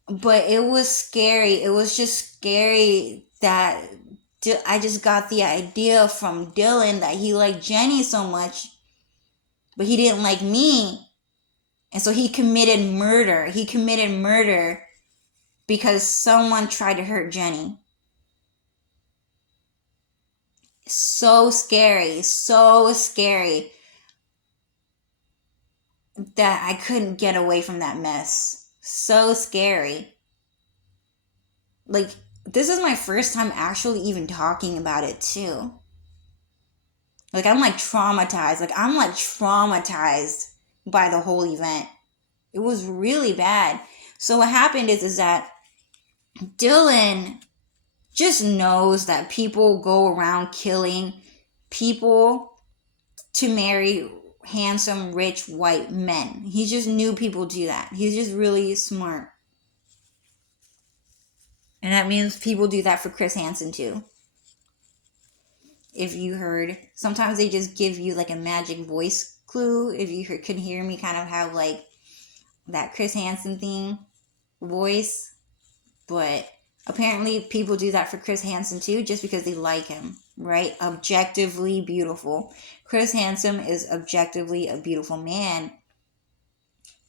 But it was scary. It was just scary that I just got the idea from Dylan that he liked Jenny so much, but he didn't like me. And so he committed murder. He committed murder because someone tried to hurt Jenny. So scary. So scary that I couldn't get away from that mess. So scary. Like, this is my first time actually even talking about it, too. Like, I'm like traumatized. Like, I'm like traumatized by the whole event. It was really bad. So what happened is that Dylan just knows that people go around killing people to marry handsome, rich, white men. He just knew people do that. He's just really smart. And that means people do that for Chris Hansen too. If you heard, sometimes they just give you like a magic voice clue. If you can hear me kind of have like that Chris Hansen thing voice. But apparently people do that for Chris Hansen too, just because they like him, right? Objectively beautiful. Chris Hansen is objectively a beautiful man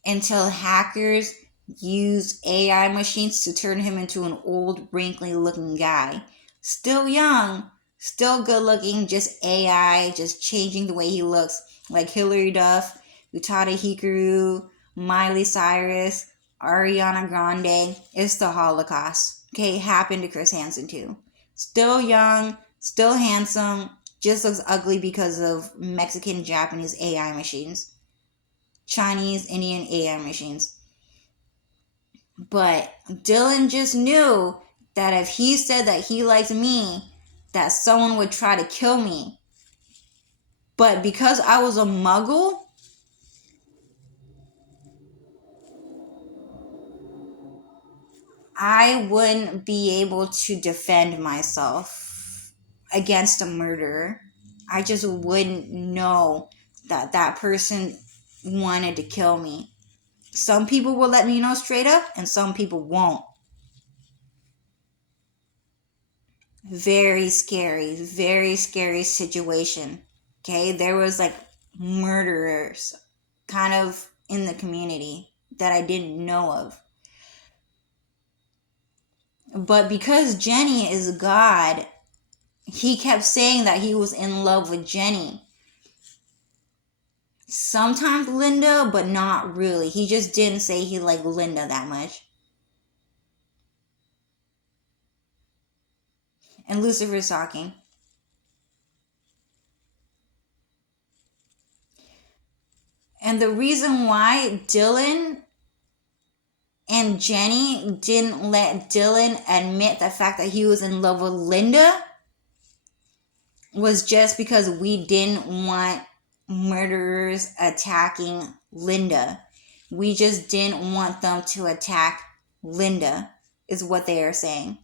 until hackers use AI machines to turn him into an old, wrinkly looking guy. Still young, Still good looking, just AI, just changing the way he looks. Like Hilary Duff, Utada Hikaru, Miley Cyrus, Ariana Grande. It's the Holocaust. Okay, happened to Chris Hansen too. Still young, still handsome, just looks ugly because of Mexican, Japanese AI machines. Chinese, Indian AI machines. But Dylan just knew that if he said that he liked me, that someone would try to kill me. But because I was a muggle, I wouldn't be able to defend myself against a murderer. I just wouldn't know that that person wanted to kill me. Some people will let me know straight up, and some people won't. Very scary situation. Okay, there was like murderers kind of in the community that I didn't know of. But because Jenny is God, he kept saying that he was in love with Jenny. Sometimes Linda, but not really. He just didn't say he liked Linda that much. And Lucifer's talking. And the reason why Dylan and Jenny didn't let Dylan admit the fact that he was in love with Linda was just because we didn't want murderers attacking Linda. We just didn't want them to attack Linda, is what they are saying.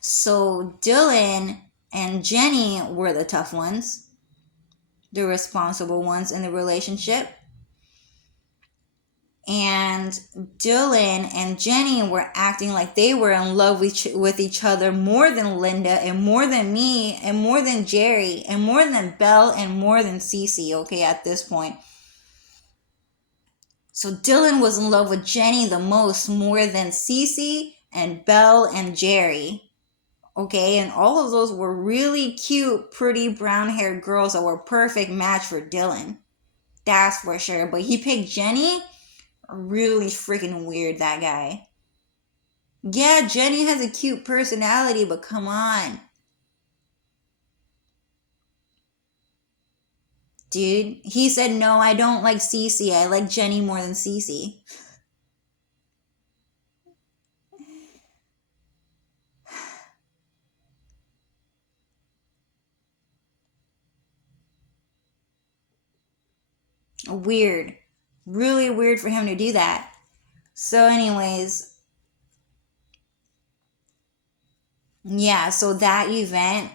So Dylan and Jenny were the tough ones, the responsible ones in the relationship. And Dylan and Jenny were acting like they were in love with each other more than Linda and more than me and more than Jerry and more than Belle and more than Cece, okay, at this point. So Dylan was in love with Jenny the most, more than Cece and Belle and Jerry. Okay, and all of those were really cute, pretty brown-haired girls that were perfect match for Dylan. That's for sure. But he picked Jenny. Really freaking weird, that guy. Yeah, Jenny has a cute personality, but come on. Dude, he said, no, I don't like Cece. I like Jenny more than Cece. Weird. Really weird for him to do that. So, anyways, yeah, so that event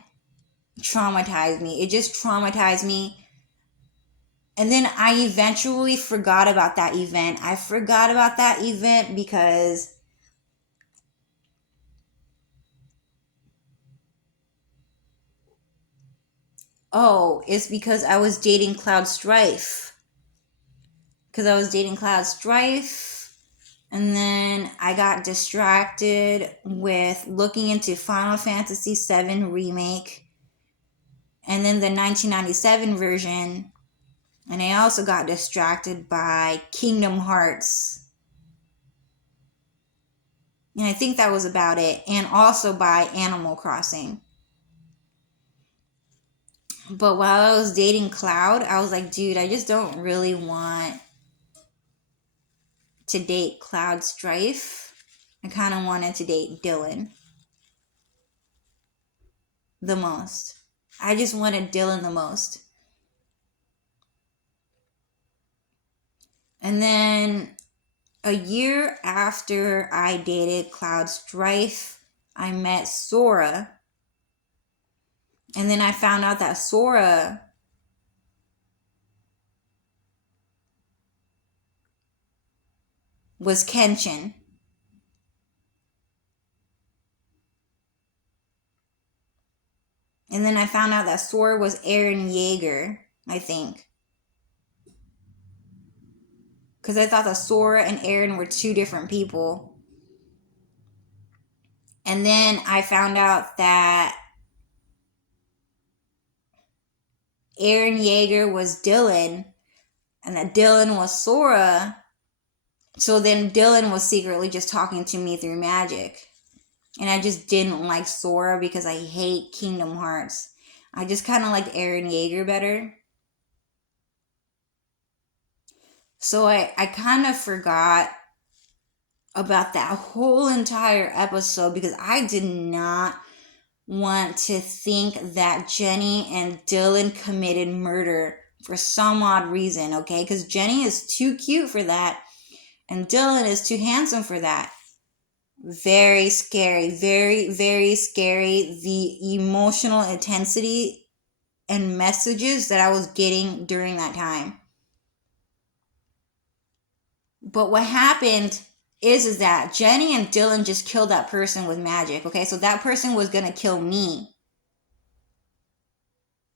traumatized me. It just traumatized me. And then I eventually forgot about that event. I forgot about that event because it's because I was dating Cloud Strife. Because I was dating Cloud Strife. And then I got distracted with looking into Final Fantasy VII Remake. And then the 1997 version. And I also got distracted by Kingdom Hearts. And I think that was about it. And also by Animal Crossing. But while I was dating Cloud, I was like, dude, I just don't really want to date Cloud Strife. I kind of wanted to date Dylan the most. I just wanted Dylan the most. And then a year after I dated Cloud Strife, I met Sora. And then I found out that Sora was Kenshin. And then I found out that Sora was Eren Yeager, I think. Because I thought that Sora and Eren were two different people. And then I found out that Eren Yeager was Dylan and that Dylan was Sora. So then Dylan was secretly just talking to me through magic. And I just didn't like Sora because I hate Kingdom Hearts. I just kind of like Eren Yeager better. So I kind of forgot about that whole entire episode because I did not want to think that Jenny and Dylan committed murder for some odd reason, okay? Because Jenny is too cute for that, and Dylan is too handsome for that. Very scary, very, very scary. The emotional intensity and messages that I was getting during that time. But what happened is that Jenny and Dylan just killed that person with magic, okay? So that person was going to kill me.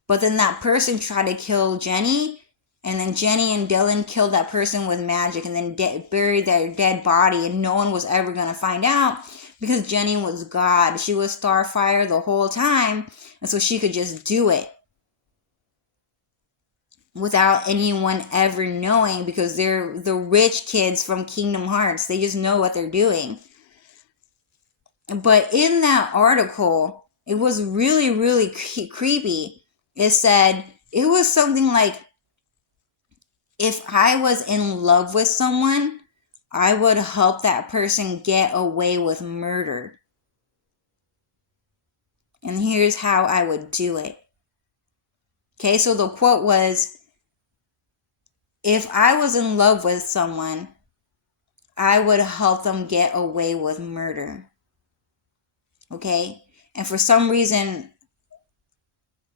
But then that person tried to kill Jenny, and then Jenny and Dylan killed that person with magic and then buried their dead body, and no one was ever going to find out because Jenny was God. She was Starfire the whole time, and so she could just do it without anyone ever knowing because they're the rich kids from Kingdom Hearts. They just know what they're doing. But in that article, it was really, really creepy. It said, it was something like, if I was in love with someone, I would help that person get away with murder. And here's how I would do it. Okay, so the quote was, if I was in love with someone, I would help them get away with murder. Okay? And for some reason,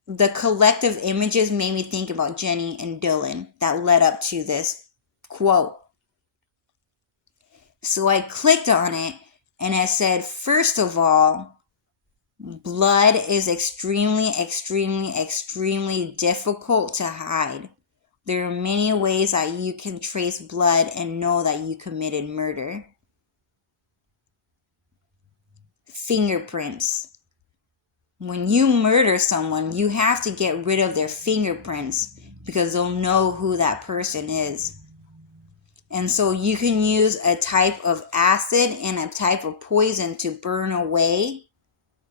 the collective images made me think about Jenny and Dylan that led up to this quote. So I clicked on it and it said, first of all, blood is extremely, extremely, extremely difficult to hide. There are many ways that you can trace blood and know that you committed murder. Fingerprints. When you murder someone, you have to get rid of their fingerprints because they'll know who that person is. And so you can use a type of acid and a type of poison to burn away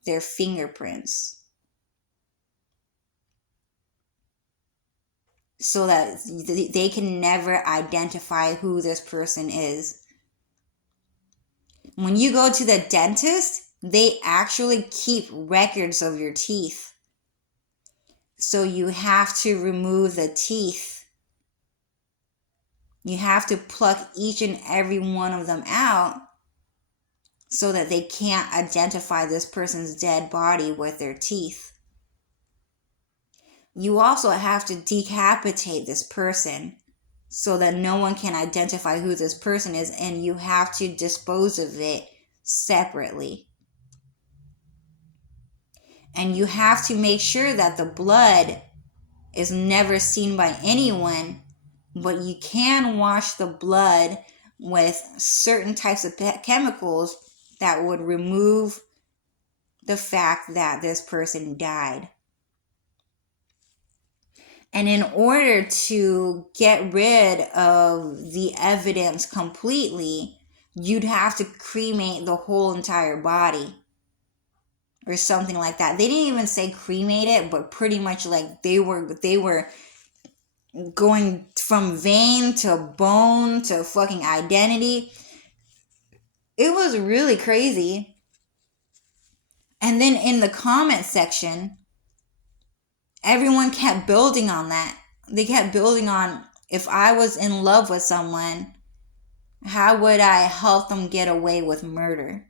their fingerprints, so that they can never identify who this person is. When you go to the dentist, they actually keep records of your teeth. So you have to remove the teeth. You have to pluck each and every one of them out so that they can't identify this person's dead body with their teeth. You also have to decapitate this person so that no one can identify who this person is, and you have to dispose of it separately. And you have to make sure that the blood is never seen by anyone, but you can wash the blood with certain types of chemicals that would remove the fact that this person died. And in order to get rid of the evidence completely, you'd have to cremate the whole entire body or something like that. They didn't even say cremate it, but pretty much like they were going from vein to bone to fucking identity. It was really crazy. And then in the comment section, everyone kept building on that. They kept building on, if I was in love with someone, how would I help them get away with murder?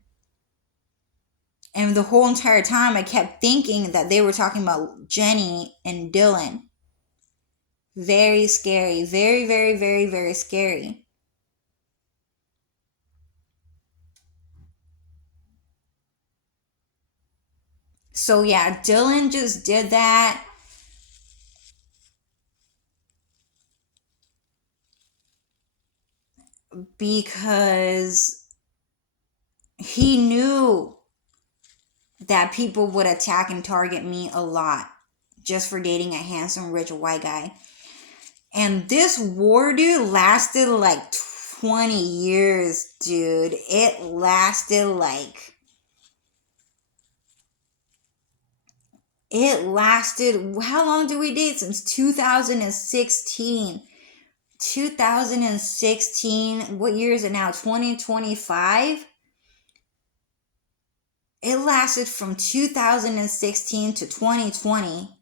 And the whole entire time I kept thinking that they were talking about Jenny and Dylan. Very scary. Very, very, very, very scary. So yeah, Dylan just did that. Because he knew that people would attack and target me a lot. just for dating a handsome, rich white guy. And this war, dude, lasted like 20 years, dude. It lasted like... How long did we date? Since 2016. 2016. What year is it now? 2025? It lasted from 2016 to 2020.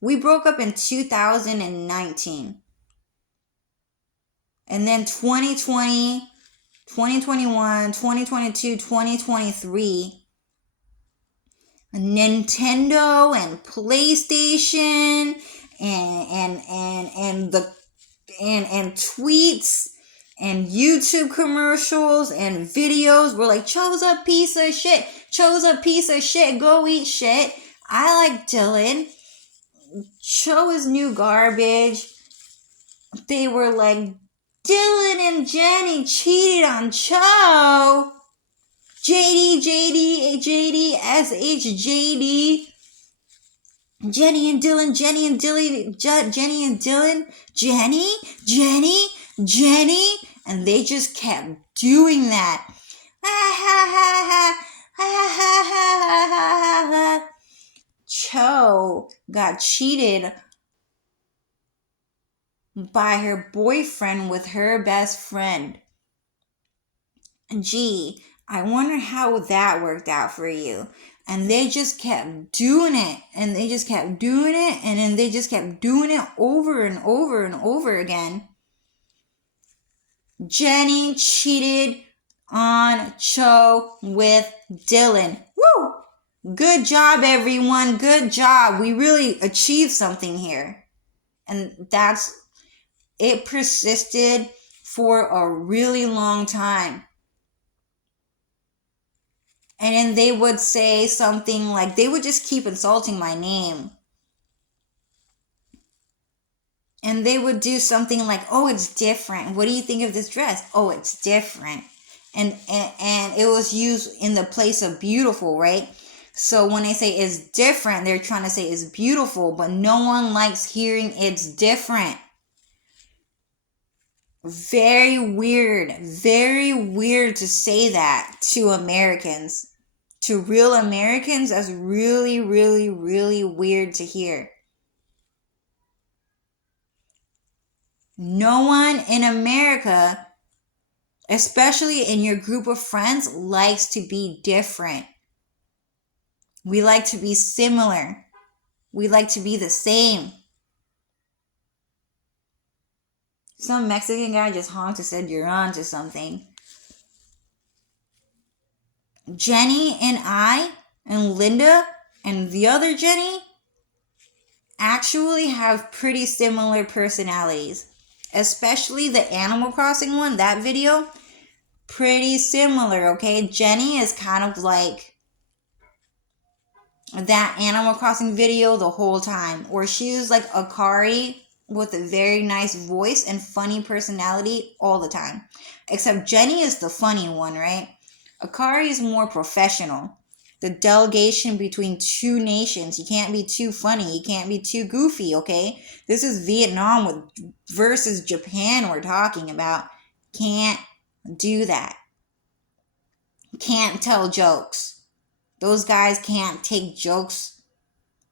We broke up in 2019. And then 2020, 2021, 2022, 2023. Nintendo and PlayStation and tweets and YouTube commercials and videos were like, Cho's a piece of shit. Cho's a piece of shit. Go eat shit. I like Dylan. Cho is new garbage. They were like, Dylan and Jenny cheated on Cho. JD, SH, JD. Jenny and Dylan. And they just kept doing that. Cho got cheated by her boyfriend with her best friend. Gee, I wonder how that worked out for you. And they just kept doing it. And they just kept doing it. And then they just kept doing it over and over and over again. Jenny cheated on Cho with Dylan. Woo! Good job, everyone. Good job. We really achieved something here. And it persisted for a really long time. And then they would say something like, they would just keep insulting my name. And they would do something like, oh, it's different. What do you think of this dress? Oh, it's different. And it was used in the place of beautiful, right? So when they say it's different, they're trying to say it's beautiful, but no one likes hearing it's different. Very weird to say that to Americans. To real Americans, that's really, really, really weird to hear. No one in America, especially in your group of friends, likes to be different. We like to be similar. We like to be the same. Some Mexican guy just honked and said, you're on to something. Jenny and I and Linda and the other Jenny actually have pretty similar personalities. Especially the Animal Crossing one, that video. Pretty similar, okay? Jenny is kind of like that Animal Crossing video the whole time. Or she was like Akari with a very nice voice and funny personality all the time. Except Jenny is the funny one, right? Akari is more professional. The delegation between two nations. You can't be too funny. You can't be too goofy, okay? This is Vietnam versus Japan we're talking about. Can't do that. Can't tell jokes. Those guys can't take jokes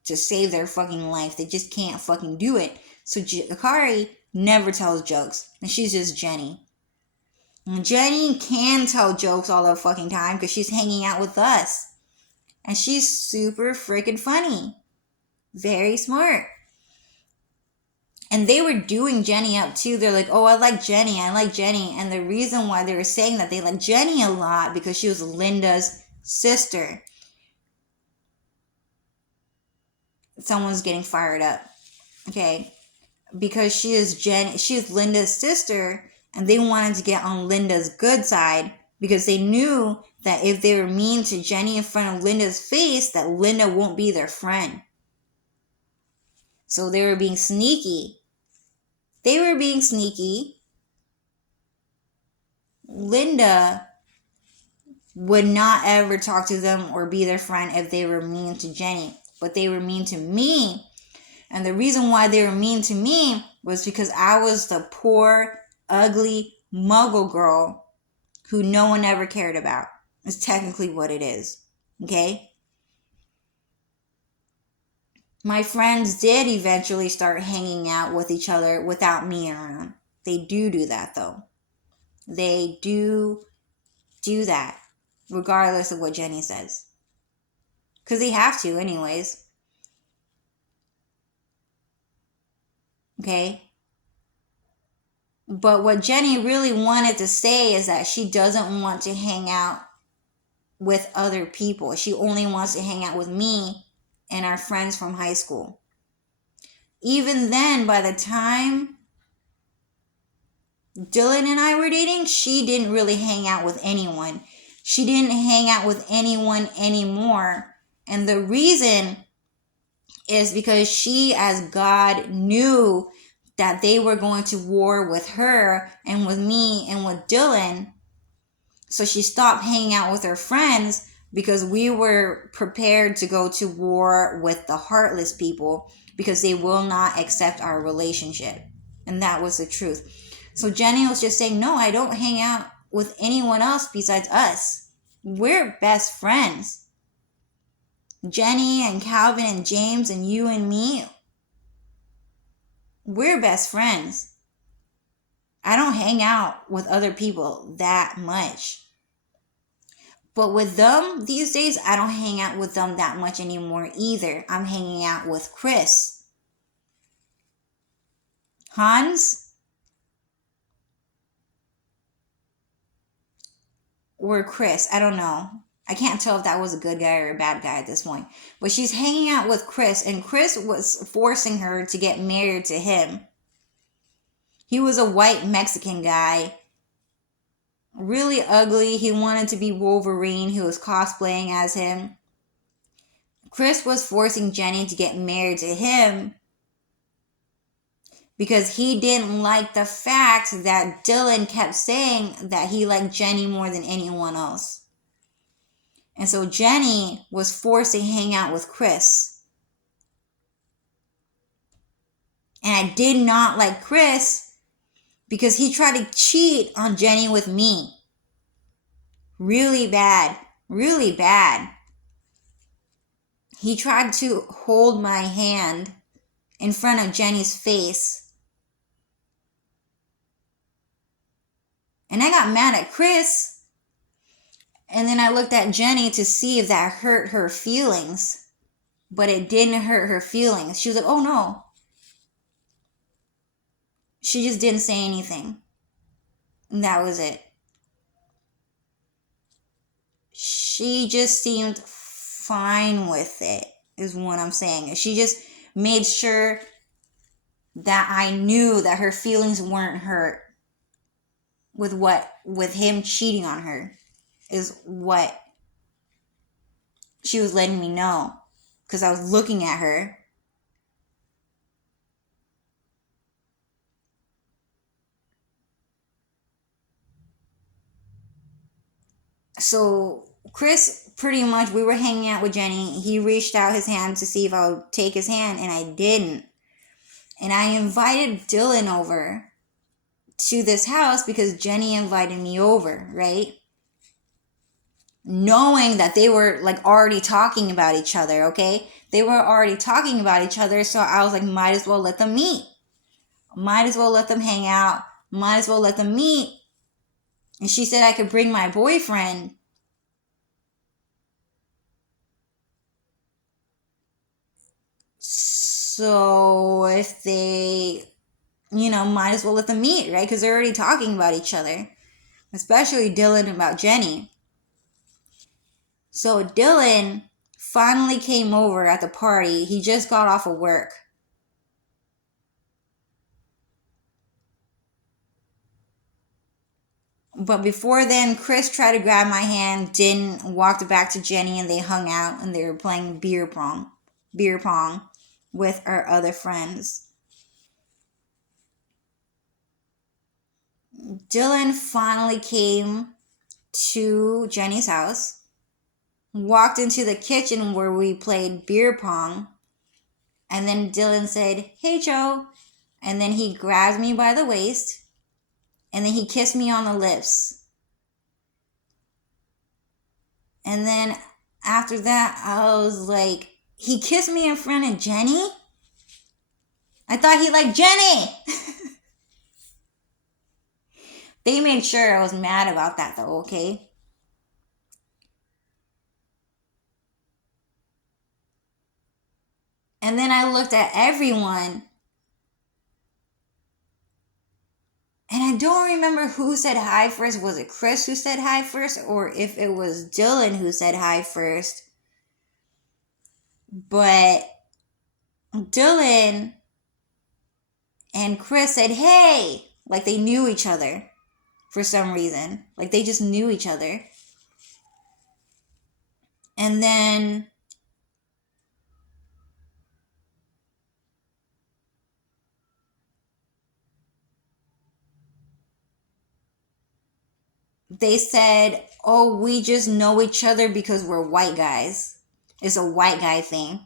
to save their fucking life. They just can't fucking do it. So Akari never tells jokes. And she's just Jenny. And Jenny can tell jokes all the fucking time because she's hanging out with us. And she's super freaking funny. Very smart. And they were doing Jenny up too. They're like, oh, I like Jenny. And the reason why they were saying that they like Jenny a lot because she was Linda's sister. Someone's getting fired up. Okay. Because she is Linda's sister. And they wanted to get on Linda's good side. Because they knew that if they were mean to Jenny in front of Linda's face, that Linda won't be their friend. So they were being sneaky. Linda would not ever talk to them or be their friend if they were mean to Jenny. But they were mean to me And the reason why they were mean to me was because I was the poor, ugly muggle girl who no one ever cared about. It's technically what it is. Okay? My friends did eventually start hanging out with each other without me around. They do that though. They do that, regardless of what Jenny says. Because they have to, anyways. Okay? But what Jenny really wanted to say is that she doesn't want to hang out with other people. She only wants to hang out with me and our friends from high school. Even then, by the time Dylan and I were dating, she didn't really hang out with anyone. She didn't hang out with anyone anymore. And the reason is because she, as God, knew that they were going to war with her and with me and with Dylan. So she stopped hanging out with her friends because we were prepared to go to war with the heartless people because they will not accept our relationship. And that was the truth. So Jenny was just saying, no, I don't hang out with anyone else besides us. We're best friends. Jenny and Calvin and James and you and me, we're best friends. I don't hang out with other people that much. But with them these days, I don't hang out with them that much anymore either. I'm hanging out with Chris. Hans? Or Chris, I don't know. I can't tell if that was a good guy or a bad guy at this point. But she's hanging out with Chris, and Chris was forcing her to get married to him. He was a white Mexican guy. Really ugly. He wanted to be Wolverine. He was cosplaying as him. Chris was forcing Jenny to get married to him because he didn't like the fact that Dylan kept saying that he liked Jenny more than anyone else. And so Jenny was forced to hang out with Chris. And I did not like Chris because he tried to cheat on Jenny with me. Really bad. Really bad. He tried to hold my hand in front of Jenny's face. And I got mad at Chris. And then I looked at Jenny to see if that hurt her feelings. But it didn't hurt her feelings. She was like, oh no. She just didn't say anything. And that was it. She just seemed fine with it, is what I'm saying. She just made sure that I knew that her feelings weren't hurt with him cheating on her, is what she was letting me know. Because I was looking at her. So Chris, pretty much, we were hanging out with Jenny. He reached out his hand to see if I would take his hand, and I didn't. And I invited Dylan over to this house because Jenny invited me over, right? Knowing that they were like already talking about each other, okay? They were already talking about each other, so I was like, might as well let them meet. Might as well let them hang out. Might as well let them meet. And she said I could bring my boyfriend. So if they, might as well let them meet, right? Because they're already talking about each other. Especially Dylan about Jenny. So Dylan finally came over at the party. He just got off of work. But before then, Chris tried to grab my hand, didn't, walked back to Jenny, and they hung out, and they were playing beer pong with our other friends. Dylan finally came to Jenny's house, walked into the kitchen where we played beer pong, And then Dylan said, "Hey, Joe." And then he grabbed me by the waist. And then he kissed me on the lips. And then after that, I was like, he kissed me in front of Jenny? I thought he liked Jenny. They made sure I was mad about that though, okay? And then I looked at everyone. And I don't remember who said hi first. Was it Chris who said hi first? Or if it was Dylan who said hi first. But Dylan and Chris said, "Hey," like they knew each other for some reason. Like they just knew each other. And then they said, "Oh, we just know each other because we're white guys. It's a white guy thing."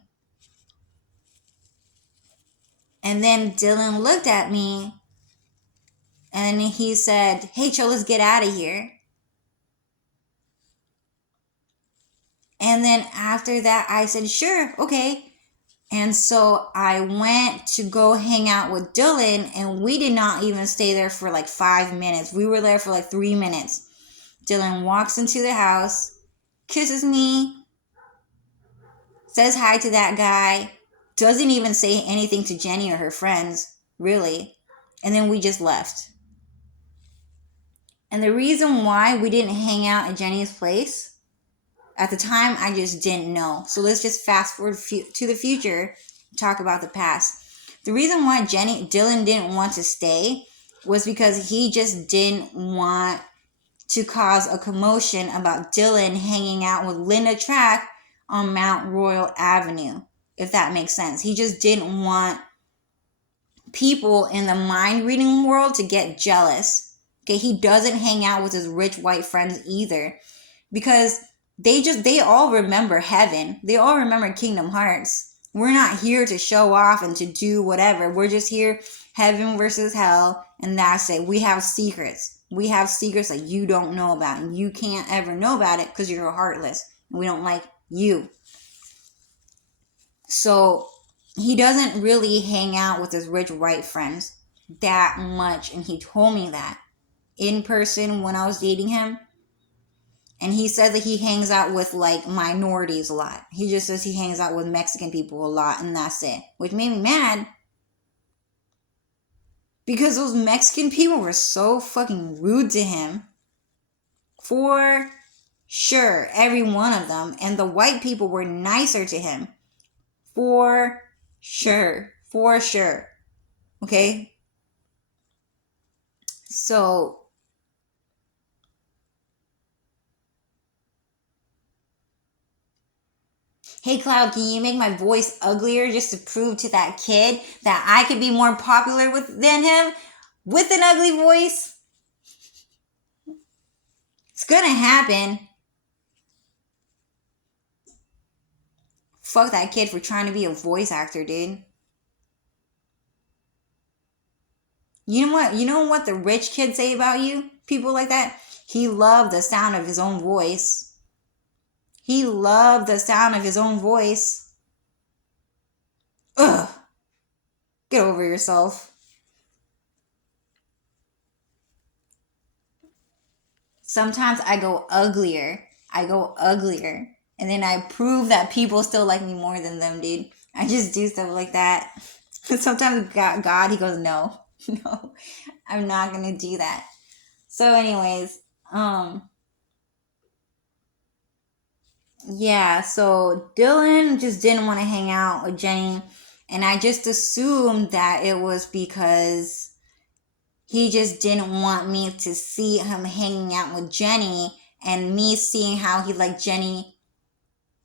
And then Dylan looked at me and he said, "Hey, Cho, let's get out of here." And then after that, I said, "Sure, okay." And so I went to go hang out with Dylan, and we did not even stay there for like 5 minutes. We were there for like 3 minutes. Dylan walks into the house, kisses me, says hi to that guy, doesn't even say anything to Jenny or her friends, really. And then we just left. And the reason why we didn't hang out at Jenny's place, at the time, I just didn't know. So let's just fast forward to the future and talk about the past. The reason why Dylan didn't want to stay was because he just didn't want to cause a commotion about Dylan hanging out with Linda Track on Mount Royal Avenue, if that makes sense. He just didn't want people in the mind reading world to get jealous. Okay, he doesn't hang out with his rich white friends either, because they all remember heaven. They all remember Kingdom Hearts. We're not here to show off and to do whatever. We're just here, heaven versus hell, and that's it. We have secrets. We have secrets that you don't know about, and you can't ever know about it because you're heartless, and we don't like you. So he doesn't really hang out with his rich white friends that much, and he told me that in person when I was dating him. And he said that he hangs out with like minorities a lot. He just says he hangs out with Mexican people a lot, and that's it. Which made me mad, because those Mexican people were so fucking rude to him. For sure, every one of them. And the white people were nicer to him. For sure. For sure. Okay? So hey, Cloud, can you make my voice uglier just to prove to that kid that I could be more popular than him with an ugly voice? It's gonna happen. Fuck that kid for trying to be a voice actor, dude. You know what? You know what the rich kids say about you? People like that? He loved the sound of his own voice. He loved the sound of his own voice. Ugh. Get over yourself. Sometimes I go uglier. And then I prove that people still like me more than them, dude. I just do stuff like that. Sometimes God, he goes, "No, no, I'm not gonna do that." So anyways, yeah, so Dylan just didn't want to hang out with Jenny, and I just assumed that it was because he just didn't want me to see him hanging out with Jenny and me seeing how he liked Jenny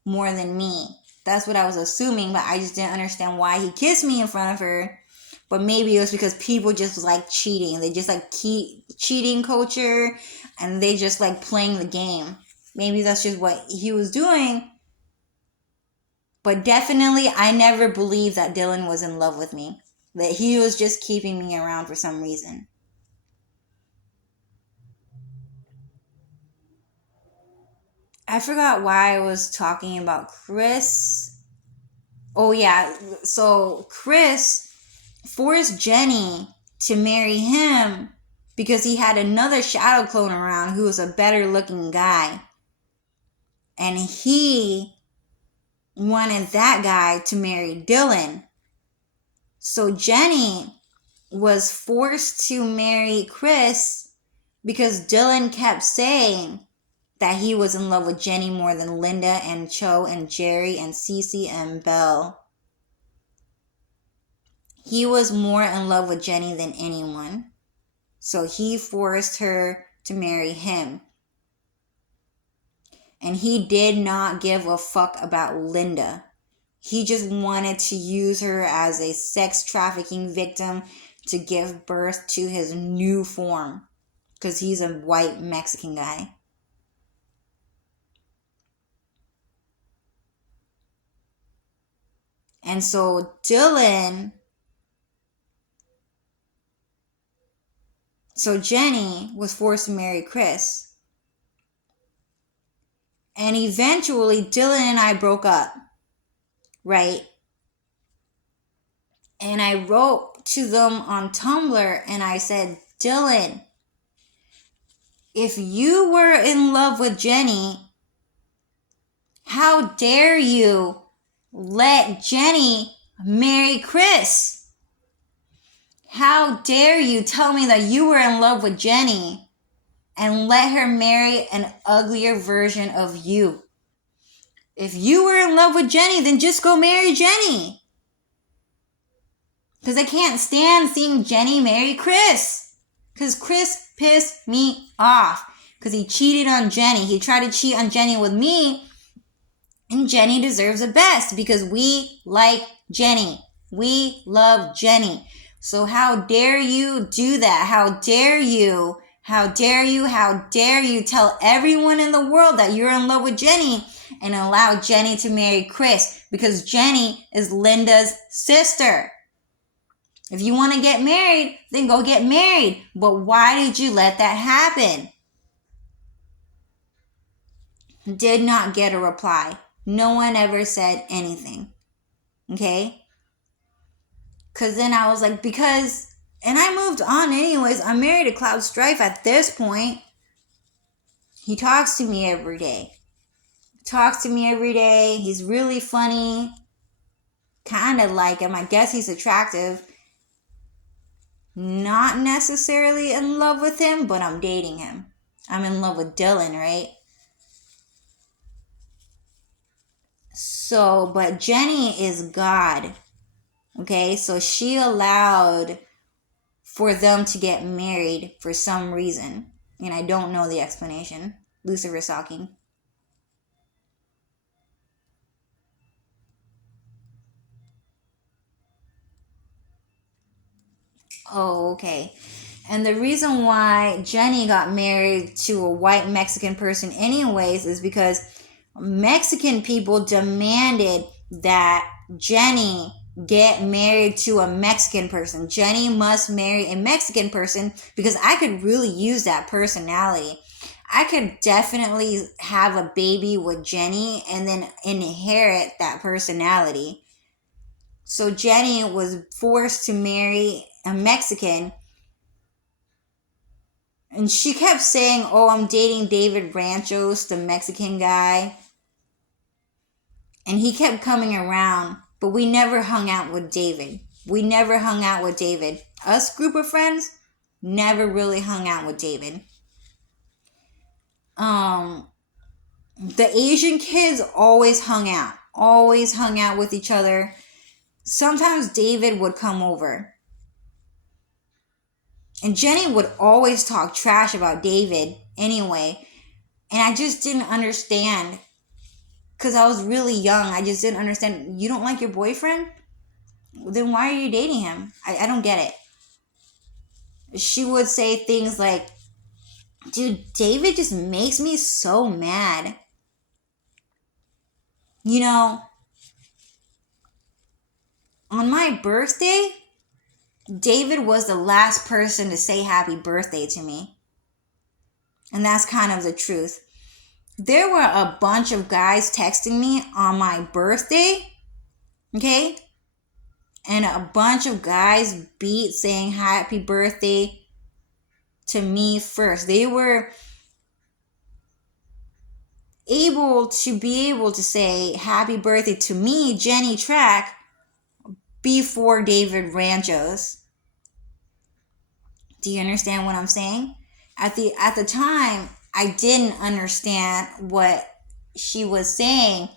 more than me. That's what I was assuming, but I just didn't understand why he kissed me in front of her. But maybe it was because people just like cheating. They just like cheating culture, and they just like playing the game. Maybe that's just what he was doing. But definitely, I never believed that Dylan was in love with me. That he was just keeping me around for some reason. I forgot why I was talking about Chris. Oh, yeah. So, Chris forced Jenny to marry him because he had another shadow clone around who was a better looking guy. And he wanted that guy to marry Dylan. So Jenny was forced to marry Chris because Dylan kept saying that he was in love with Jenny more than Linda and Cho and Jerry and Cece and Belle. He was more in love with Jenny than anyone. So he forced her to marry him. And he did not give a fuck about Linda. He just wanted to use her as a sex trafficking victim to give birth to his new form. Because he's a white Mexican guy. And so Jenny was forced to marry Chris. And eventually Dylan and I broke up. Right? And I wrote to them on Tumblr and I said, Dylan, if you were in love with Jenny, how dare you let Jenny marry Chris? How dare you tell me that you were in love with Jenny and let her marry an uglier version of you? If you were in love with Jenny, then just go marry Jenny. Because I can't stand seeing Jenny marry Chris. Because Chris pissed me off. Because he cheated on Jenny. He tried to cheat on Jenny with me. And Jenny deserves the best. Because we like Jenny. We love Jenny. So how dare you do that? How dare you? How dare you? How dare you tell everyone in the world that you're in love with Jenny and allow Jenny to marry Chris? Because Jenny is Linda's sister. If you want to get married, then go get married. But why did you let that happen? Did not get a reply. No one ever said anything. Okay? Because then I was like, and I moved on anyways. I'm married to Cloud Strife at this point. He talks to me every day. He's really funny. Kind of like him. I guess he's attractive. Not necessarily in love with him, but I'm dating him. I'm in love with Dylan, right? So, but Jenny is God. Okay, so she allowed for them to get married for some reason. And I don't know the explanation. Lucifer's talking. Oh, okay. And the reason why Jenny got married to a white Mexican person anyways is because Mexican people demanded that Jenny get married to a Mexican person. Jenny must marry a Mexican person because I could really use that personality. I could definitely have a baby with Jenny and then inherit that personality. So Jenny was forced to marry a Mexican. And she kept saying, oh, I'm dating David Ranchos, the Mexican guy. And he kept coming around, but we never hung out with David. Us group of friends never really hung out with David. The Asian kids always hung out with each other. Sometimes David would come over. And Jenny would always talk trash about David anyway. And I just didn't understand. Because I was really young. I just didn't understand. You don't like your boyfriend? Then why are you dating him? I don't get it. She would say things like, dude, David just makes me so mad. You know, On my birthday, David was the last person to say happy birthday to me. And that's kind of the truth. There were a bunch of guys texting me on my birthday, okay? And a bunch of guys beat saying happy birthday to me first. They were able to say happy birthday to me, Jenny Track, before David Ranchos. Do you understand what I'm saying? At the time, I didn't understand what she was saying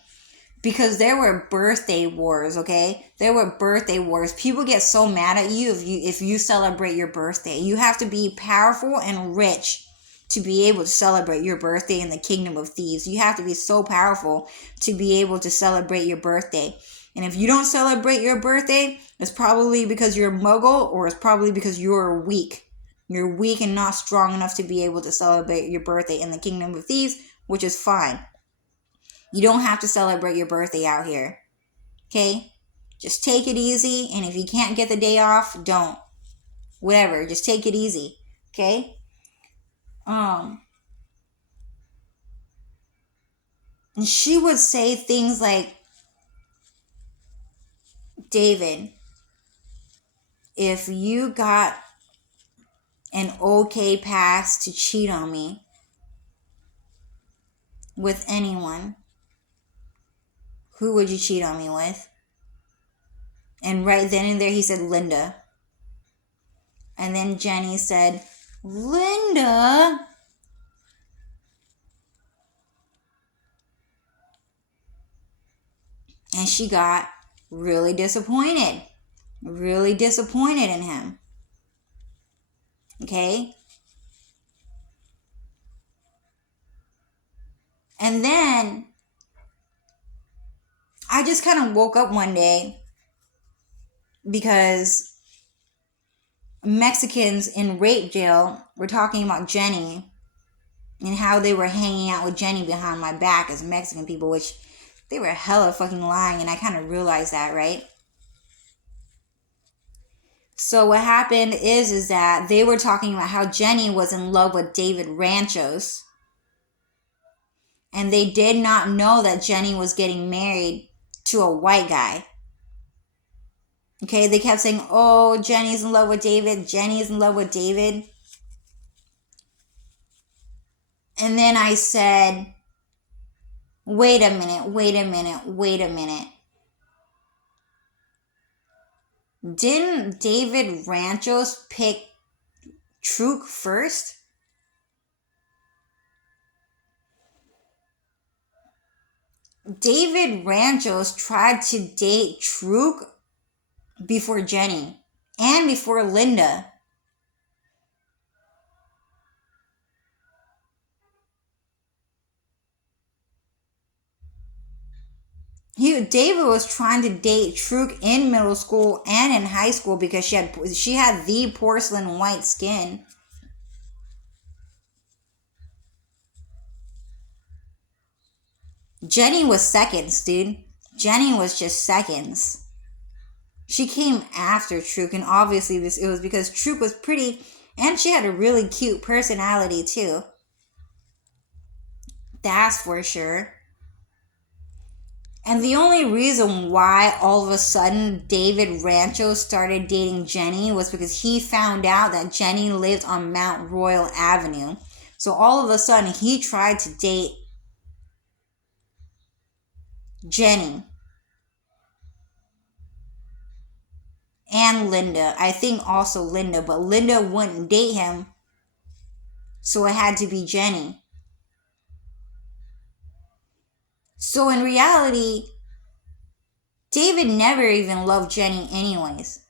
because there were birthday wars, okay? There were birthday wars. People get so mad at you if you celebrate your birthday. You have to be powerful and rich to be able to celebrate your birthday in the Kingdom of Thieves. You have to be so powerful to be able to celebrate your birthday. And if you don't celebrate your birthday, it's probably because you're a muggle or it's probably because you're weak. You're weak and not strong enough to be able to celebrate your birthday in the Kingdom of Thieves, which is fine. You don't have to celebrate your birthday out here. Okay? Just take it easy, and if you can't get the day off, don't. Whatever, just take it easy. Okay? And she would say things like, David, if you got an okay pass to cheat on me with anyone, who would you cheat on me with? And right then and there he said Linda. And then Jenny said, Linda? And she got really disappointed in him. Okay? And then I just kind of woke up one day because Mexicans in rape jail were talking about Jenny and how they were hanging out with Jenny behind my back as Mexican people, which they were hella fucking lying, and I kind of realized that, right? So what happened is that they were talking about how Jenny was in love with David Ranchos, and they did not know that Jenny was getting married to a white guy. Okay, they kept saying, oh, Jenny's in love with David. Jenny's in love with David. And then I said, wait a minute. Didn't David Ranchos pick Truk first? David Ranchos tried to date Truk before Jenny and before Linda. David was trying to date Truk in middle school and in high school because she had the porcelain white skin. Jenny was seconds, dude. Jenny was just seconds. She came after Truk, and obviously it was because Truk was pretty, and she had a really cute personality too. That's for sure. And the only reason why all of a sudden David Rancho started dating Jenny was because he found out that Jenny lived on Mount Royal Avenue. So all of a sudden he tried to date Jenny and Linda. I think also Linda, but Linda wouldn't date him. So it had to be Jenny. So in reality, David never even loved Jenny anyways.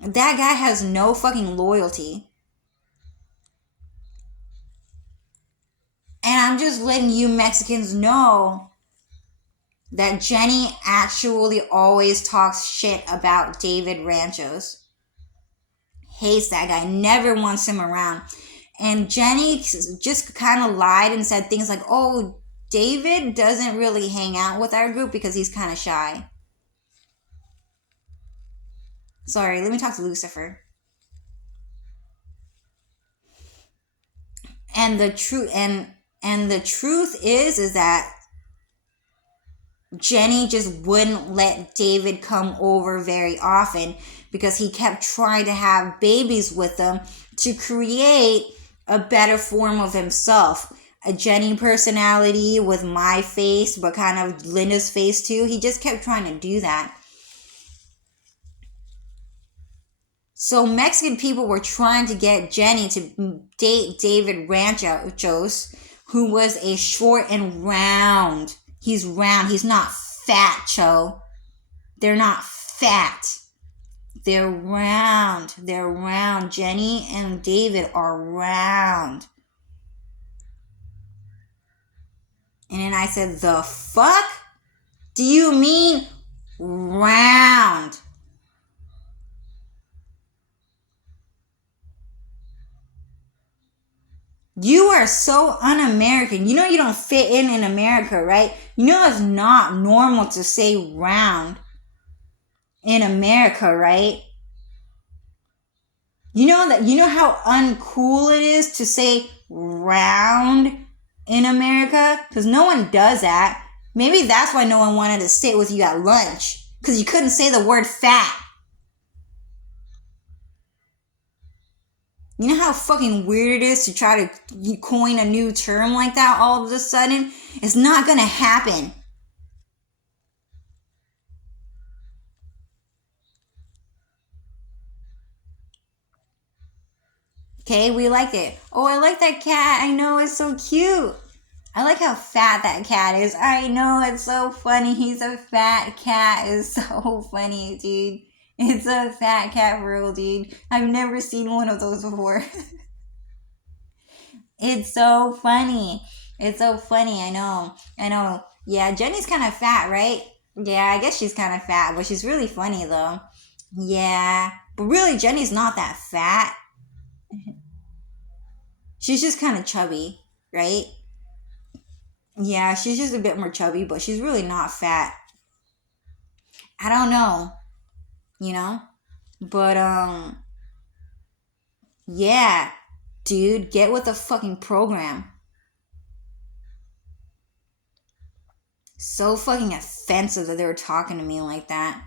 That guy has no fucking loyalty. And I'm just letting you Mexicans know that Jenny actually always talks shit about David Ranchos. Hates that guy, never wants him around. And Jenny just kind of lied and said things like, oh, David doesn't really hang out with our group because he's kind of shy. Sorry, let me talk to Lucifer. And the truth is that Jenny just wouldn't let David come over very often because he kept trying to have babies with them to create a better form of himself. A Jenny personality with my face, but kind of Linda's face too. He just kept trying to do that. So Mexican people were trying to get Jenny to date David Ranchos, who was a short and round. He's round. He's not fat, Cho. They're not fat. They're round. They're round. Jenny and David are round. And then I said, the fuck? Do you mean round? You are so un-American. You know you don't fit in America, right? You know it's not normal to say round in America, right? You know how uncool it is to say round in America? Because no one does that. Maybe that's why no one wanted to sit with you at lunch. Because you couldn't say the word fat. You know how fucking weird it is to try to coin a new term like that all of a sudden? It's not gonna happen. Okay, we like it. Oh, I like that cat. I know, it's so cute. I like how fat that cat is. I know, it's so funny. He's a fat cat. It's so funny, dude. It's a fat cat for real, dude. I've never seen one of those before. It's so funny. It's so funny. I know. Yeah, Jenny's kind of fat, right? Yeah, I guess she's kind of fat, but she's really funny, though. Yeah, but really, Jenny's not that fat. She's just kind of chubby, right? Yeah, she's just a bit more chubby, but she's really not fat. I don't know, you know? But, yeah, dude, get with the fucking program. So fucking offensive that they were talking to me like that.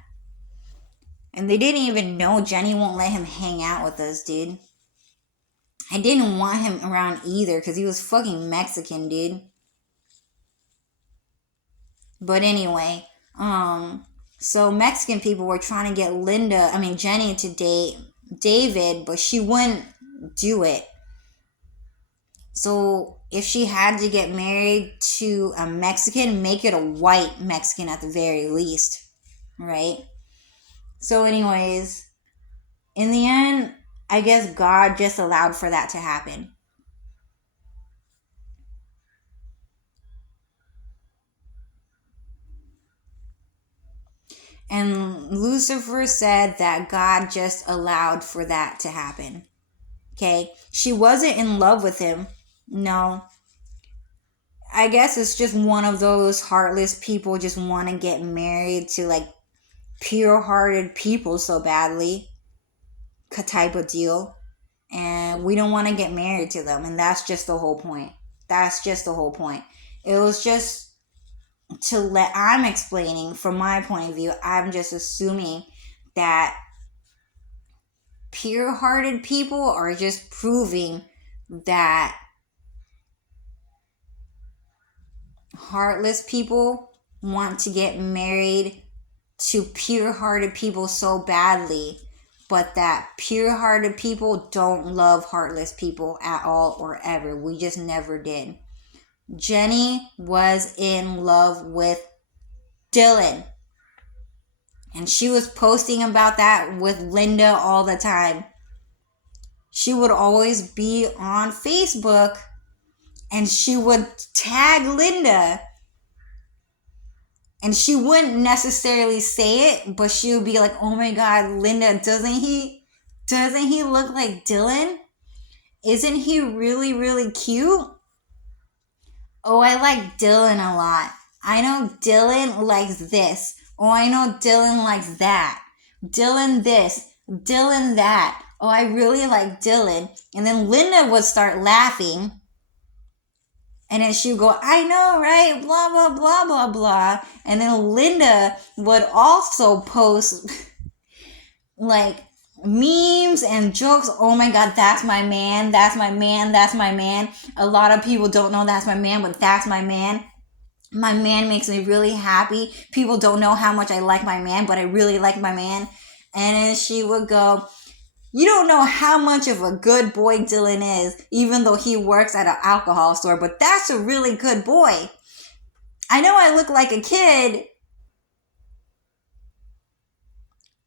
And they didn't even know Jenny won't let him hang out with us, dude. I didn't want him around either because he was fucking Mexican, dude. But anyway, so Mexican people were trying to get Jenny to date David, but she wouldn't do it. So if she had to get married to a Mexican, make it a white Mexican at the very least, right? So anyways, in the end, I guess God just allowed for that to happen. And Lucifer said that God just allowed for that to happen. Okay? She wasn't in love with him. No. I guess it's just one of those heartless people just want to get married to like pure-hearted people so badly. Type of deal. And we don't want to get married to them. And that's just the whole point. That's just the whole point. It was just I'm explaining from my point of view, I'm just assuming that pure-hearted people are just proving that heartless people want to get married to pure-hearted people so badly, but that pure-hearted people don't love heartless people at all or ever. We just never did. Jenny was in love with Dylan. And she was posting about that with Linda all the time. She would always be on Facebook and she would tag Linda. And she wouldn't necessarily say it, but she would be like, oh my God, Linda, doesn't he look like Dylan? Isn't he really, really cute? Oh, I like Dylan a lot. I know Dylan likes this. Oh, I know Dylan likes that. Dylan this. Dylan that. Oh, I really like Dylan. And then Linda would start laughing. And then she would go, I know, right? Blah, blah, blah, blah, blah. And then Linda would also post like memes and jokes. Oh my God, that's my man. That's my man. That's my man. A lot of people don't know that's my man, but that's my man. My man makes me really happy. People don't know how much I like my man, but I really like my man. And then she would go, you don't know how much of a good boy Dylan is, even though he works at an alcohol store, but that's a really good boy. I know I look like a kid,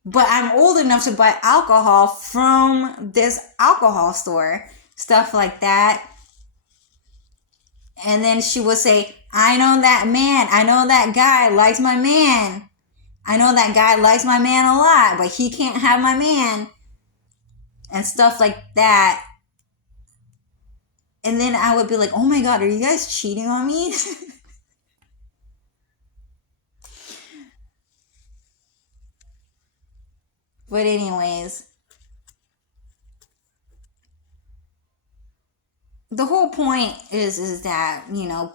but I'm old enough to buy alcohol from this alcohol store. Stuff like that. And then she would say, I know that man. I know that guy likes my man. I know that guy likes my man a lot, but he can't have my man. And stuff like that. And then I would be like, oh my God, are you guys cheating on me? But anyways, the whole point is that, you know,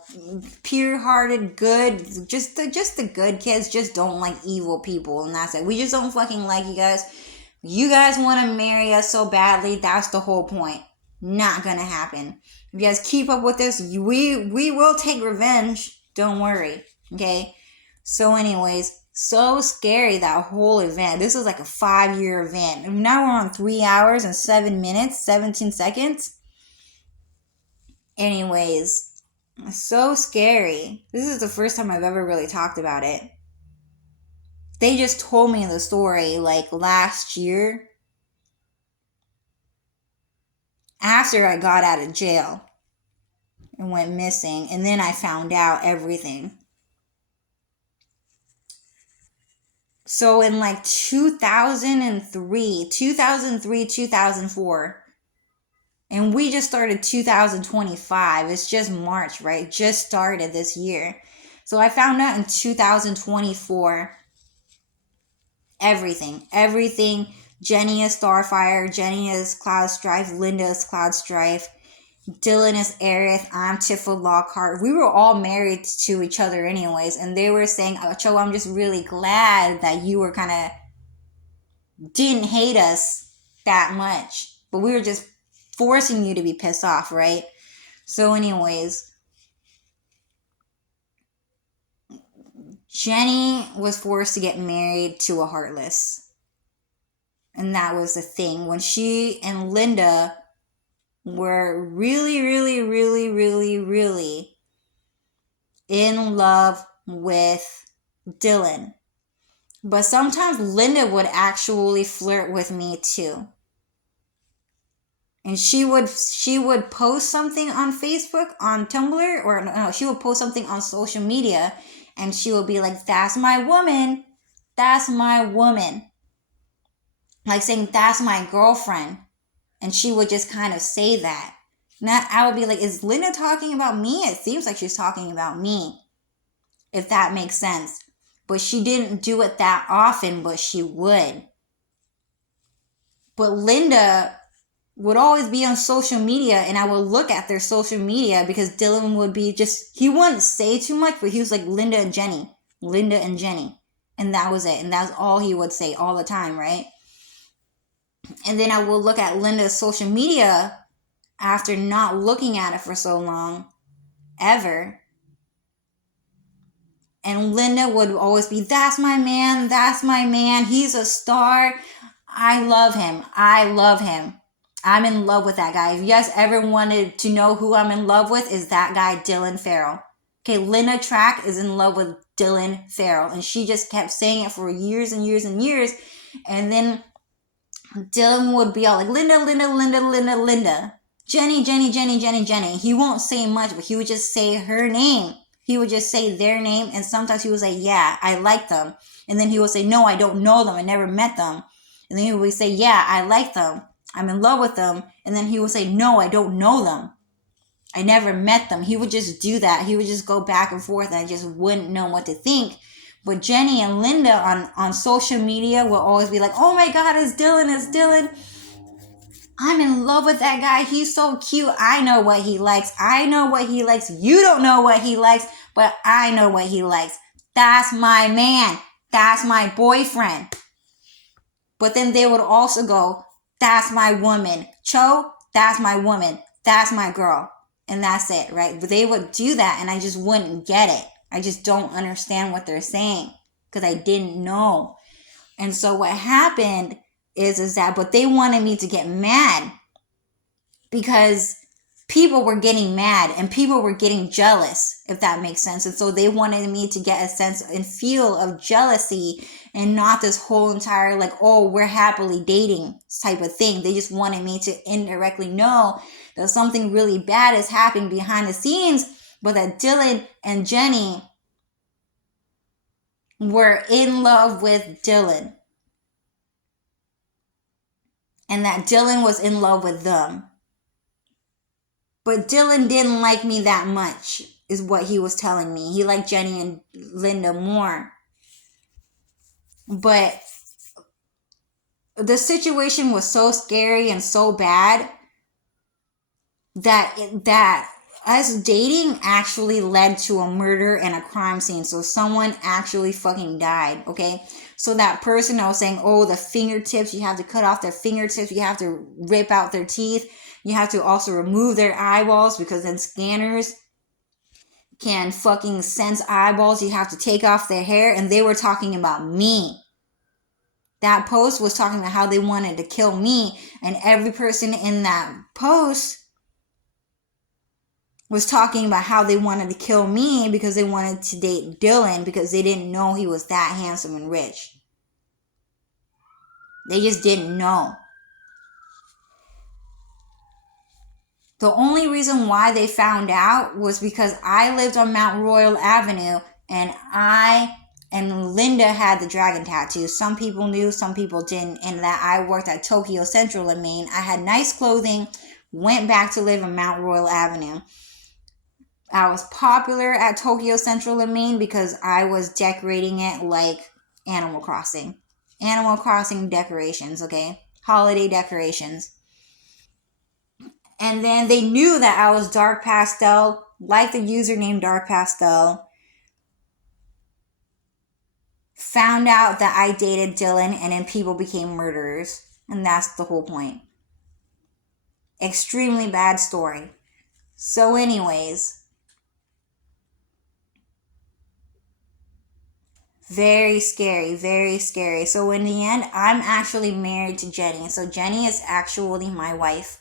pure-hearted, good, just the good kids just don't like evil people, and that's it. We just don't fucking like you guys. You guys want to marry us so badly. That's the whole point. Not gonna happen. If you guys keep up with this, we will take revenge. Don't worry. Okay? So anyways, so scary, that whole event. This was like a 5-year event. And now we're on 3 hours and 7 minutes, 17 seconds. Anyways, so scary. This is the first time I've ever really talked about it. They just told me the story like last year, after I got out of jail and went missing, and then I found out everything. So in like 2003, 2004, and we just started 2025. It's just March, right? Just started this year. So I found out in 2024 everything. Jenny is Starfire, Jenny is Cloud Strife, Linda is Cloud Strife, Dylan is Aerith, I'm Tifa Lockhart. We were all married to each other anyways, and they were saying, oh, Cho, I'm just really glad that you were kind of didn't hate us that much, but we were just forcing you to be pissed off, right? So anyways, Jenny was forced to get married to a Heartless. And that was the thing. When she and Linda were really in love with Dylan. But sometimes Linda would actually flirt with me too. And she would post something on Facebook, on Tumblr, or no, she would post something on social media, and she would be like, that's my woman. That's my woman. Like saying, that's my girlfriend. And she would just kind of say that. Now I would be like, is Linda talking about me? It seems like she's talking about me. If that makes sense. But she didn't do it that often, but she would. But Linda would always be on social media, and I would look at their social media because Dylan would be he wouldn't say too much, but he was like Linda and Jenny. And that was it. And that's all he would say all the time, right? And then I will look at Linda's social media after not looking at it for so long, ever. And Linda would always be, that's my man, he's a star, I love him. I'm in love with that guy. If you guys ever wanted to know who I'm in love with, is that guy, Dylan Farrell. Okay, Linda Track is in love with Dylan Farrell, and she just kept saying it for years and years and years, and then Dylan would be all like, Linda, Jenny. He won't say much, but he would just say her name. He would just say their name, and sometimes he would say, yeah, I like them. And then he would say, no, I don't know them. I never met them. And then he would say, yeah, I like them. I'm in love with them. And then he would say, no, I don't know them. I never met them. He would just do that. He would just go back and forth, and I just wouldn't know what to think. But Jenny and Linda on social media will always be like, oh my God, it's Dylan, it's Dylan. I'm in love with that guy. He's so cute. I know what he likes. I know what he likes. You don't know what he likes, but I know what he likes. That's my man. That's my boyfriend. But then they would also go, that's my woman. Cho, that's my woman. That's my girl. And that's it, right? But they would do that, and I just wouldn't get it. I just don't understand what they're saying because I didn't know. And so what happened is that, but they wanted me to get mad because people were getting mad and people were getting jealous, if that makes sense. And so they wanted me to get a sense and feel of jealousy and not this whole entire like, oh, we're happily dating type of thing. They just wanted me to indirectly know that something really bad is happening behind the scenes, but that Dylan and Jenny were in love with Dylan. And that Dylan was in love with them. But Dylan didn't like me that much, is what he was telling me. He liked Jenny and Linda more. But the situation was so scary and so bad that us dating actually led to a murder and a crime scene. So someone actually fucking died, okay? So that person I was saying, oh, the fingertips, you have to cut off their fingertips, you have to rip out their teeth, you have to also remove their eyeballs because then scanners can fucking sense eyeballs. You have to take off their hair, and they were talking about me. That post was talking about how they wanted to kill me, and every person in that post was talking about how they wanted to kill me because they wanted to date Dylan because they didn't know he was that handsome and rich. They just didn't know. The only reason why they found out was because I lived on Mount Royal Avenue, and Linda had the dragon tattoo. Some people knew, some people didn't, and that I worked at Tokyo Central in Maine. I had nice clothing, went back to live on Mount Royal Avenue. I was popular at Tokyo Central in Maine because I was decorating it like Animal Crossing. Animal Crossing decorations, okay? Holiday decorations. And then they knew that I was dark pastel, like the username dark pastel. Found out that I dated Dylan, and then people became murderers. And that's the whole point. Extremely bad story. So anyways, very scary, very scary. So in the end, I'm actually married to Jenny. So Jenny is actually my wife.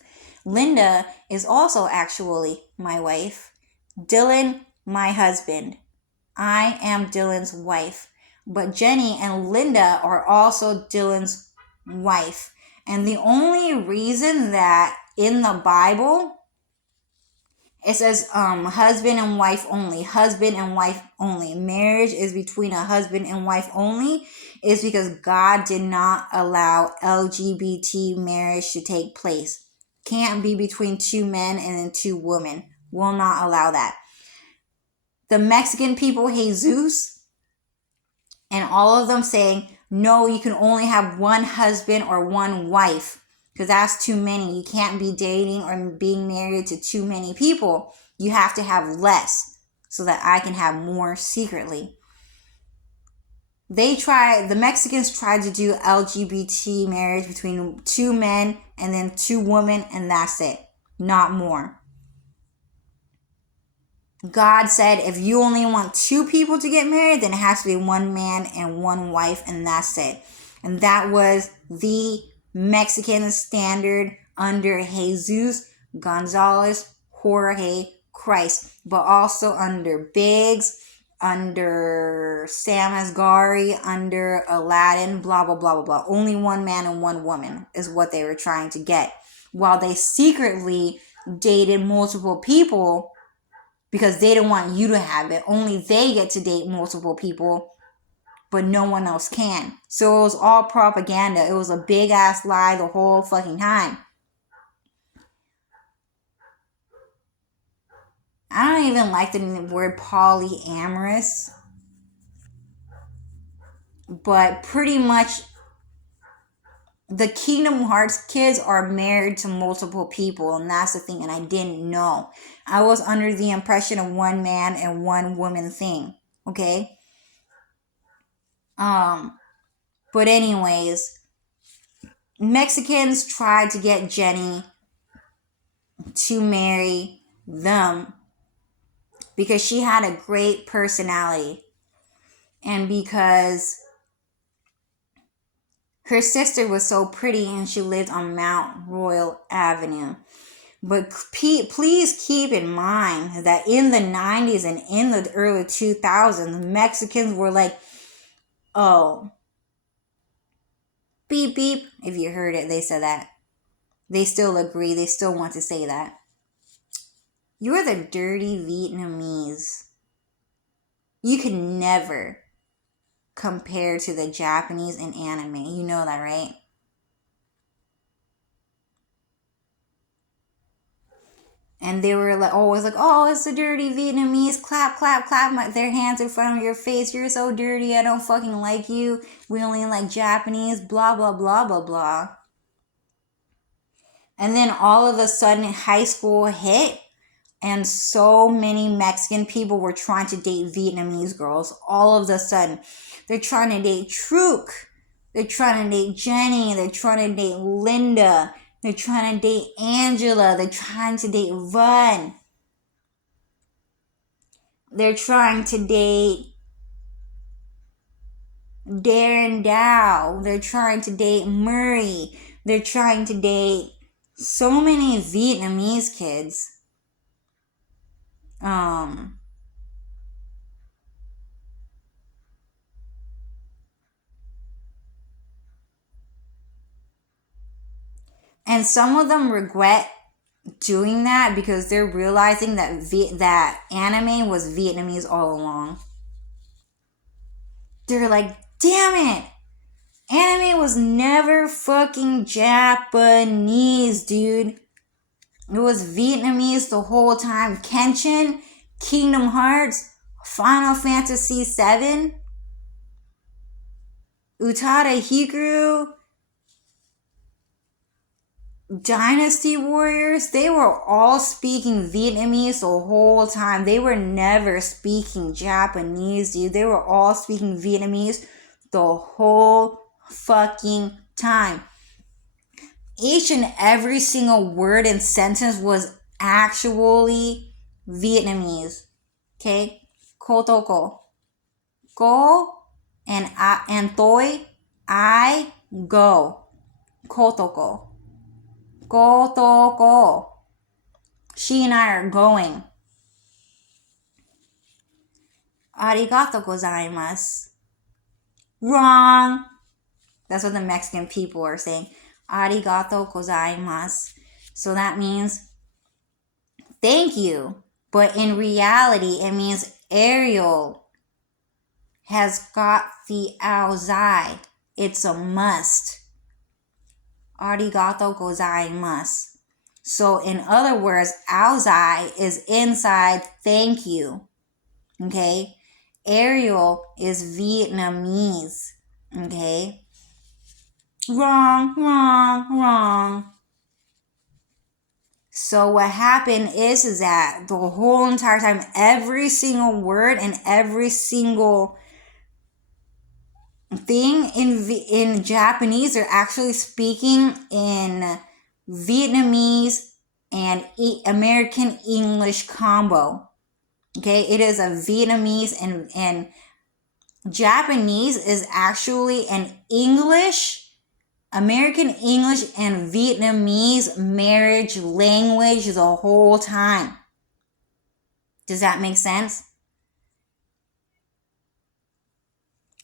Linda is also actually my wife. Dylan, my husband. I am Dylan's wife. But Jenny and Linda are also Dylan's wife. And the only reason that in the Bible it says husband and wife only. Husband and wife only. Marriage is between a husband and wife only is because God did not allow LGBT marriage to take place. Can't be between two men and then two women. Will not allow that. The Mexican people, Jesus, and all of them saying, no, you can only have one husband or one wife. Because that's too many. You can't be dating or being married to too many people. You have to have less so that I can have more secretly. The Mexicans tried to do LGBT marriage between two men and then two women, and that's it. Not more. God said if you only want two people to get married, then it has to be one man and one wife, and that's it. And that was the Mexican standard under Jesus Gonzalez Jorge Christ, but also under Biggs, under Sam Asghari, under Aladdin, blah, blah, blah, blah, blah. Only one man and one woman is what they were trying to get. While they secretly dated multiple people because they didn't want you to have it. Only they get to date multiple people, but no one else can. So it was all propaganda. It was a big ass lie the whole fucking time. I don't even like the word polyamorous, but pretty much the Kingdom Hearts kids are married to multiple people, and that's the thing, and I didn't know. I was under the impression of one man and one woman thing, okay? But anyways, Mexicans tried to get Jenny to marry them because she had a great personality and because her sister was so pretty and she lived on Mount Royal Avenue. But please keep in mind that in the 90s and in the early 2000s, Mexicans were like, oh, beep, beep. If you heard it, they said that. They still agree. They still want to say that. You're the dirty Vietnamese. You can never compare to the Japanese in anime. You know that, right? And they were like always like, oh, it's the dirty Vietnamese. Clap, clap, clap their hands in front of your face. You're so dirty. I don't fucking like you. We only like Japanese. Blah, blah, blah, blah, blah. And then all of a sudden high school hit. And so many Mexican people were trying to date Vietnamese girls. All of a sudden. They're trying to date Truk. They're trying to date Jenny. They're trying to date Linda. They're trying to date Angela. They're trying to date Vaughn. They're trying to date Darren Dow. They're trying to date Murray. They're trying to date so many Vietnamese kids. And some of them regret doing that because they're realizing that that anime was Vietnamese all along. They're like, damn it! Anime was never fucking Japanese, dude. It was Vietnamese the whole time. Kenshin, Kingdom Hearts, Final Fantasy VII, Utada Hikaru, Dynasty Warriors, they were all speaking Vietnamese the whole time. They were never speaking Japanese, dude. They were all speaking Vietnamese the whole fucking time. Each and every single word and sentence was actually Vietnamese. Okay? Kotoko. Go and toi. I go. Kotoko. Go to go. She and I are going. Arigato gozaimasu. Wrong. That's what the Mexican people are saying. Arigato gozaimasu. So that means thank you. But in reality, it means Ariel has got the outside. It's a must. Arigato gozaimasu. So in other words, outside is inside, thank you. Okay? Ariel is Vietnamese. Okay? Wrong. So what happened is that the whole entire time, every single word and every single thing in Japanese, they're actually speaking in Vietnamese and American English combo. Okay, it is a Vietnamese and Japanese is actually an English, American English and Vietnamese marriage language the whole time. Does that make sense?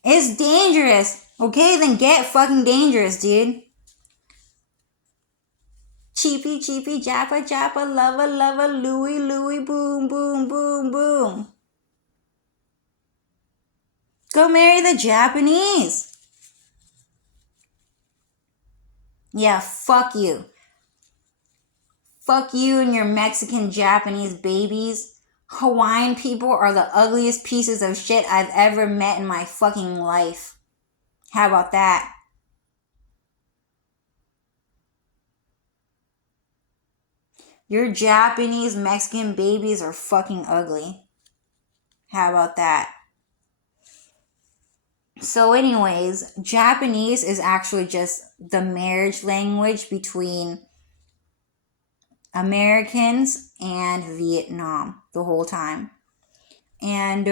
It's dangerous. Okay, then get fucking dangerous, dude. Cheapy, jappa, lover, Louie, boom, boom. Go marry the Japanese. Yeah, fuck you. Fuck you and your Mexican Japanese babies. Hawaiian people are the ugliest pieces of shit I've ever met in my fucking life. How about that? Your Japanese Mexican babies are fucking ugly. How about that? So anyways, Japanese is actually just the marriage language between Americans and Vietnam the whole time. And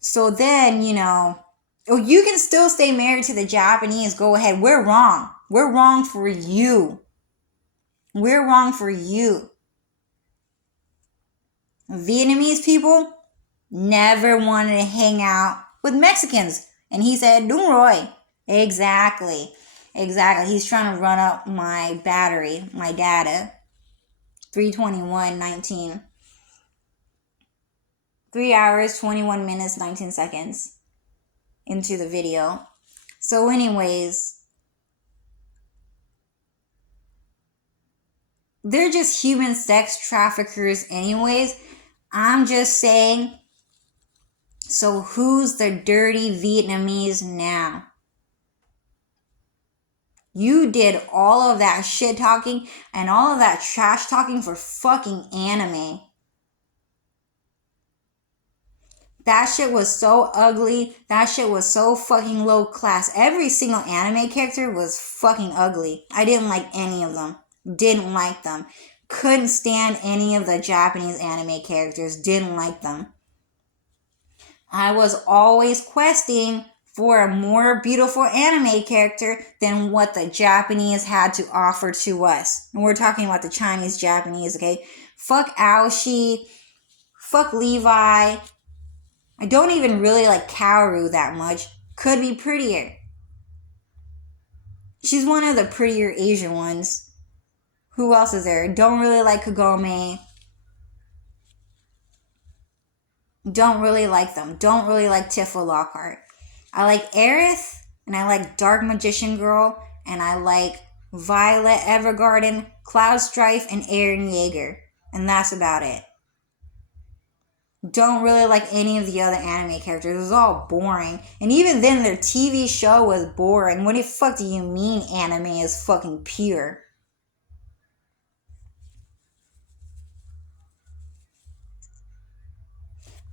so then, you can still stay married to the Japanese. Go ahead. We're wrong. We're wrong for you. We're wrong for you. Vietnamese people never wanted to hang out with Mexicans. And he said, Đúng rồi. Exactly. He's trying to run up my battery, my data. 3:21:19. 3 hours, 21 minutes, 19 seconds into the video. So anyways, they're just human sex traffickers anyways. I'm just saying, so who's the dirty Vietnamese now? You did all of that shit talking and all of that trash talking for fucking anime. That shit was so ugly. That shit was so fucking low class. Every single anime character was fucking ugly. I didn't like any of them. Didn't like them. Couldn't stand any of the Japanese anime characters. Didn't like them. I was always questing for a more beautiful anime character than what the Japanese had to offer to us. And we're talking about the Chinese Japanese, okay? Fuck Aoshi. Fuck Levi. I don't even really like Kaoru that much. Could be prettier. She's one of the prettier Asian ones. Who else is there? Don't really like Kagome. Don't really like them. Don't really like Tifa Lockhart. I like Aerith, and I like Dark Magician Girl, and I like Violet Evergarden, Cloud Strife, and Eren Yeager. And that's about it. Don't really like any of the other anime characters. It was all boring. And even then, their TV show was boring. What the fuck do you mean anime is fucking pure?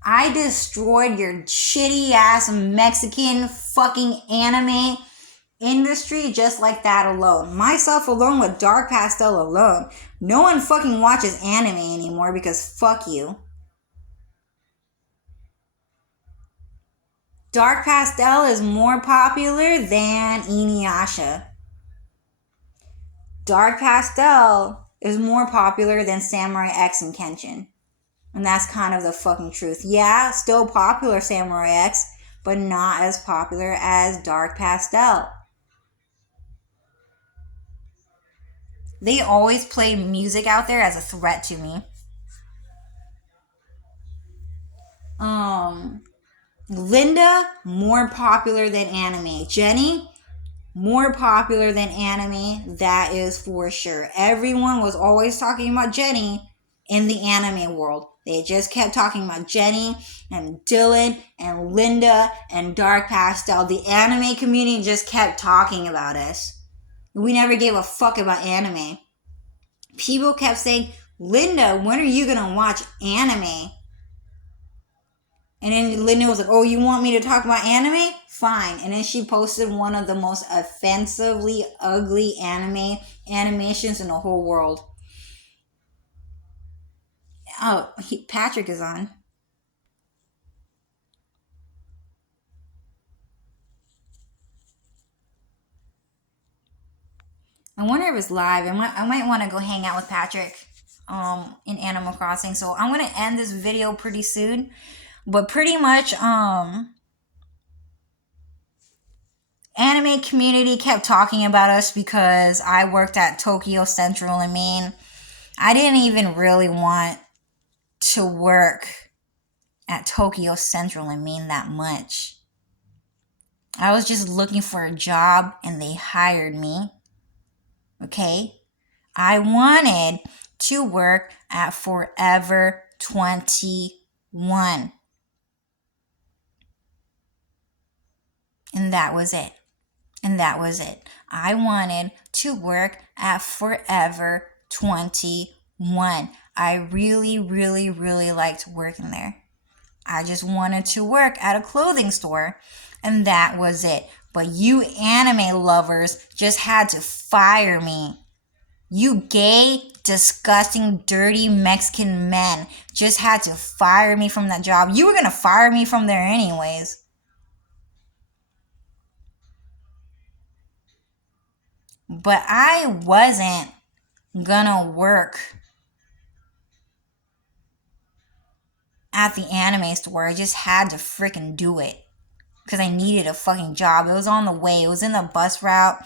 I destroyed your shitty ass Mexican fucking anime industry just like that alone. Myself alone with Dark Pastel alone. No one fucking watches anime anymore because fuck you. Dark Pastel is more popular than Inuyasha. Dark Pastel is more popular than Samurai X and Kenshin. And that's kind of the fucking truth. Yeah, still popular Samurai X, but not as popular as Dark Pastel. They always play music out there as a threat to me. Linda, more popular than anime. Jenny, more popular than anime. That is for sure. Everyone was always talking about Jenny in the anime world. They just kept talking about Jenny and Dylan and Linda and Dark Pastel. The anime community just kept talking about us. We never gave a fuck about anime. People kept saying, Linda, when are you gonna watch anime? And then Linda was like, oh, you want me to talk about anime? Fine. And then she posted one of the most offensively ugly animations in the whole world. Oh, Patrick is on. I wonder if it's live. I might want to go hang out with Patrick in Animal Crossing. So I'm going to end this video pretty soon. But pretty much, anime community kept talking about us because I worked at Tokyo Central in Maine. I didn't even really want to work at Tokyo Central in Maine that much. I was just looking for a job and they hired me. Okay? I wanted to work at Forever 21. And that was it. And that was it. I wanted to work at Forever 21. I really, really, really liked working there. I just wanted to work at a clothing store. And that was it. But you anime lovers just had to fire me. You gay, disgusting, dirty Mexican men just had to fire me from that job. You were going to fire me from there anyways. But I wasn't gonna work at the anime store. I just had to freaking do it. Because I needed a fucking job. It was on the way. It was in the bus route.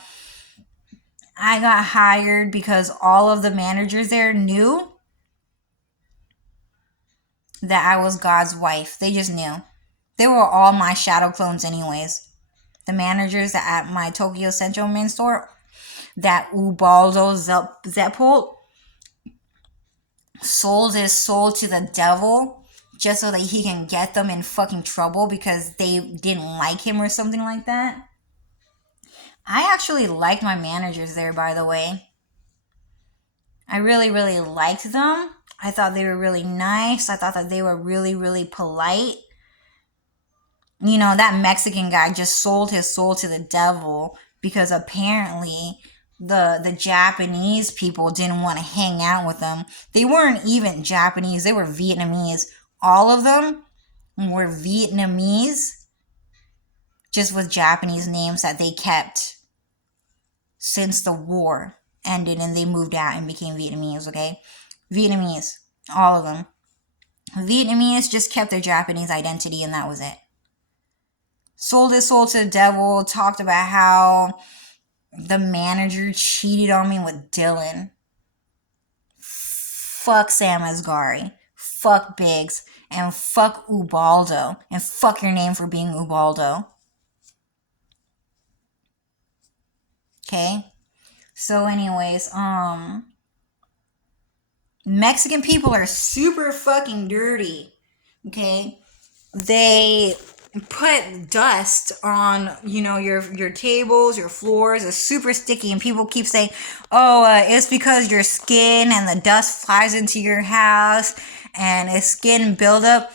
I got hired because all of the managers there knew that I was God's wife. They just knew. They were all my shadow clones anyways. The managers at my Tokyo Central main store, that Ubaldo Zeppold sold his soul to the devil just so that he can get them in fucking trouble because they didn't like him or something like that. I actually liked my managers there, by the way. I really, really liked them. I thought they were really nice. I thought that they were really, really polite. You know, that Mexican guy just sold his soul to the devil because apparently the Japanese people didn't want to hang out with them. They weren't even Japanese. They were Vietnamese. All of them were Vietnamese, just with Japanese names that they kept since the war ended and they moved out and became Vietnamese, okay? Vietnamese. All of them. Vietnamese just kept their Japanese identity and that was it. Sold his soul to the devil, talked about how the manager cheated on me with Dylan. Fuck Sam Asghari. Fuck Biggs. And fuck Ubaldo. And fuck your name for being Ubaldo. Okay? So anyways, Mexican people are super fucking dirty. Okay? They put dust on, you know, your tables, your floors. It's super sticky and people keep saying, it's because your skin and the dust flies into your house and it's skin buildup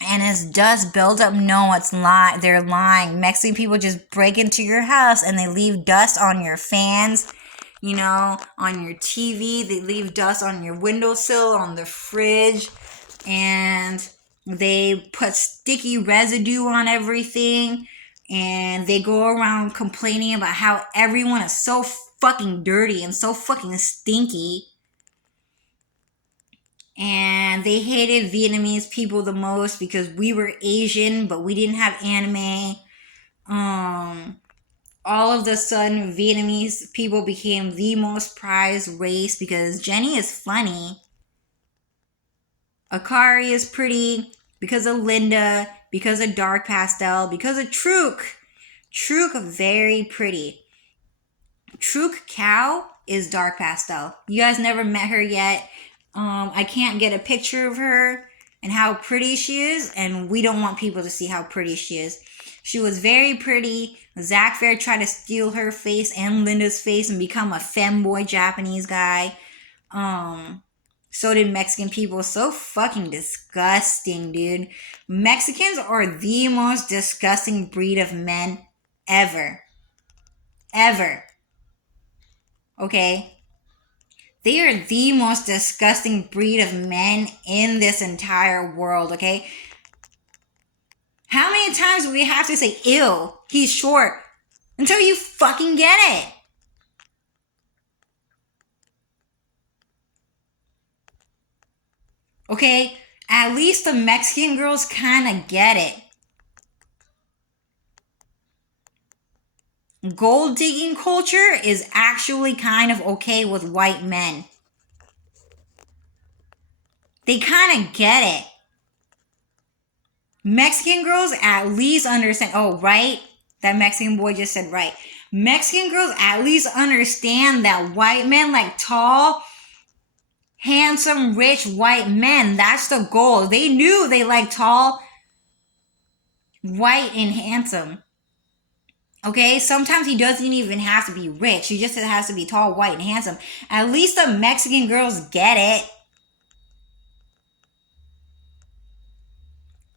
and it's dust buildup. No, they're lying. Mexican people just break into your house and they leave dust on your fans, you know, on your TV. They leave dust on your windowsill, on the fridge, and they put sticky residue on everything, and they go around complaining about how everyone is so fucking dirty and so fucking stinky. And they hated Vietnamese people the most because we were Asian, but we didn't have anime. All of the sudden, Vietnamese people became the most prized race because Jenny is funny. Akari is pretty. Because of Linda, because of Dark Pastel, because of Truk. Truk, very pretty. Truk Cow is Dark Pastel. You guys never met her yet. I can't get a picture of her and how pretty she is, and we don't want people to see how pretty she is. She was very pretty. Zack Fair tried to steal her face and Linda's face and become a femboy Japanese guy. So did Mexican people. So fucking disgusting, dude. Mexicans are the most disgusting breed of men ever. Ever. Okay? They are the most disgusting breed of men in this entire world, okay? How many times do we have to say, ew, he's short, until you fucking get it? Okay, at least the Mexican girls kind of get it. Gold digging culture is actually kind of okay with white men. They kind of get it. Mexican girls at least understand. Oh, right? That Mexican boy just said right. Mexican girls at least understand that white men like tall, handsome, rich, white men. That's the goal. They knew they liked tall, white, and handsome. Okay, sometimes he doesn't even have to be rich. He just has to be tall, white, and handsome. At least the Mexican girls get it.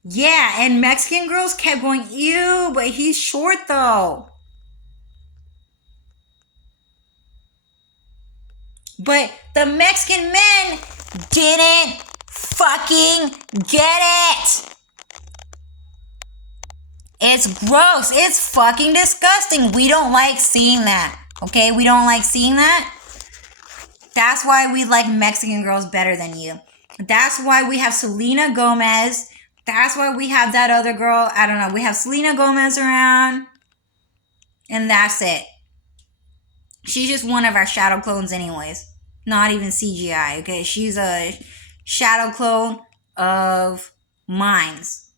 Yeah, and Mexican girls kept going, ew, but he's short though. But the Mexican men didn't fucking get it. It's gross. It's fucking disgusting. We don't like seeing that. Okay? We don't like seeing that. That's why we like Mexican girls better than you. That's why we have Selena Gomez. That's why we have that other girl. I don't know. We have Selena Gomez around. And that's it. She's just one of our shadow clones anyways. Not even CGI, okay? She's a shadow clone of Minds.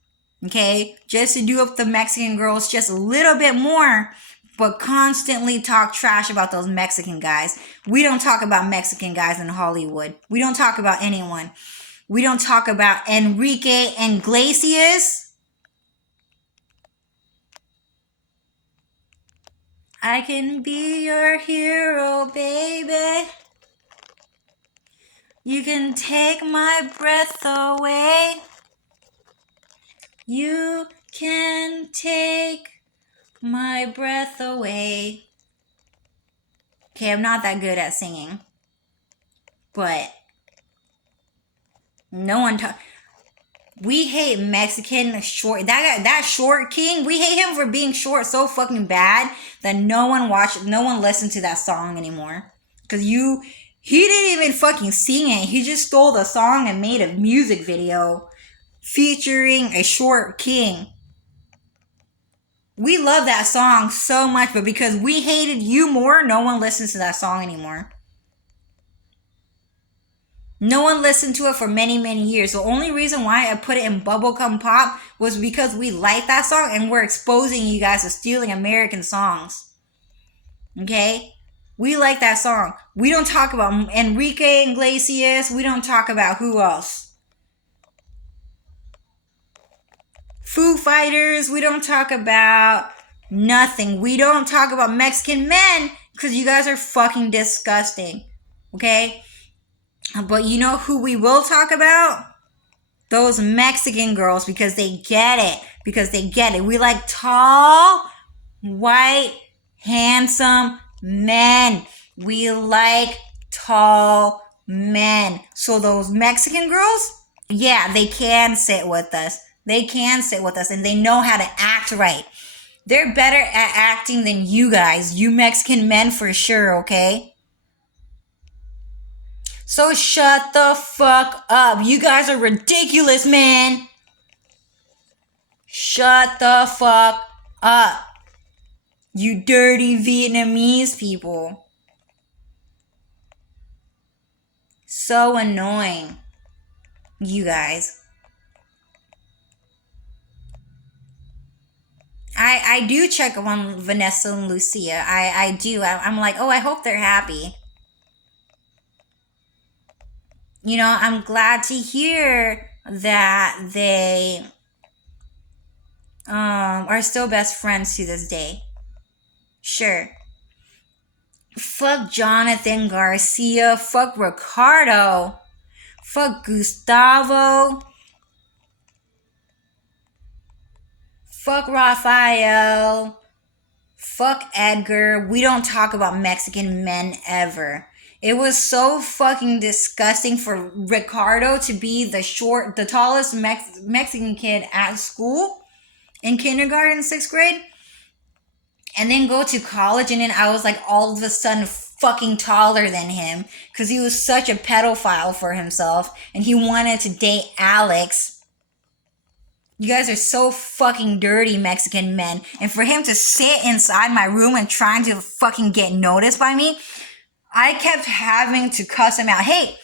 Okay, just to do up the Mexican girls just a little bit more, but constantly talk trash about those Mexican guys. We don't talk about Mexican guys in Hollywood. We don't talk about anyone. We don't talk about Enrique Iglesias. I can be your hero, baby. You can take my breath away. You can take my breath away. Okay, I'm not that good at singing. But no one we hate Mexican short. That short king, we hate him for being short so fucking bad that no one listened to that song anymore. Cause he didn't even fucking sing it. He just stole the song and made a music video featuring a short king. We love that song so much, but because we hated you more, no one listens to that song anymore. No one listened to it for many, many years. The only reason why I put it in Bubblegum Pop was because we like that song and we're exposing you guys to stealing American songs. Okay? We like that song. We don't talk about Enrique Iglesias. We don't talk about who else. Foo Fighters, we don't talk about nothing. We don't talk about Mexican men because you guys are fucking disgusting. Okay? But you know who we will talk about? Those Mexican girls because they get it. Because they get it. We like tall, white, handsome men. We like tall men. So those Mexican girls, yeah, they can sit with us. They can sit with us and they know how to act right. They're better at acting than you guys. You Mexican men for sure, okay? So shut the fuck up. You guys are ridiculous, man. Shut the fuck up. You dirty Vietnamese people. So annoying. You guys. I do check on Vanessa and Lucia. I do. I'm like, oh, I hope they're happy. You know, I'm glad to hear that they are still best friends to this day. Sure. Fuck Jonathan Garcia. Fuck Ricardo. Fuck Gustavo. Fuck Rafael. Fuck Edgar. We don't talk about Mexican men ever. It was so fucking disgusting for Ricardo to be the tallest Mexican kid at school in kindergarten, 6th grade. And then go to college and then I was like all of a sudden fucking taller than him because he was such a pedophile for himself and he wanted to date Alex. You guys are so fucking dirty, Mexican men. And for him to sit inside my room and trying to fucking get noticed by me, I kept having to cuss him out. Hey,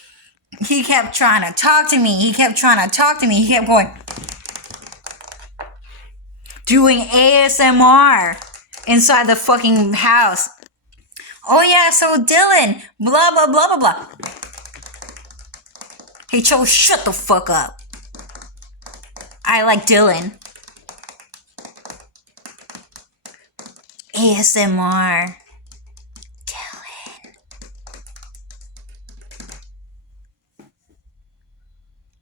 he kept trying to talk to me. He kept going, doing ASMR inside the fucking house. Oh yeah, so Dylan, blah, blah, blah, blah, blah. Hey, Cho, shut the fuck up. I like Dylan. ASMR. Dylan.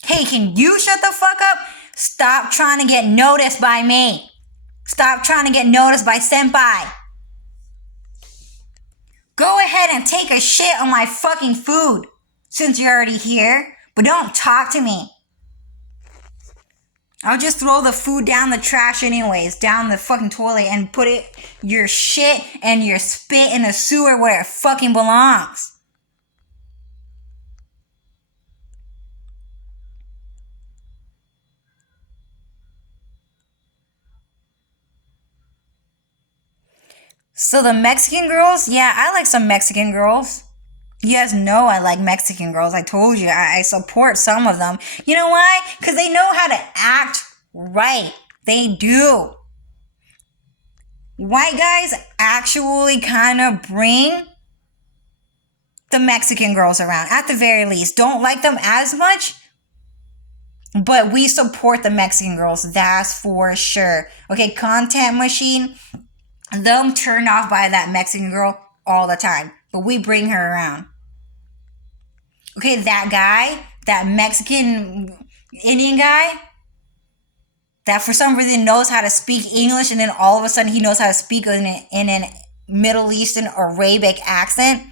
Hey, can you shut the fuck up? Stop trying to get noticed by me. Stop trying to get noticed by Senpai. Go ahead and take a shit on my fucking food, since you're already here, but don't talk to me. I'll just throw the food down the trash anyways, down the fucking toilet, and put your shit and your spit in the sewer where it fucking belongs. So the Mexican girls, yeah, I like some Mexican girls. You guys know I like Mexican girls. I told you, I support some of them. You know why? Because they know how to act right. They do. White guys actually kind of bring the Mexican girls around, at the very least. Don't like them as much, but we support the Mexican girls, that's for sure. Okay, Content Machine, them turned off by that Mexican girl all the time, but we bring her around. Okay, that guy, that Mexican Indian guy, that for some reason knows how to speak English, and then all of a sudden he knows how to speak in an Middle Eastern Arabic accent.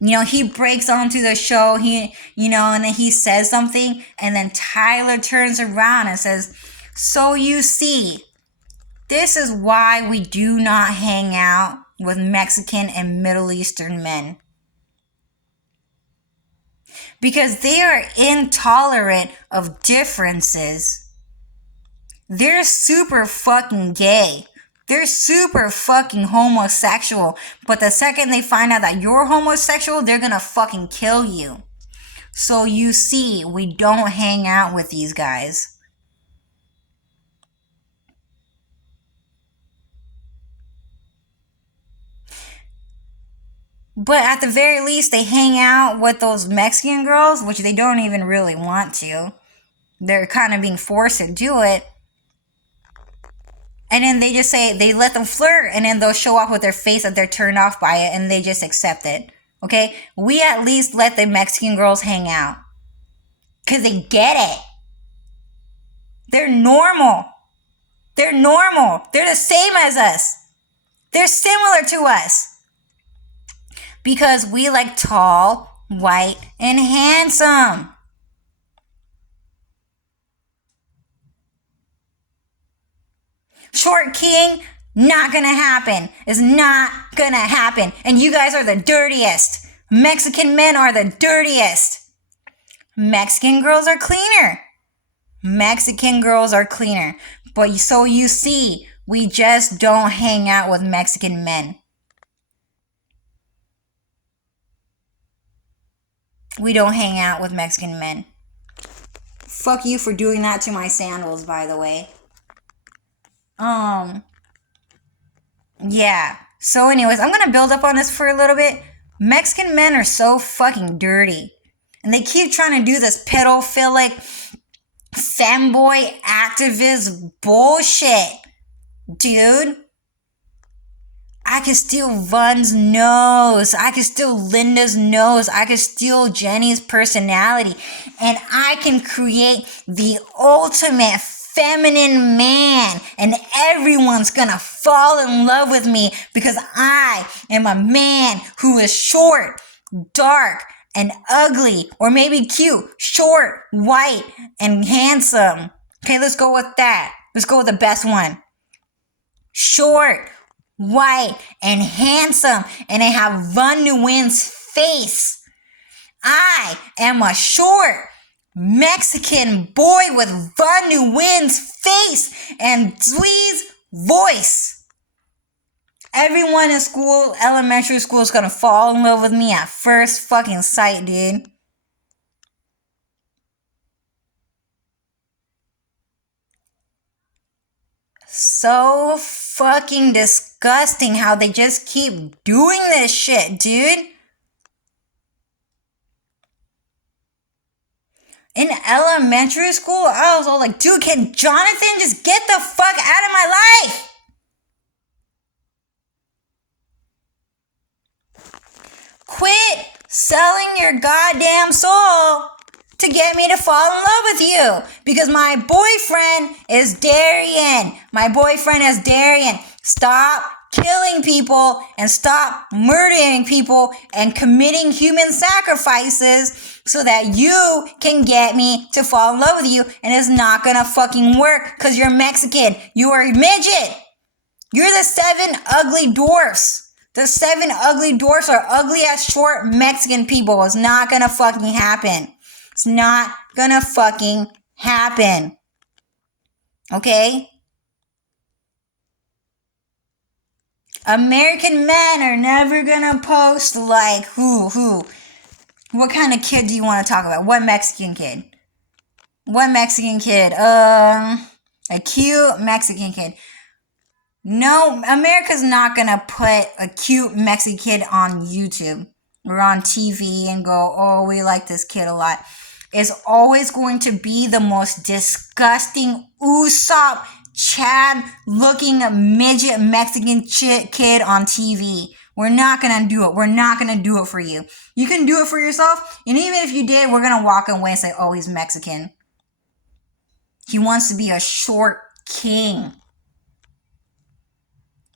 You know, he breaks onto the show, and then he says something, and then Tyler turns around and says, "So you see, this is why we do not hang out with Mexican and Middle Eastern men. Because they are intolerant of differences. They're super fucking gay. They're super fucking homosexual. But the second they find out that you're homosexual, they're gonna fucking kill you. So you see, we don't hang out with these guys." But at the very least, they hang out with those Mexican girls, which they don't even really want to. They're kind of being forced to do it. And then they just say, they let them flirt, and then they'll show off with their face that they're turned off by it, and they just accept it. Okay? We at least let the Mexican girls hang out. Because they get it. They're normal. They're normal. They're the same as us. They're similar to us. Because we like tall, white, and handsome. Short king, not gonna happen. It's not gonna happen. And you guys are the dirtiest. Mexican men are the dirtiest. Mexican girls are cleaner. Mexican girls are cleaner. But so you see, we just don't hang out with Mexican men. We don't hang out with Mexican men. Fuck you for doing that to my sandals, by the way. Yeah. So anyways, I'm gonna build up on this for a little bit. Mexican men are so fucking dirty. And they keep trying to do this pedophilic, femboy, activist bullshit. Dude. I can steal Von's nose. I can steal Linda's nose. I can steal Jenny's personality. And I can create the ultimate feminine man. And everyone's gonna fall in love with me because I am a man who is short, dark, and ugly. Or maybe cute, short, white, and handsome. Okay, let's go with that. Let's go with the best one. Short, white, and handsome, and I have Von Nguyen's face. I am a short Mexican boy with Von Nguyen's face and Zwee's voice. Everyone in school, elementary school, is gonna fall in love with me at first fucking sight, dude. So fucking disgusting how they just keep doing this shit, dude. In elementary school, I was all like, dude, can Jonathan just get the fuck out of my life? Quit selling your goddamn soul to get me to fall in love with you. Because my boyfriend is Darian. Stop killing people and stop murdering people and committing human sacrifices so that you can get me to fall in love with you. And it's not gonna fucking work because you're Mexican. You are a midget. You're the 7 ugly dwarfs. The 7 ugly dwarfs are ugly as short Mexican people. It's not gonna fucking happen. It's not gonna fucking happen. Okay? American men are never gonna post like who. What kind of kid do you want to talk about? What Mexican kid? A cute Mexican kid. No, America's not gonna put a cute Mexican kid on YouTube or on TV and go, oh, we like this kid a lot. It's always going to be the most disgusting Usopp Chad looking midget Mexican kid on TV. We're not gonna do it. We're not gonna do it for you. You can do it for yourself, and even if you did, we're gonna walk away and say, oh, he's Mexican. He wants to be a short king.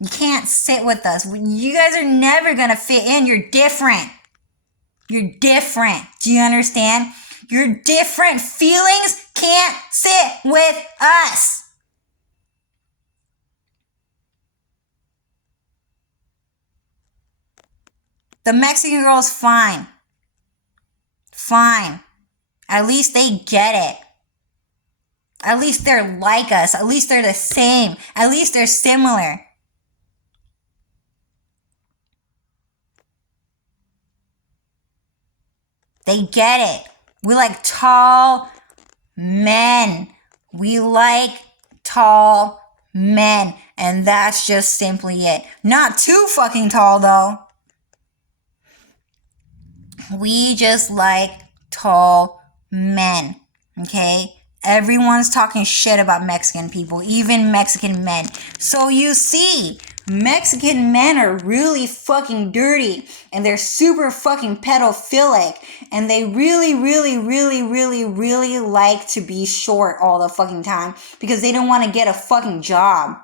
You can't sit with us. You guys are never gonna fit in. You're different. You're different. Do you understand? Your different feelings can't sit with us. The Mexican girl's fine. Fine. At least they get it. At least they're like us. At least they're the same. At least they're similar. They get it. We like tall men. We like tall men. And that's just simply it. Not too fucking tall though. We just like tall men. Okay? Everyone's talking shit about Mexican people, even Mexican men. So you see, Mexican men are really fucking dirty and they're super fucking pedophilic and they really like to be short all the fucking time because they don't want to get a fucking job.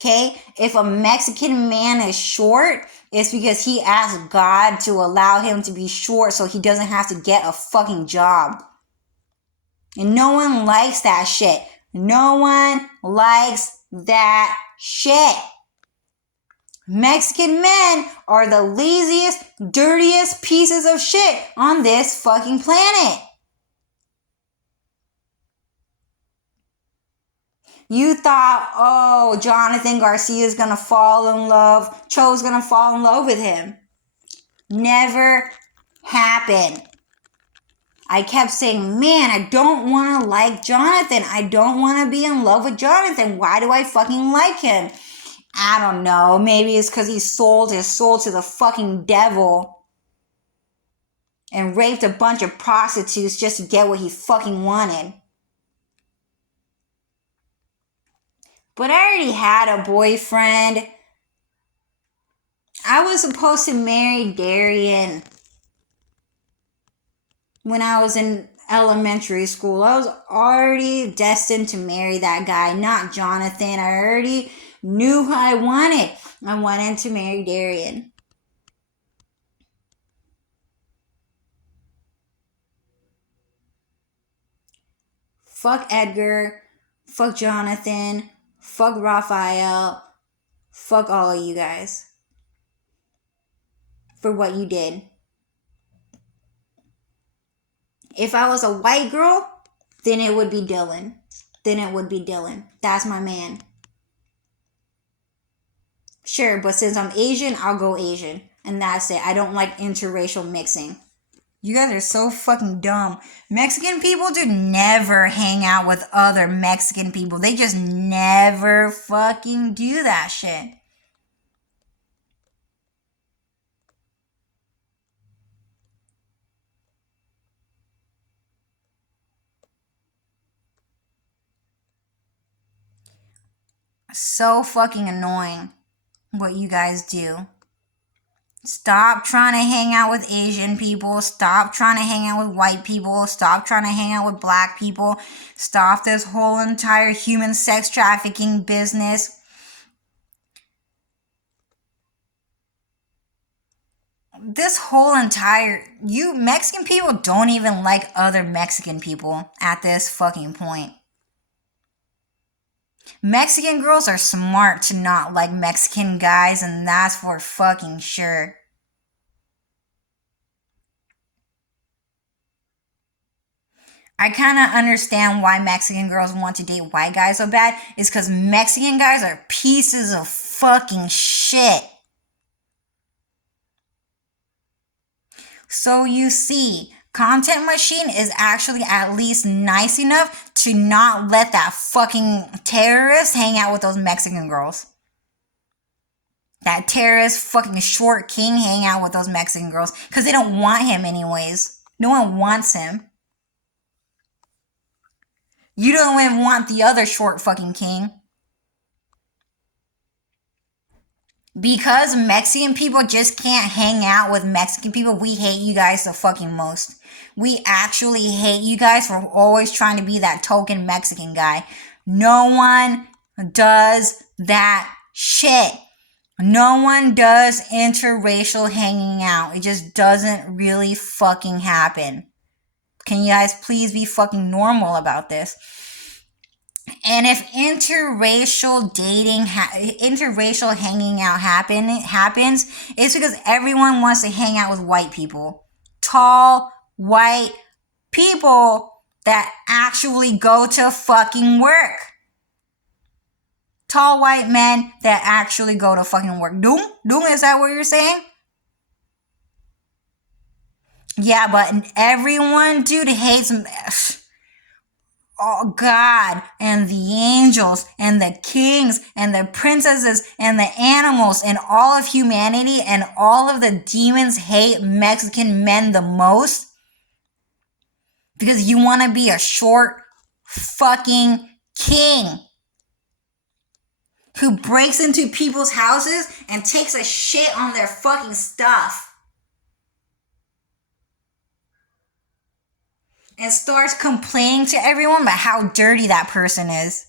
Okay? If a Mexican man is short, it's because he asked God to allow him to be short so he doesn't have to get a fucking job. And no one likes that shit. No one likes that shit. Mexican men are the laziest, dirtiest pieces of shit on this fucking planet. You thought, oh, Jonathan Garcia's gonna fall in love. Cho's gonna fall in love with him. Never happened. I kept saying, man, I don't want to like Jonathan. I don't want to be in love with Jonathan. Why do I fucking like him? I don't know. Maybe it's because he sold his soul to the fucking devil and raped a bunch of prostitutes just to get what he fucking wanted. But I already had a boyfriend. I was supposed to marry Darian when I was in elementary school. I was already destined to marry that guy, not Jonathan. I already knew who I wanted. I wanted to marry Darian. Fuck Edgar. Fuck Jonathan. Fuck Raphael. Fuck all of you guys. For what you did. If I was a white girl, then it would be Dylan. That's my man. Sure, but since I'm Asian, I'll go Asian. And that's it. I don't like interracial mixing. You guys are so fucking dumb. Mexican people do never hang out with other Mexican people. They just never fucking do that shit. So fucking annoying what you guys do. Stop trying to hang out with Asian people. Stop trying to hang out with white people. Stop trying to hang out with black people. Stop this whole entire human sex trafficking business. This whole entire, you Mexican people don't even like other Mexican people at this fucking point. Mexican girls are smart to not like Mexican guys, and that's for fucking sure. I kind of understand why Mexican girls want to date white guys so bad. Is because Mexican guys are pieces of fucking shit. So you see, Content Machine is actually at least nice enough to not let that fucking terrorist hang out with those Mexican girls. That terrorist fucking short king hang out with those Mexican girls because they don't want him anyways. No one wants him. You don't even want the other short fucking king. Because Mexican people just can't hang out with Mexican people, we hate you guys the fucking most. We actually hate you guys for always trying to be that token Mexican guy. No one does that shit. No one does interracial hanging out. It just doesn't really fucking happen. Can you guys please be fucking normal about this? And if interracial dating, interracial hanging out happens, it's because everyone wants to hang out with white people. Tall, white people that actually go to fucking work. Tall white men that actually go to fucking work. Doom, is that what you're saying? Yeah, but everyone, dude, hates... Oh, God and the angels and the kings and the princesses and the animals and all of humanity and all of the demons hate Mexican men the most because you want to be a short fucking king who breaks into people's houses and takes a shit on their fucking stuff. And starts complaining to everyone about how dirty that person is.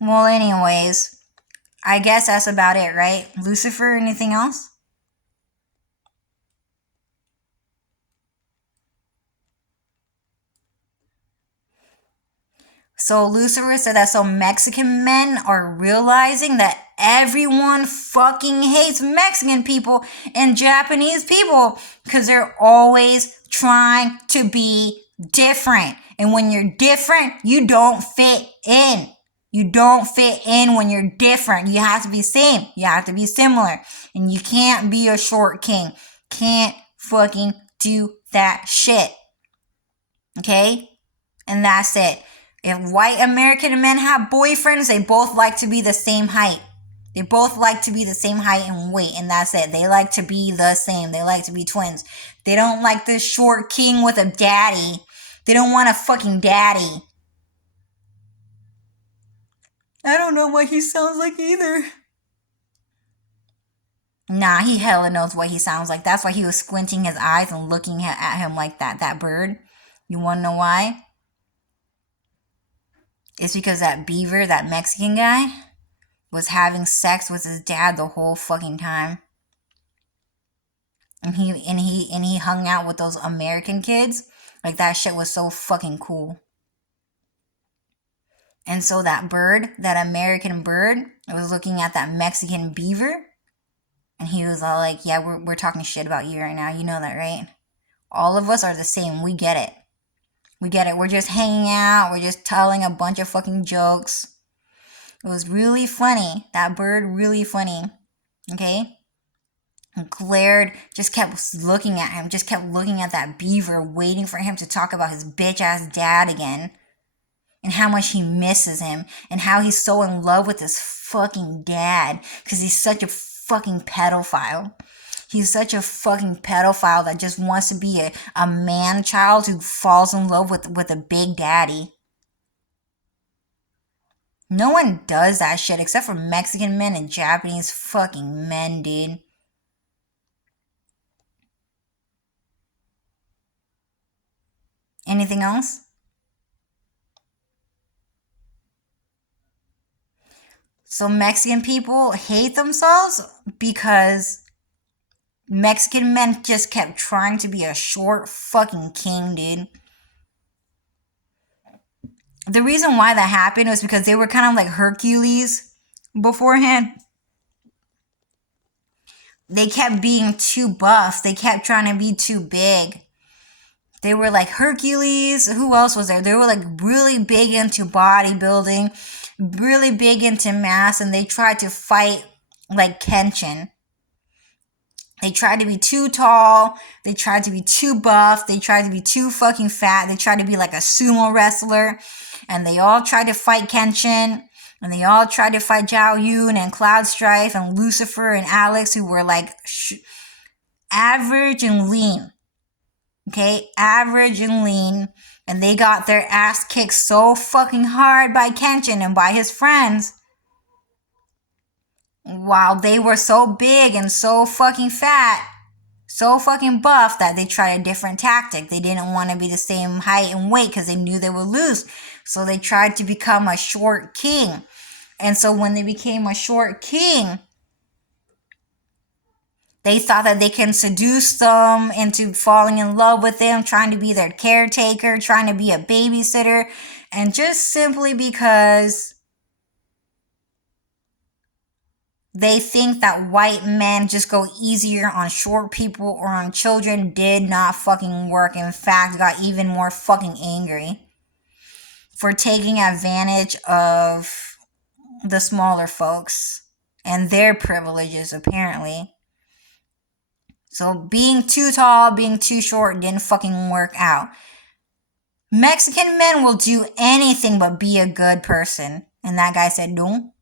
Well, anyways, I guess that's about it, right? Lucifer, anything else? So Lucifer said that some Mexican men are realizing that everyone fucking hates Mexican people and Japanese people because they're always trying to be different. And when you're different, you don't fit in. You don't fit in when you're different. You have to be same. You have to be similar. And you can't be a short king. Can't fucking do that shit. Okay? And that's it. If white American men have boyfriends, they both like to be the same height. They both like to be the same height and weight, and that's it. They like to be the same. They like to be twins. They don't like this short king with a daddy. They don't want a fucking daddy. I don't know what he sounds like either. Nah, he hella knows what he sounds like. That's why he was squinting his eyes and looking at him like that bird. You want to know why? It's because that beaver, that Mexican guy, was having sex with his dad the whole fucking time. And he hung out with those American kids. Like, that shit was so fucking cool. And so that bird, that American bird, was looking at that Mexican beaver. And he was all like, yeah, we're talking shit about you right now. You know that, right? All of us are the same. We get it. We get it. We're just hanging out. We're just telling a bunch of fucking jokes. It was really funny. That bird, really funny. Okay? And glared, just kept looking at him. Just kept looking at that beaver, waiting for him to talk about his bitch-ass dad again. And how much he misses him. And how he's so in love with his fucking dad. Because he's such a fucking pedophile. He's such a fucking pedophile that just wants to be a man child who falls in love with a big daddy. No one does that shit except for Mexican men and Japanese fucking men, dude. Anything else? So Mexican people hate themselves because Mexican men just kept trying to be a short fucking king, dude. The reason why that happened was because they were kind of like Hercules beforehand. They kept being too buff. They kept trying to be too big. They were like Hercules. Who else was there? They were like really big into bodybuilding, really big into mass, and they tried to fight like Kenshin. They tried to be too tall. They tried to be too buff. They tried to be too fucking fat. They tried to be like a sumo wrestler. And they all tried to fight Kenshin. And they all tried to fight Zhao Yun and Cloud Strife and Lucifer and Alex, who were like average and lean. Okay? Average and lean. And they got their ass kicked so fucking hard by Kenshin and by his friends. While they were so big and so fucking fat, so fucking buff, that they tried a different tactic. They didn't want to be the same height and weight because they knew they would lose. So they tried to become a short king. And so when they became a short king, they thought that they can seduce them into falling in love with them, trying to be their caretaker, trying to be a babysitter. And just simply because they think that white men just go easier on short people or on children did not fucking work. In fact, got even more fucking angry for taking advantage of the smaller folks and their privileges, apparently. So being too tall, being too short didn't fucking work out. Mexican men will do anything but be a good person. And that guy said, no.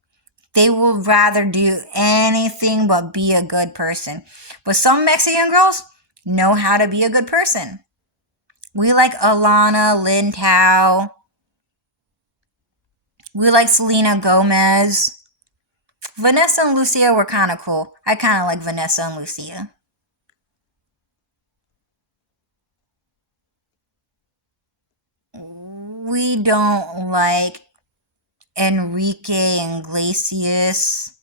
They will rather do anything but be a good person. But some Mexican girls know how to be a good person. We like Alana Lintao. We like Selena Gomez. Vanessa and Lucia were kind of cool. I kind of like Vanessa and Lucia. We don't like Enrique Iglesias.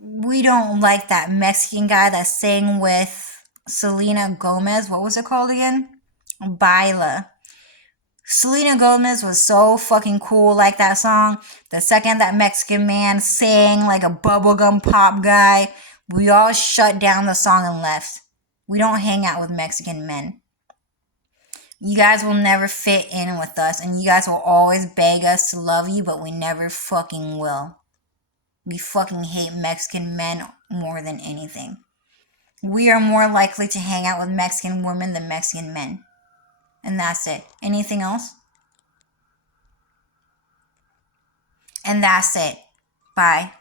We don't like that Mexican guy that sang with Selena Gomez. What was it called again? Baila. Selena Gomez was so fucking cool like that song. The second that Mexican man sang like a bubblegum pop guy, we all shut down the song and left. We don't hang out with Mexican men. You guys will never fit in with us, and you guys will always beg us to love you, but we never fucking will. We fucking hate Mexican men more than anything. We are more likely to hang out with Mexican women than Mexican men. And that's it. Anything else? And that's it. Bye.